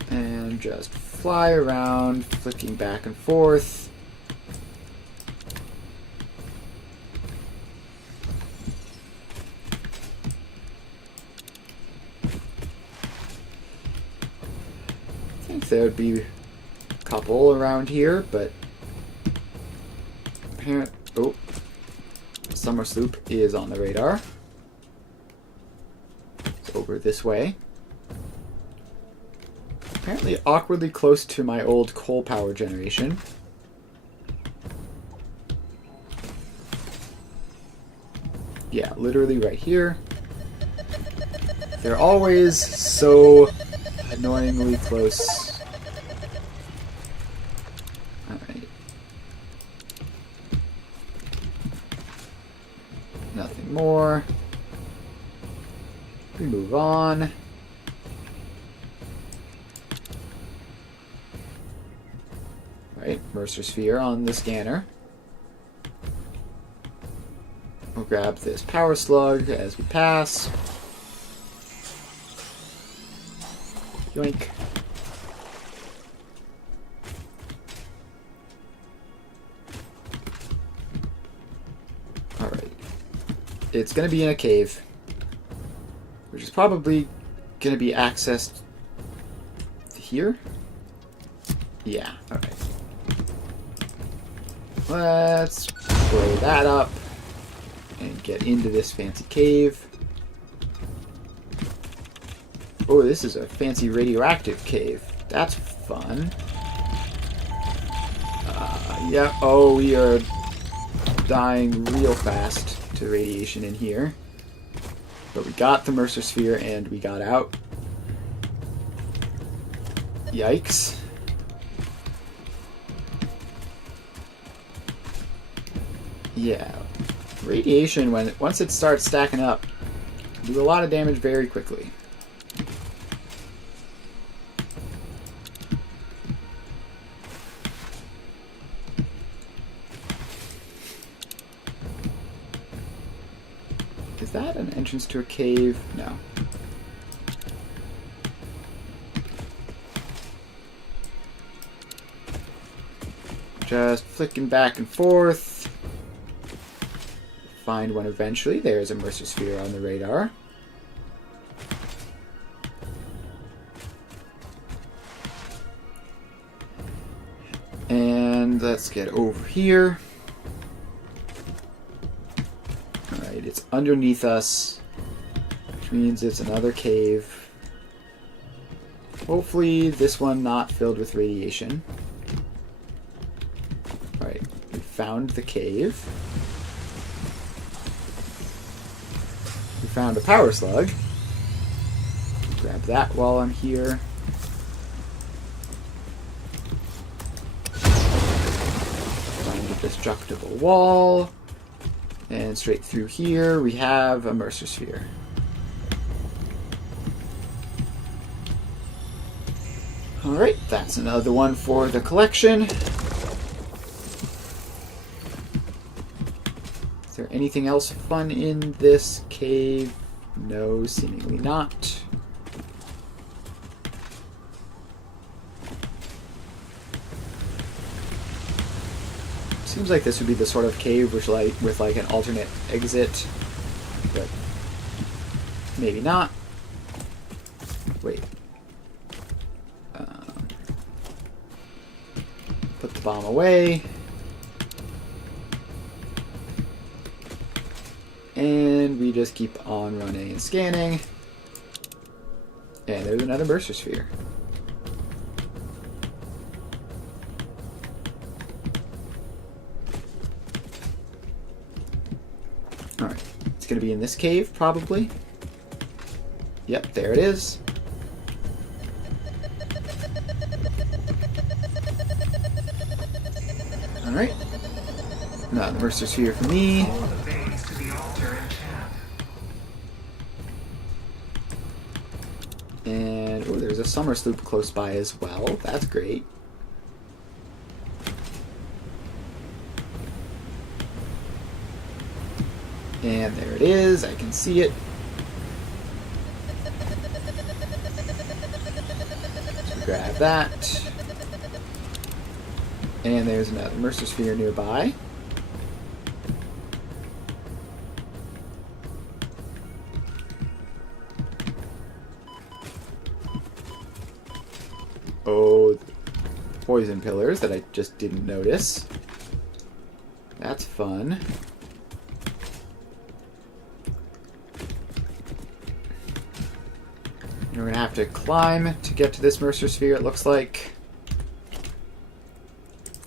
And just fly around, flicking back and forth. I think there would be a couple around here, but oh, summer sloop is on the radar. It's over this way. Apparently awkwardly close to my old coal power generation. Yeah, literally right here. They're always so Annoyingly close. Alright. Nothing more. We move on. Right, Mercer Sphere on the scanner. We'll grab this power slug as we pass. Yoink. Alright. It's going to be in a cave, which is probably going to be accessed here? Yeah, alright. Let's blow that up and get into this fancy cave. Oh, this is a fancy radioactive cave. That's fun. Yeah, oh, we are dying real fast to radiation in here. But we got the Mercer Sphere and we got out. Yikes. Yeah. Radiation, once it starts stacking up, do a lot of damage very quickly. Is that an entrance to a cave? No. Just flicking back and forth. Find one eventually. There's a Mercer Sphere on the radar. And let's get over here. Alright, it's underneath us, which means it's another cave. Hopefully this one not filled with radiation. Alright, we found the cave. We found a power slug. Grab that while I'm here. Find a destructible wall. And straight through here we have a Mercer Sphere. Alright, that's another one for the collection. Is there anything else fun in this cave? No, seemingly not. Seems like this would be the sort of cave with like an alternate exit, but maybe not. Wait. Put the bomb away. And we just keep on running and scanning. And there's another Mercer Sphere. Alright, it's going to be in this cave, probably. Yep, there it is. Alright. Another Mercer Sphere for me. And, oh, there's a summer sloop close by as well. That's great. And there it is. I can see it. So grab that. And there's another Mercer Sphere nearby. Oh, poison pillars that I just didn't notice. That's fun. And we're going to have to climb to get to this Mercer Sphere, it looks like.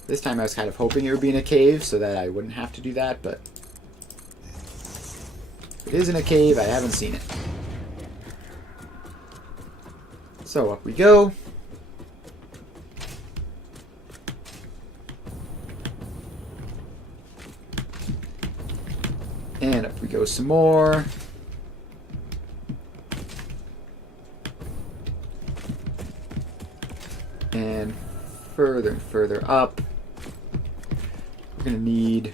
This time I was kind of hoping it would be in a cave so that I wouldn't have to do that, but if it is in a cave, I haven't seen it. So up we go. And up we go some more. And further up. We're going to need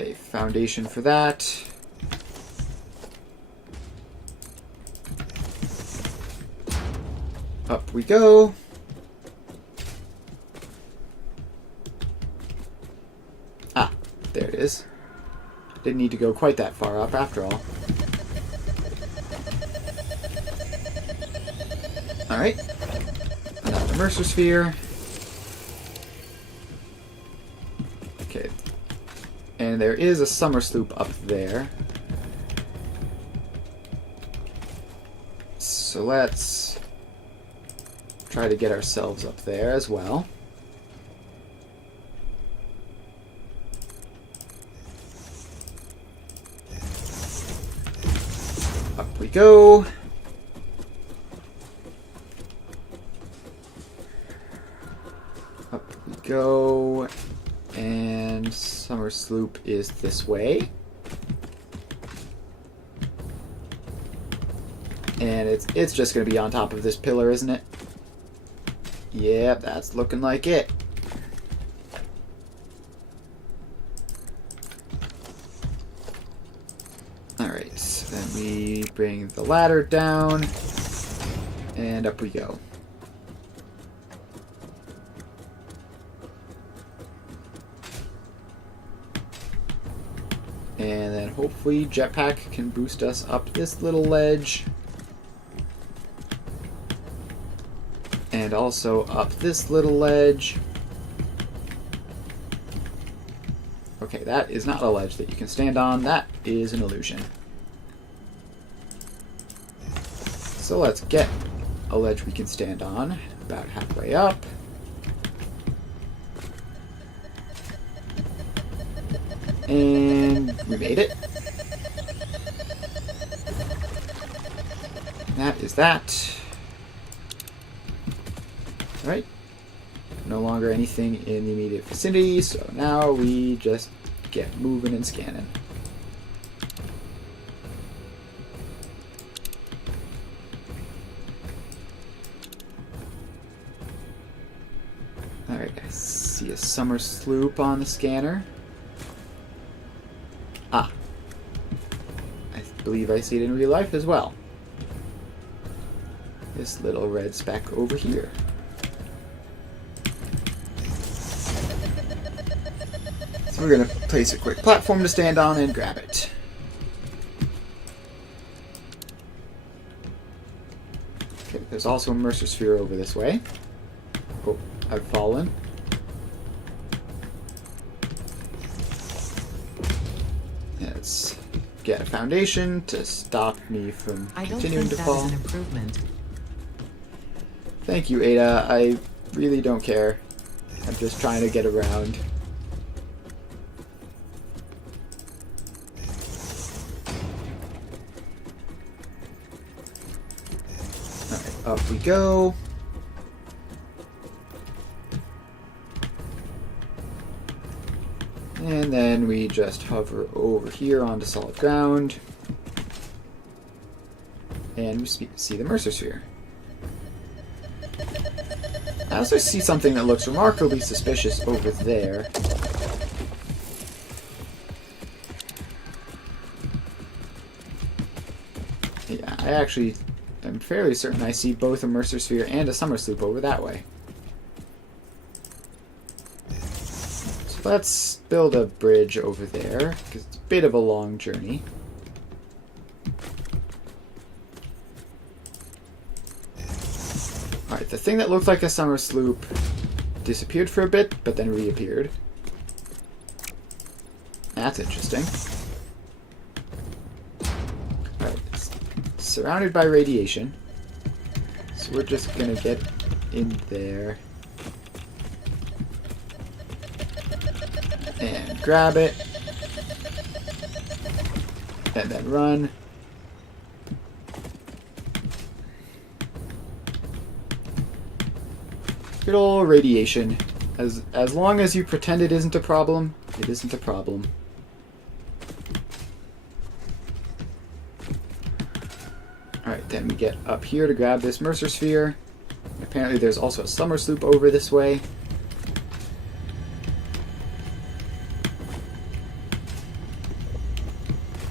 a foundation for that. Up we go. Ah, there it is. Didn't need to go quite that far up after all. Alright. Another Mercer Sphere. Okay. And there is a summer sloop up there. So let's try to get ourselves up there as well. Up we go. Up we go. And summer sloop is this way. And it's just going to be on top of this pillar, isn't it? Yep, that's looking like it. Alright, so then we bring the ladder down, and up we go. And then hopefully Jetpack can boost us up this little ledge. And also up this little ledge. Okay, that is not a ledge that you can stand on. That is an illusion. So let's get a ledge we can stand on. About halfway up. And we made it. That is that. Alright. No longer anything in the immediate vicinity, so now we just get moving and scanning. Alright, I see a summer sloop on the scanner. Ah. I believe I see it in real life as well. This little red speck over here. So we're going to place a quick platform to stand on and grab it. Okay, there's also a Mercer Sphere over this way. Oh, I've fallen. Let's get a foundation to stop me from continuing to fall. I don't think that is an improvement. Thank you, Ada. I really don't care. I'm just trying to get around. Alright, up we go. And then we just hover over here onto solid ground. And we see the Mercer Sphere. I also see something that looks remarkably suspicious over there. Yeah, I actually am fairly certain I see both a Mercer Sphere and a summer sloop over that way. So let's build a bridge over there, because it's a bit of a long journey. Alright, the thing that looked like a summer sloop disappeared for a bit, but then reappeared. That's interesting. Alright, it's surrounded by radiation. So we're just gonna get in there. And grab it. And then run. Good old radiation. As long as you pretend it isn't a problem, it isn't a problem. Alright, then we get up here to grab this Mercer Sphere. Apparently there's also a summer sloop over this way.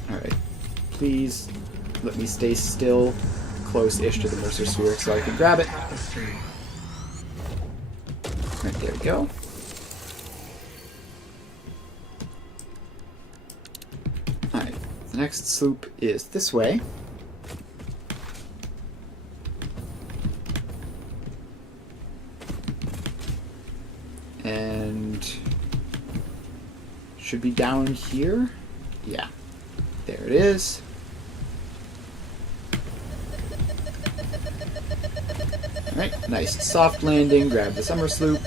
Alright, please let me stay still close-ish to the Mercer Sphere so I can grab it. Right, there we go. Alright, the next sloop is this way. And should be down here. Yeah, there it is. Alright, nice soft landing. Grab the summer sloop.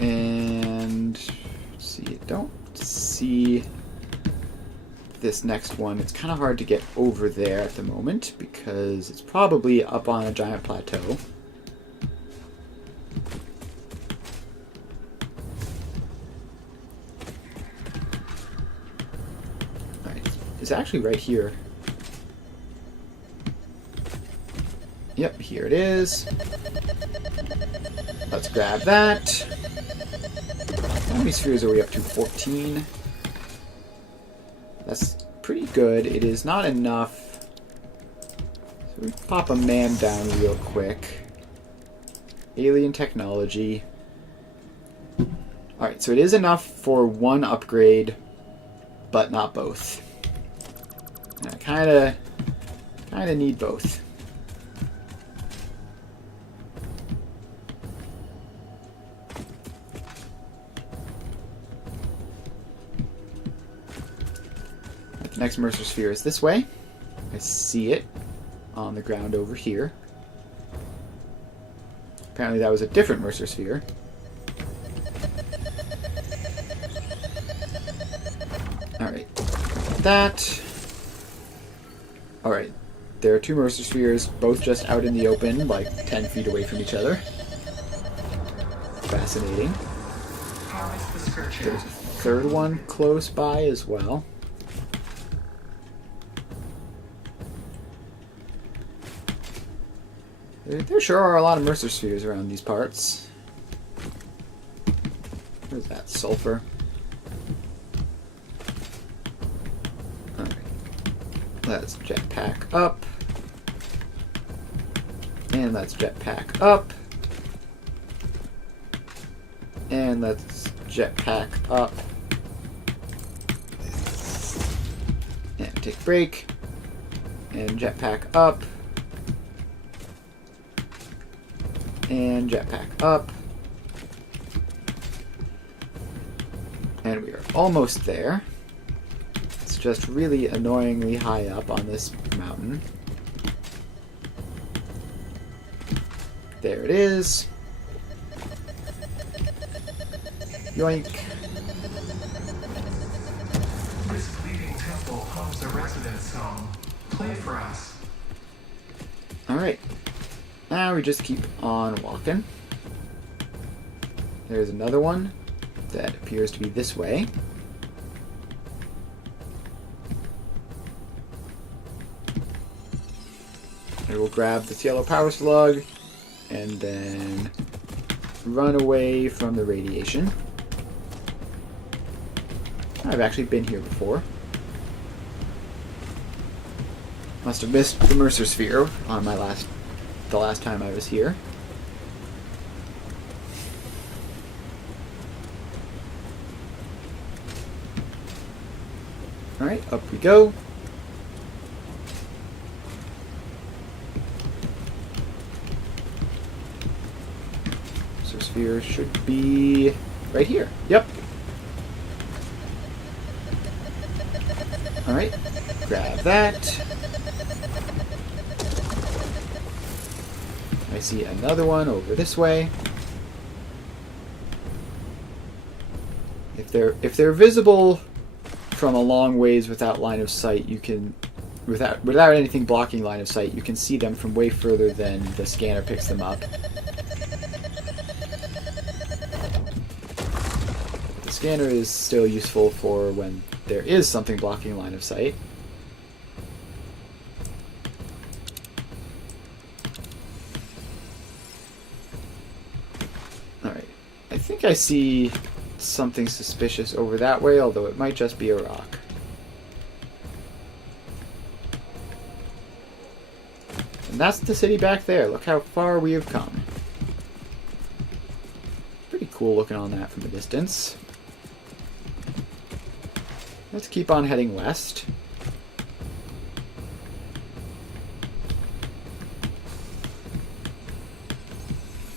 And let's see, I don't see this next one. It's kind of hard to get over there at the moment because it's probably up on a giant plateau. Alright, it's actually right here. Yep, here it is. Let's grab that. How many spheres are we up to? 14. That's pretty good. It is not enough. So we pop a man down real quick. Alien technology. Alright, so it is enough for one upgrade, but not both. And I kinda need both. The next Mercer Sphere is this way. I see it on the ground over here. Apparently that was a different Mercer Sphere. Alright. That. Alright. There are two Mercer Spheres, both just out in the open, like 10 feet away from each other. Fascinating. There's a third one close by as well. There sure are a lot of Mercer Spheres around these parts. Where's that? Sulfur. Alright. Let's jetpack up. And let's jetpack up. And let's jetpack up. And take a break. And jetpack up. And jetpack up. And we are almost there. It's just really annoyingly high up on this mountain. There it is. Yoink. This bleeding temple hums a residence song. Play for us. Alright. Now we just keep on walking. There's another one that appears to be this way. And we'll grab this yellow power slug and then run away from the radiation. I've actually been here before. Must have missed the Mercer Sphere on the last time I was here. Alright, up we go. So sphere should be right here. Yep. Alright, grab that. I see another one over this way. they're visible from a long ways without line of sight, you can without anything blocking line of sight, you can see them from way further than the scanner picks them up. The scanner is still useful for when there is something blocking line of sight. Alright. I think I see something suspicious over that way, although it might just be a rock. And that's the city back there. Look how far we have come. Pretty cool looking on that from a distance. Let's keep on heading west.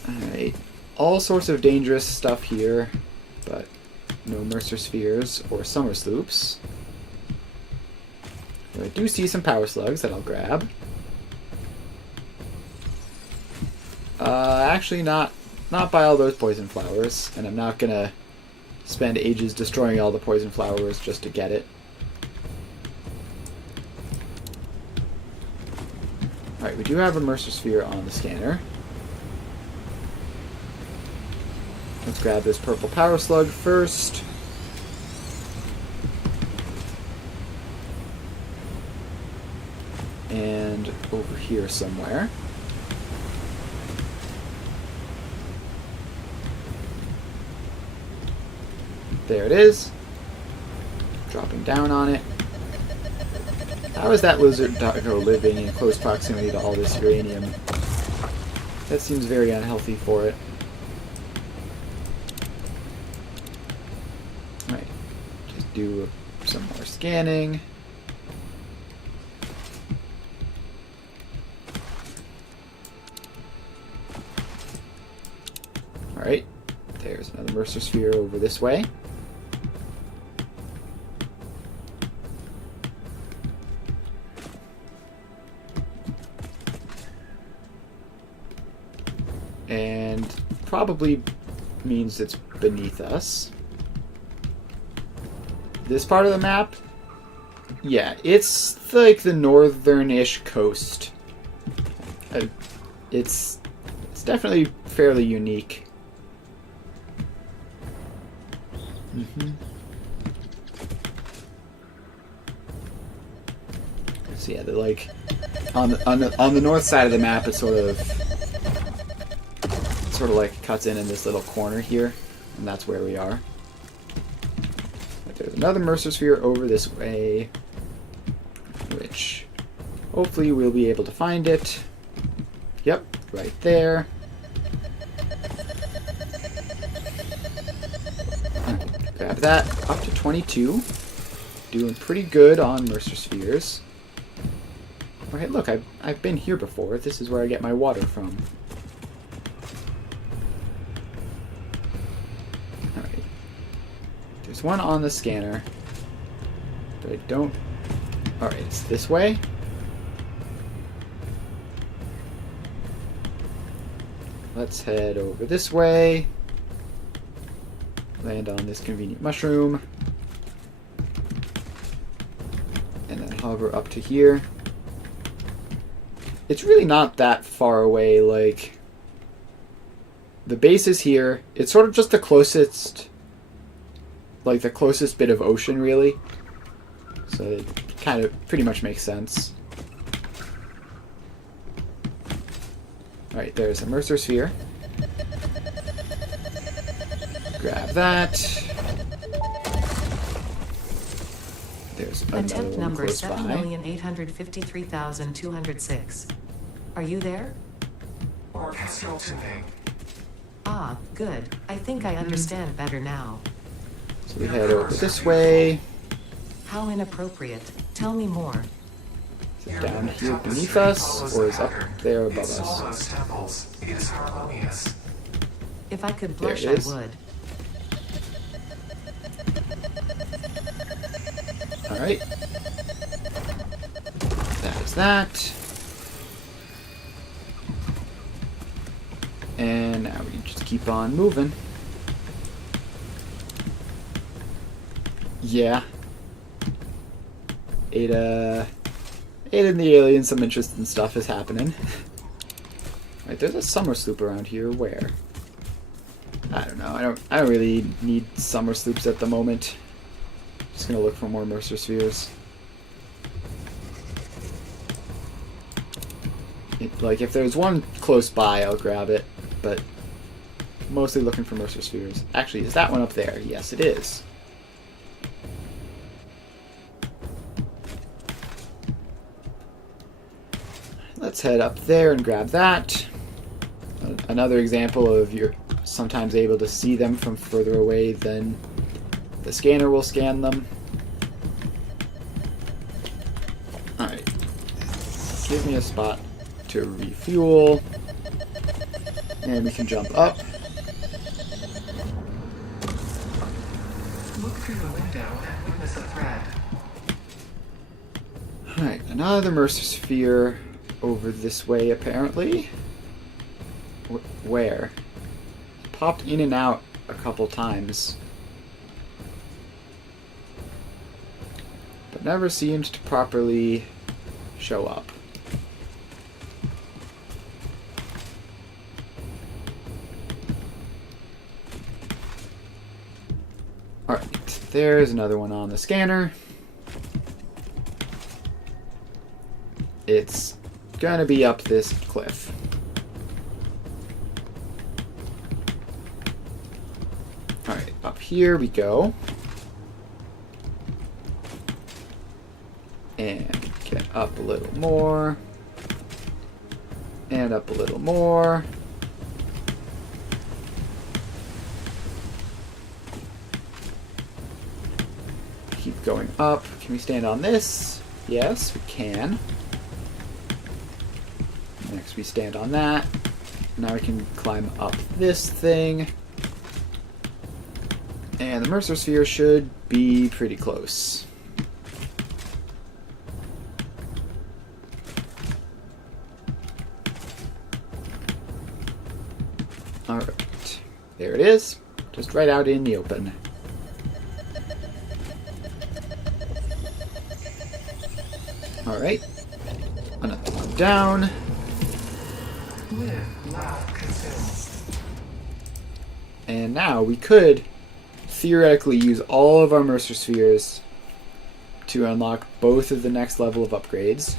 Alright. All sorts of dangerous stuff here, but no Mercer Spheres or Summer Sloops. I do see some Power Slugs that I'll grab. Actually not by all those Poison Flowers, and I'm not gonna spend ages destroying all the Poison Flowers just to get it. Alright, we do have a Mercer Sphere on the scanner. Let's grab this purple Power Slug first. And over here somewhere. There it is. Dropping down on it. How is that lizard doggo living in close proximity to all this uranium? That seems very unhealthy for it. Alright. Just do some more scanning. Alright. There's another Mercer Sphere over this way. And probably means it's beneath us. This part of the map, yeah, it's like the northern-ish coast. It's definitely fairly unique. So yeah, they're like on the north side of the map. It's sort of like cuts in this little corner here, and that's where we are. But there's another Mercer Sphere over this way, which hopefully we'll be able to find it. Yep, right there. Grab that. Up to 22. Doing pretty good on Mercer Spheres. Okay, look, I've been here before. This is where I get my water from. Alright. There's one on the scanner. But I don't... Alright, it's this way. Let's head over this way. Land on this convenient mushroom. And then hover up to here. It's really not that far away, like... The base is here. It's sort of just the closest... Like, the closest bit of ocean, really. So it kind of pretty much makes sense. Alright, there's a Mercer Sphere. Grab that. There's another Attempt one number close by. 7,853,206. Are you there? Orchestral tuning. Ah, good. I think I understand better now. So we head over this way. How inappropriate. Tell me more. Is it down here beneath us, or is up there above It's all us? those temples. It is harmonious. If I could There it blush, I is. would. Alright. That is that. And now we just keep on moving. Yeah. Ada and the aliens, some interesting stuff is happening. Right, there's a summer sloop around here. Where? I don't know. I don't really need summer sloops at the moment. Just gonna look for more Mercer spheres. Like, if there's one close by, I'll grab it, but mostly looking for Mercer spheres. Actually, is that one up there? Yes, it is. Let's head up there and grab that. Another example of you're sometimes able to see them from further away than the scanner will scan them. Alright. Give me a spot to refuel. And we can jump up. Look through the window and witness a threat. Alright, another Mercer sphere over this way, apparently. Where? Popped in and out a couple times, but never seems to properly show up. Alright, there's another one on the scanner. It's gonna be up this cliff. Alright, up here we go. And get up a little more. And up a little more. Keep going up. Can we stand on this? Yes, we can. Next we stand on that. Now we can climb up this thing. And the Mercer sphere should be pretty close. Alright. There it is. Just right out in the open. Alright. Another one down. Live, laugh, consume. And now we could theoretically use all of our Mercer spheres to unlock both of the next level of upgrades.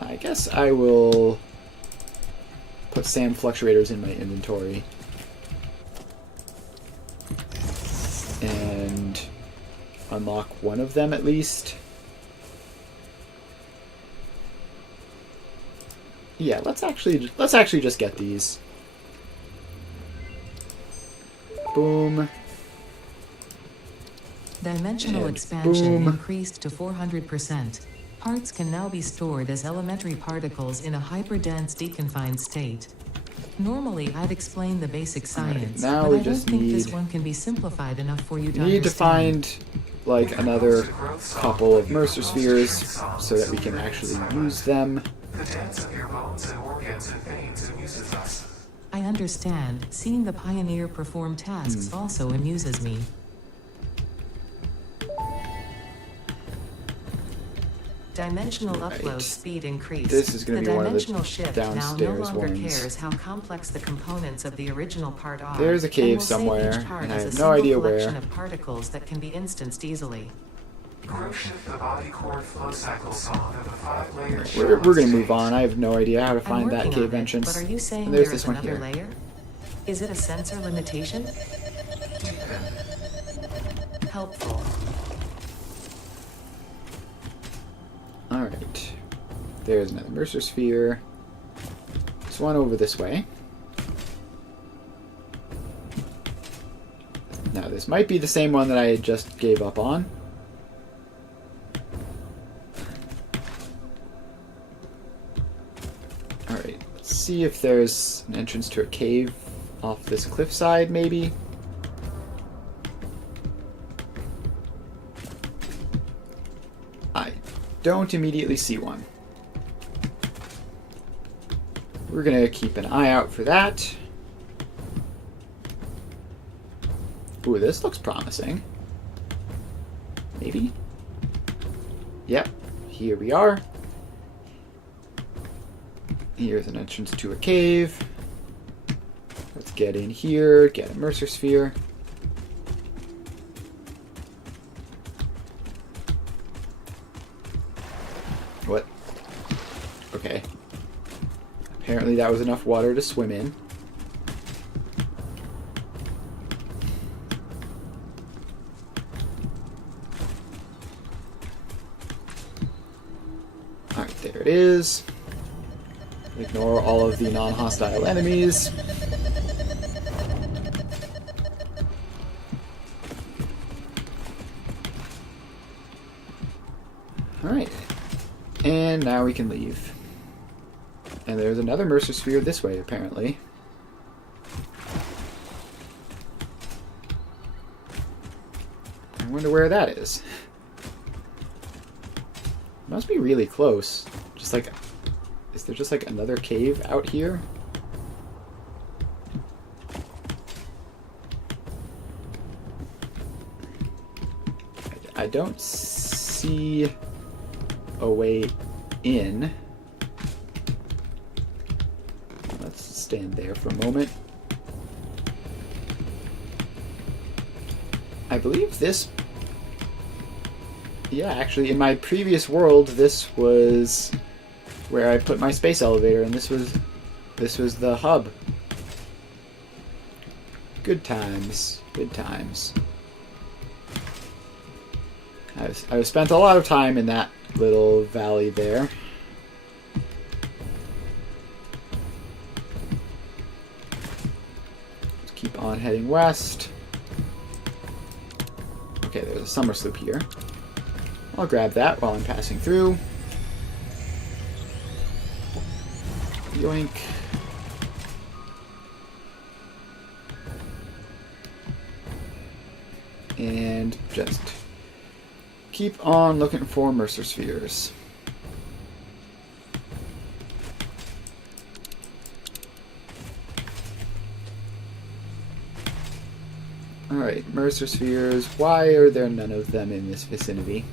I guess I will put sand fluctuators in my inventory and unlock one of them at least. Yeah, let's actually just get these. Boom. Dimensional And expansion boom. increased to 400%. Parts can now be stored as elementary particles in a hyperdense deconfined state. Normally, I'd explain the basic science, now but we I don't just think this need- one can be simplified enough for you to We need to understand. find like another couple of Mercer spheres so that we can actually use them. The dance of your bones and organs and veins amuses us. I understand. Seeing the pioneer perform tasks also amuses me. Dimensional Right. upload speed increased. This is gonna the be one of the dimensional shift now no downstairs longer ones. cares how complex the components of the original part are. There's a cave and will save somewhere, each part and I as a have no single idea collection where. of particles that can be instanced easily. Grow shift the body core flow cycle song of the 5-layer We're gonna move on. I have no idea how to I'm find that working cave on it, entrance. but are you saying And there's there is this one another here. layer? Is it a sensor limitation? Deepen. Helpful. Alright. There's another Mercer sphere. There's one over this way. Now this might be the same one that I just gave up on. Alright, let's see if there's an entrance to a cave off this cliffside, maybe. I don't immediately see one. We're gonna keep an eye out for that. Ooh, this looks promising. Maybe? Yep. Here we are. Here's an entrance to a cave. Let's get in here, get a Mercer Sphere. What? Okay. Apparently that was enough water to swim in. Alright, there it is. Ignore all of the non-hostile enemies. Alright. And now we can leave. And there's another Mercer Sphere this way, apparently. I wonder where that is. Must be really close. Just like... Is there just like another cave out here? I don't see a way in. Let's stand there for a moment. I believe this... Yeah, actually, in my previous world, this was where I put my space elevator, and this was the hub. Good times. Good times. I've spent a lot of time in that little valley there. Let's keep on heading west. Okay, there's a summer sloop here. I'll grab that while I'm passing through. Yoink. And just keep on looking for Mercer Spheres. Alright, Mercer Spheres. Why are there none of them in this vicinity?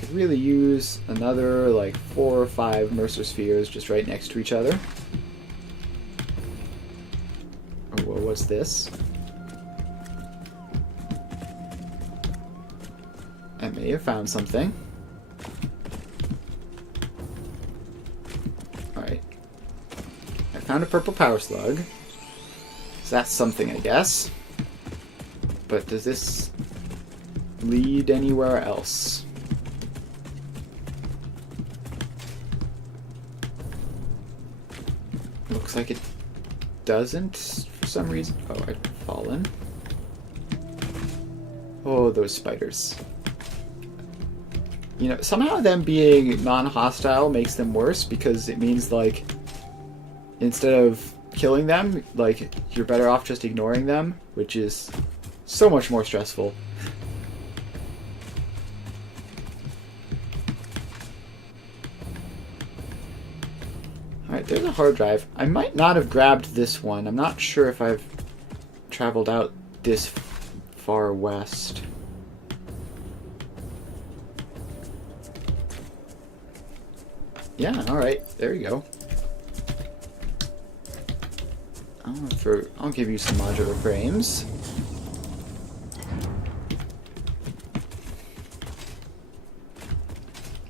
Could really use another like 4 or 5 Mercer Spheres just right next to each other. Oh, well, what's this? I may have found something. Alright. I found a purple power slug. So that's something, I guess. But does this lead anywhere else? Looks like it doesn't for some reason. Oh, I've fallen. Oh, those spiders. You know, somehow them being non-hostile makes them worse because it means, like, instead of killing them, like, you're better off just ignoring them, which is so much more stressful. Alright, there's a hard drive. I might not have grabbed this one. I'm not sure if I've traveled out this far west. Yeah, alright. There you go. I'll give you some modular frames.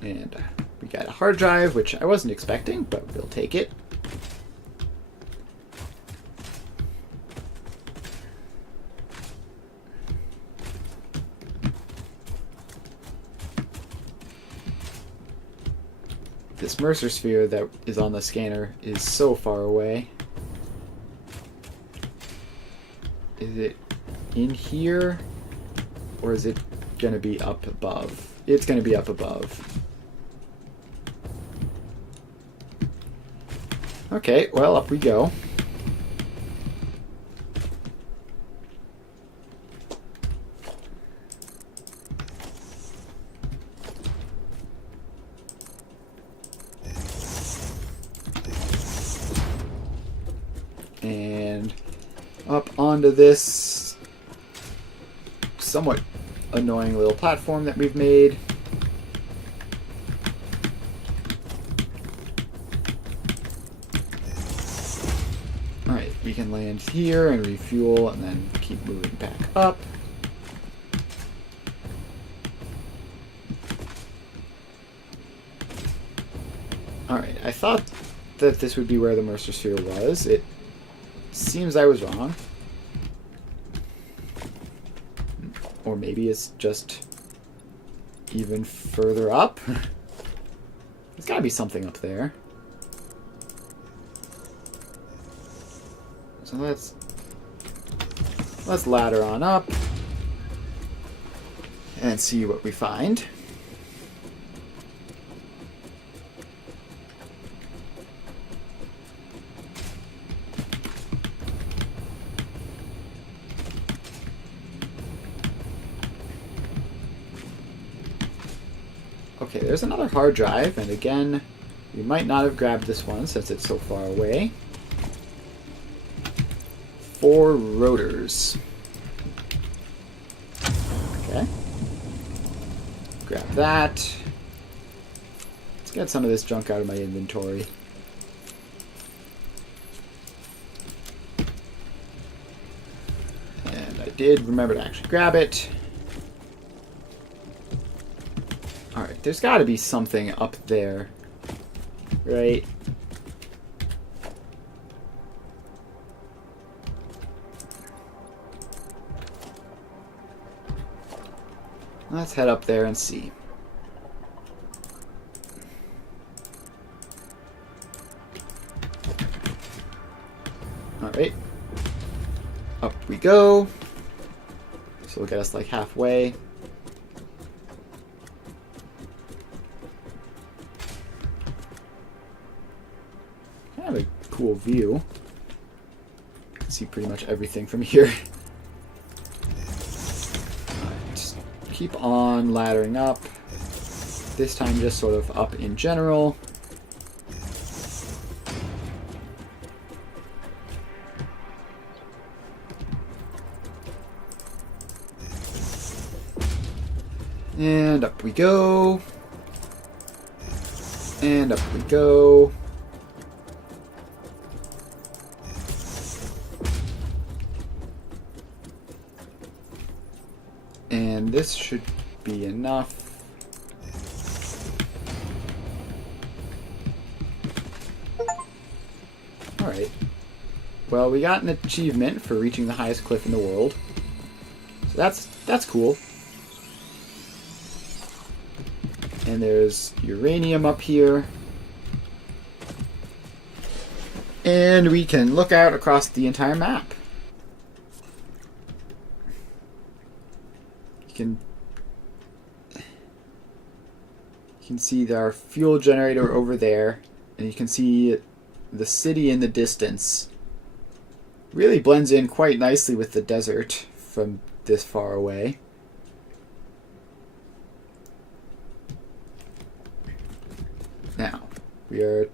And we got a hard drive, which I wasn't expecting, but we'll take it. This Mercer Sphere that is on the scanner is so far away. Is it in here? Or is it going to be up above? It's going to be up above. Okay, well, up we go. And up onto this somewhat annoying little platform that we've made. Alright, we can land here and refuel and then keep moving back up. Alright, I thought that this would be where the Mercer Sphere was. It seems I was wrong. Or maybe it's just even further up. There's gotta be something up there. So let's ladder on up and see what we find. Okay, there's another hard drive, and again, we might not have grabbed this one since it's so far away. 4 rotors. Okay. Grab that. Let's get some of this junk out of my inventory. And I did remember to actually grab it. Alright, there's got to be something up there, right? Let's head up there and see. Alright. Up we go. So we'll get us like halfway. Kind of a cool view. You can see pretty much everything from here. Keep on laddering up. This time just sort of up in general. And up we go. And up we go. And this should be enough. Alright. Well, we got an achievement for reaching the highest cliff in the world. So that's cool. And there's uranium up here. And we can look out across the entire map. You can see our fuel generator over there, and you can see the city in the distance. Really blends in quite nicely with the desert from this far away. Now, we are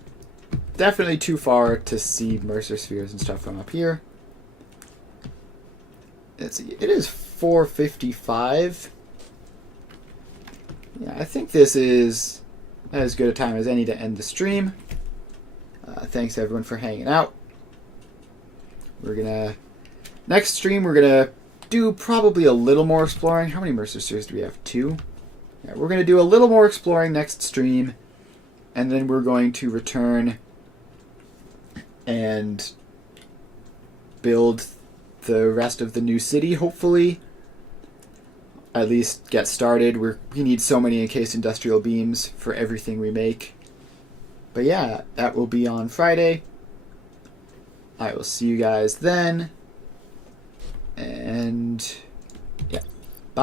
definitely too far to see Mercer spheres and stuff from up here. Let's see, it is 4:55. Yeah, I think this is as good a time as any to end the stream. Thanks everyone for hanging out. Next stream we're gonna do probably a little more exploring. How many Mercer spheres do we have? 2? Yeah, we're gonna do a little more exploring next stream, and then we're going to return and build the rest of the new city, hopefully. At least get started. We need so many encased industrial beams for everything we make. But yeah, that will be on Friday. I will see you guys then. And